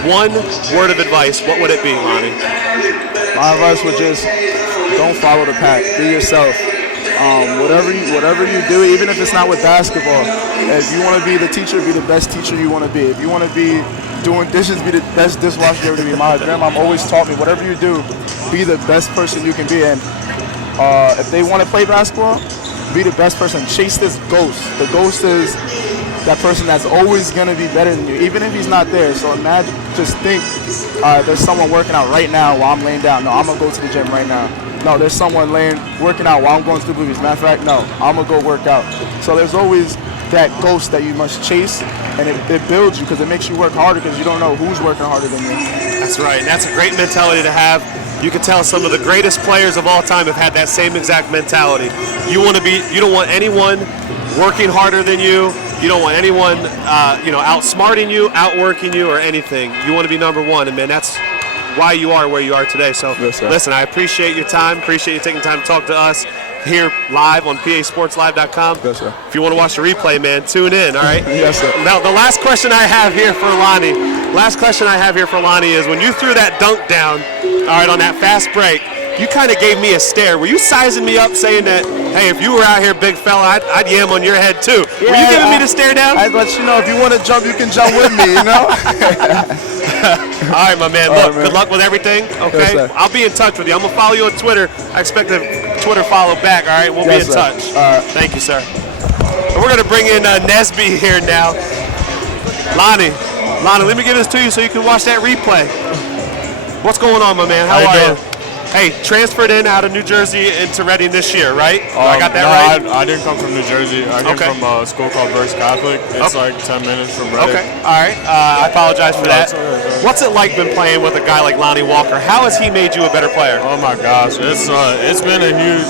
one word of advice, what would it be, Lonnie? My advice would just don't follow the pack. Be yourself. Whatever you do, even if it's not with basketball, if you want to be the teacher, be the best teacher you want to be. If you want to be doing dishes, be the best dishwasher you ever to be. My grandma always taught me, whatever you do, be the best person you can be. And if they want to play basketball, be the best person. Chase this ghost. The ghost is that person that's always going to be better than you, even if he's not there. So imagine, just think, there's someone working out right now while I'm laying down. No, I'm going to go to the gym right now. No, there's someone working out while I'm going to the movies. Matter of fact, no, I'm going to go work out. So there's always that ghost that you must chase, and it builds you because it makes you work harder because you don't know who's working harder than you. That's right. That's a great mentality to have. You can tell some of the greatest players of all time have had that same exact mentality. You don't want anyone working harder than you. You don't want anyone, outsmarting you, outworking you, or anything. You want to be number one, and man, that's why you are where you are today. So, yes, listen, I appreciate your time. Appreciate you taking time to talk to us here live on PASportsLive.com. Yes, sir. If you want to watch the replay, man, tune in. All right. Yes, sir. Now, the last question I have here for Lonnie is when you threw that dunk down, all right, on that fast break, you kind of gave me a stare. Were you sizing me up, saying that, hey, if you were out here, big fella, I'd yam on your head too? Yeah, were you giving me the stare down? I'd let you know, if you want to jump, you can jump with me, All right, my man. Look, good luck with everything. Okay, yes, I'll be in touch with you. I'm gonna follow you on Twitter. I expect a Twitter follow back. All right, we'll be in touch. Thank you, sir. And we're gonna bring in Nesby here now. Lonnie, let me give this to you so you can watch that replay. What's going on, my man? How are you? Hey, transferred in out of New Jersey into Reading this year, right? I got that right? I didn't come from New Jersey. I came from a school called Berks Catholic. It's like 10 minutes from Reading. Okay, all right. I apologize for that. What's it like been playing with a guy like Lonnie Walker? How has he made you a better player? Oh my gosh, it's been a huge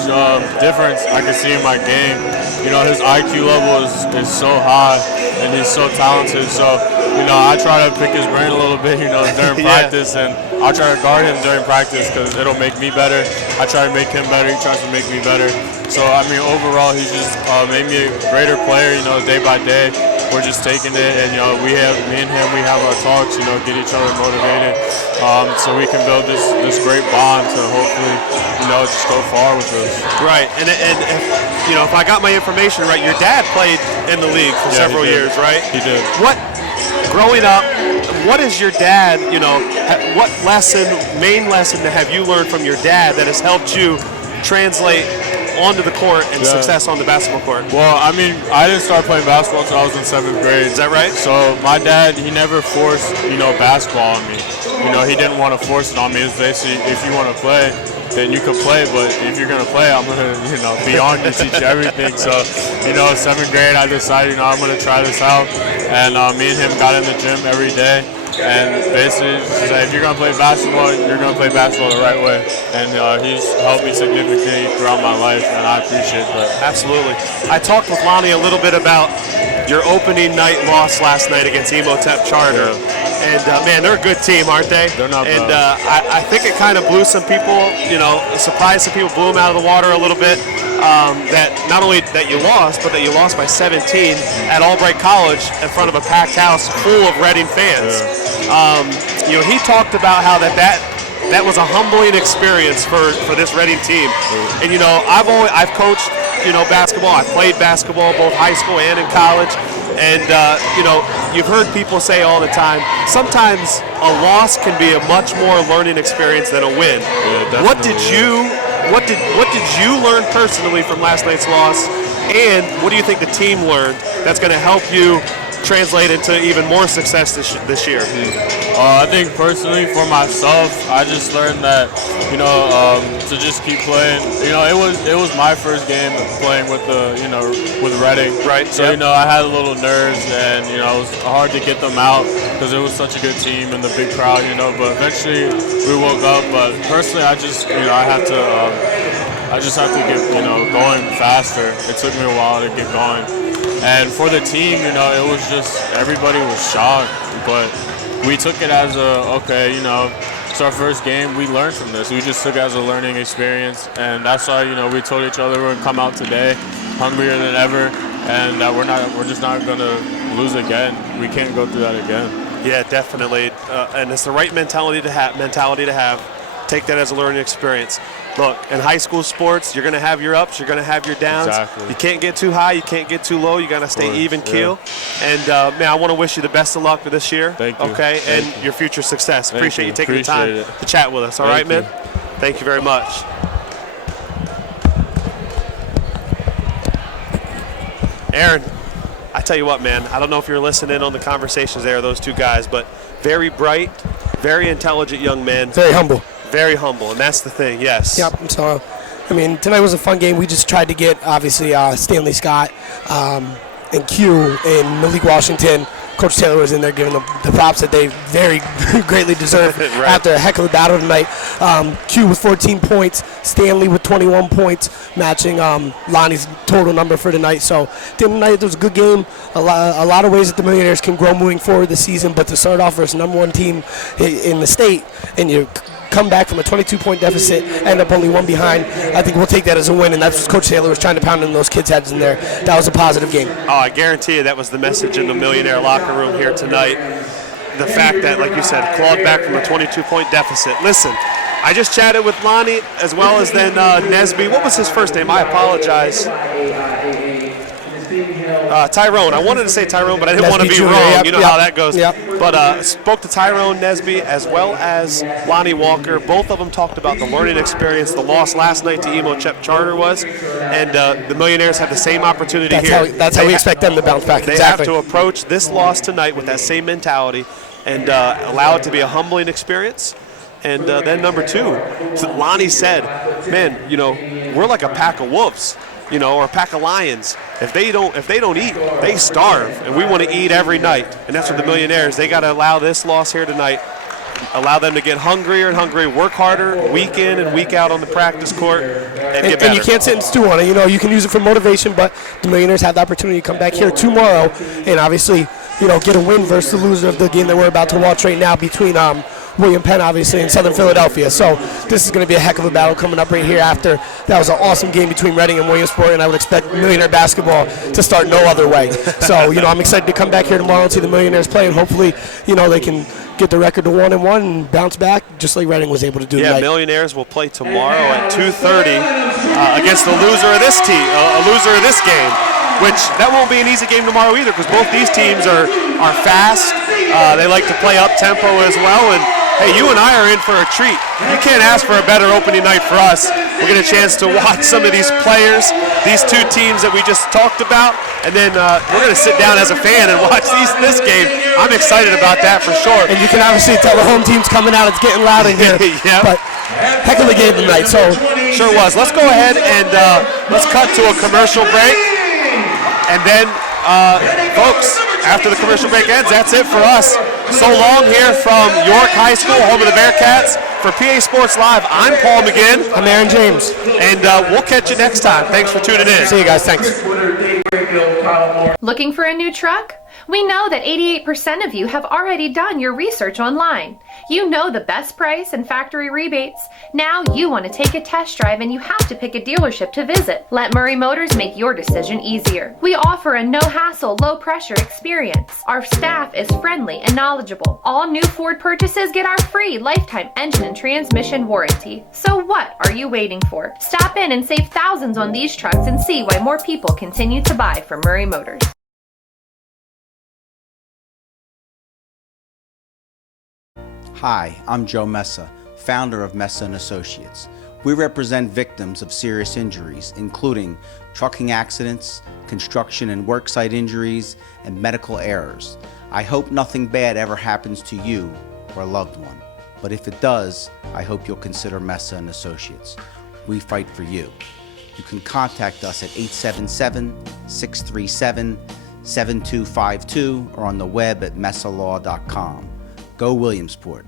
difference I can see in my game. You know, his IQ level is so high and he's so talented. So, you know, I try to pick his brain a little bit, you know, during practice, and I'll try to guard him during practice because it'll make me better. I try to make him better. He tries to make me better. So, I mean, overall, he's just made me a greater player, you know, day by day. We're just taking it, and, you know, me and him, we have our talks, you know, get each other motivated so we can build this great bond to hopefully, you know, just go far with us. Right, and you know, if I got my information right, your dad played in the league for several years, right? He did. Growing up, what is your dad, you know, what main lesson have you learned from your dad that has helped you translate onto the court and success on the basketball court? Well, I mean, I didn't start playing basketball until I was in 7th grade. Is that right? So my dad, he never forced, you know, basketball on me. You know, he didn't want to force it on me. It's basically, if you want to play, then you can play, but if you're going to play, I'm going to, you know, be on you, teach you everything. So, you know, 7th grade, I decided, you know, I'm going to try this out. And me and him got in the gym every day. And basically, if you're going to play basketball, you're going to play basketball the right way. And he's helped me significantly throughout my life, and I appreciate that. Absolutely. I talked with Lonnie a little bit about your opening night loss last night against Emotep Charter. And, man, they're a good team, aren't they? They're not bad. And I think it kind of blew some people, you know, surprised some people, blew them out of the water a little bit. That not only that you lost, but that you lost by 17 at Albright College in front of a packed house full of Reading fans. You know, he talked about how that was a humbling experience for this Reading team. And, you know, I've coached, you know, basketball. I've played basketball both high school and in college. And, you know, you've heard people say all the time, sometimes a loss can be a much more learning experience than a win. What did you learn personally from last night's loss? And what do you think the team learned that's going to help you translate into even more success this year? I think personally for myself, I just learned that, you know, to just keep playing. You know, it was my first game playing with with Reading. Right. So, you know, I had a little nerves, and, you know, it was hard to get them out because it was such a good team and the big crowd, you know, but eventually we woke up. But personally, I just, you know, I just have to get, you know, going faster. It took me a while to get going. And for the team, you know, it was just, everybody was shocked, but we took it as okay, you know, it's our first game. We learned from this. We just took it as a learning experience, and that's why, you know, we told each other we're gonna come out today hungrier than ever, and that we're just not gonna lose again. We can't go through that again. Yeah, definitely, and it's the right mentality to have. Take that as a learning experience. Look, in high school sports, you're going to have your ups, you're going to have your downs. Exactly. You can't get too high, you can't get too low. You got to stay even keel. And man, I want to wish you the best of luck for this year. Thank you. Okay, and your future success. Appreciate you taking the time to chat with us. All right, man. Thank you very much. Aaron, I tell you what, man. I don't know if you're listening on the conversations there, those two guys, but very bright, very intelligent young men. Very humble. Very humble, and that's the thing, yes. Yep, so, I mean, tonight was a fun game. We just tried to get, obviously, Stanley Scott and Q and Malik Washington. Coach Taylor was in there giving them the props that they very greatly deserve after a heck of a battle tonight. Q with 14 points, Stanley with 21 points, matching Lonnie's total number for tonight. So tonight it was a good game. A lot of ways that the Millionaires can grow moving forward this season, but to start off versus number one team in the state, and you come back from a 22-point deficit, end up only one behind, I think we'll take that as a win, and that's what Coach Taylor was trying to pound in those kids' heads in there. That was a positive game. Oh, I guarantee you that was the message in the Millionaire locker room here tonight. The fact that, like you said, clawed back from a 22-point deficit. Listen, I just chatted with Lonnie as well as then Nesby. What was his first name? I apologize. Tyrone. I wanted to say Tyrone, but I didn't want to be wrong. Yep, you know how that goes. Yep. But spoke to Tyrone Nesby as well as Lonnie Walker. Both of them talked about the learning experience the loss last night to Emotep Charter was, and the Millionaires have the same opportunity here. That's how we expect them to bounce back. They have to approach this loss tonight with that same mentality and allow it to be a humbling experience. And then number 2, Lonnie said, man, we're like a pack of wolves, or a pack of lions. If they don't eat, they starve, and we want to eat every night. And that's what the Millionaires, they got to allow this loss here tonight, allow them to get hungrier and hungrier, work harder week in and week out on the practice court, and get better. And you can't sit and stew on it. You can use it for motivation, but the Millionaires have the opportunity to come back here tomorrow and obviously, get a win versus the loser of the game that we're about to watch right now between William Penn, obviously, and Southern Philadelphia. So this is going to be a heck of a battle coming up right here after. That was an awesome game between Reading and Williamsport, and I would expect Millionaire basketball to start no other way. So, I'm excited to come back here tomorrow and see the Millionaires play, and hopefully, they can get the record to 1-1 and bounce back just like Reading was able to do tonight. Millionaires will play tomorrow at 2:30 against the loser of this team, a loser of this game, which that won't be an easy game tomorrow either because both these teams are fast. They like to play up-tempo as well, and hey, you and I are in for a treat. You can't ask for a better opening night for us. We'll get a chance to watch some of these players, these 2 teams that we just talked about, and then we're going to sit down as a fan and watch this game. I'm excited about that for sure. And you can obviously tell the home team's coming out. It's getting loud in here. Yeah. But heck of a game tonight. So sure was. Let's go ahead and let's cut to a commercial break. And then, folks, after the commercial break ends, that's it for us. So long here from York High School, home of the Bearcats. For PA Sports Live, I'm Paul McGinn. I'm Aaron James. And we'll catch you next time. Thanks for tuning in. See you guys. Thanks. Looking for a new truck? We know that 88% of you have already done your research online. You know the best price and factory rebates. Now you want to take a test drive and you have to pick a dealership to visit. Let Murray Motors make your decision easier. We offer a no-hassle, low-pressure experience. Our staff is friendly and knowledgeable. All new Ford purchases get our free lifetime engine and transmission warranty. So what are you waiting for? Stop in and save thousands on these trucks and see why more people continue to buy from Murray Motors. Hi, I'm Joe Messa, founder of Messa & Associates. We represent victims of serious injuries, including trucking accidents, construction and worksite injuries, and medical errors. I hope nothing bad ever happens to you or a loved one. But if it does, I hope you'll consider Messa & Associates. We fight for you. You can contact us at 877-637-7252 or on the web at messalaw.com. Go Williamsport.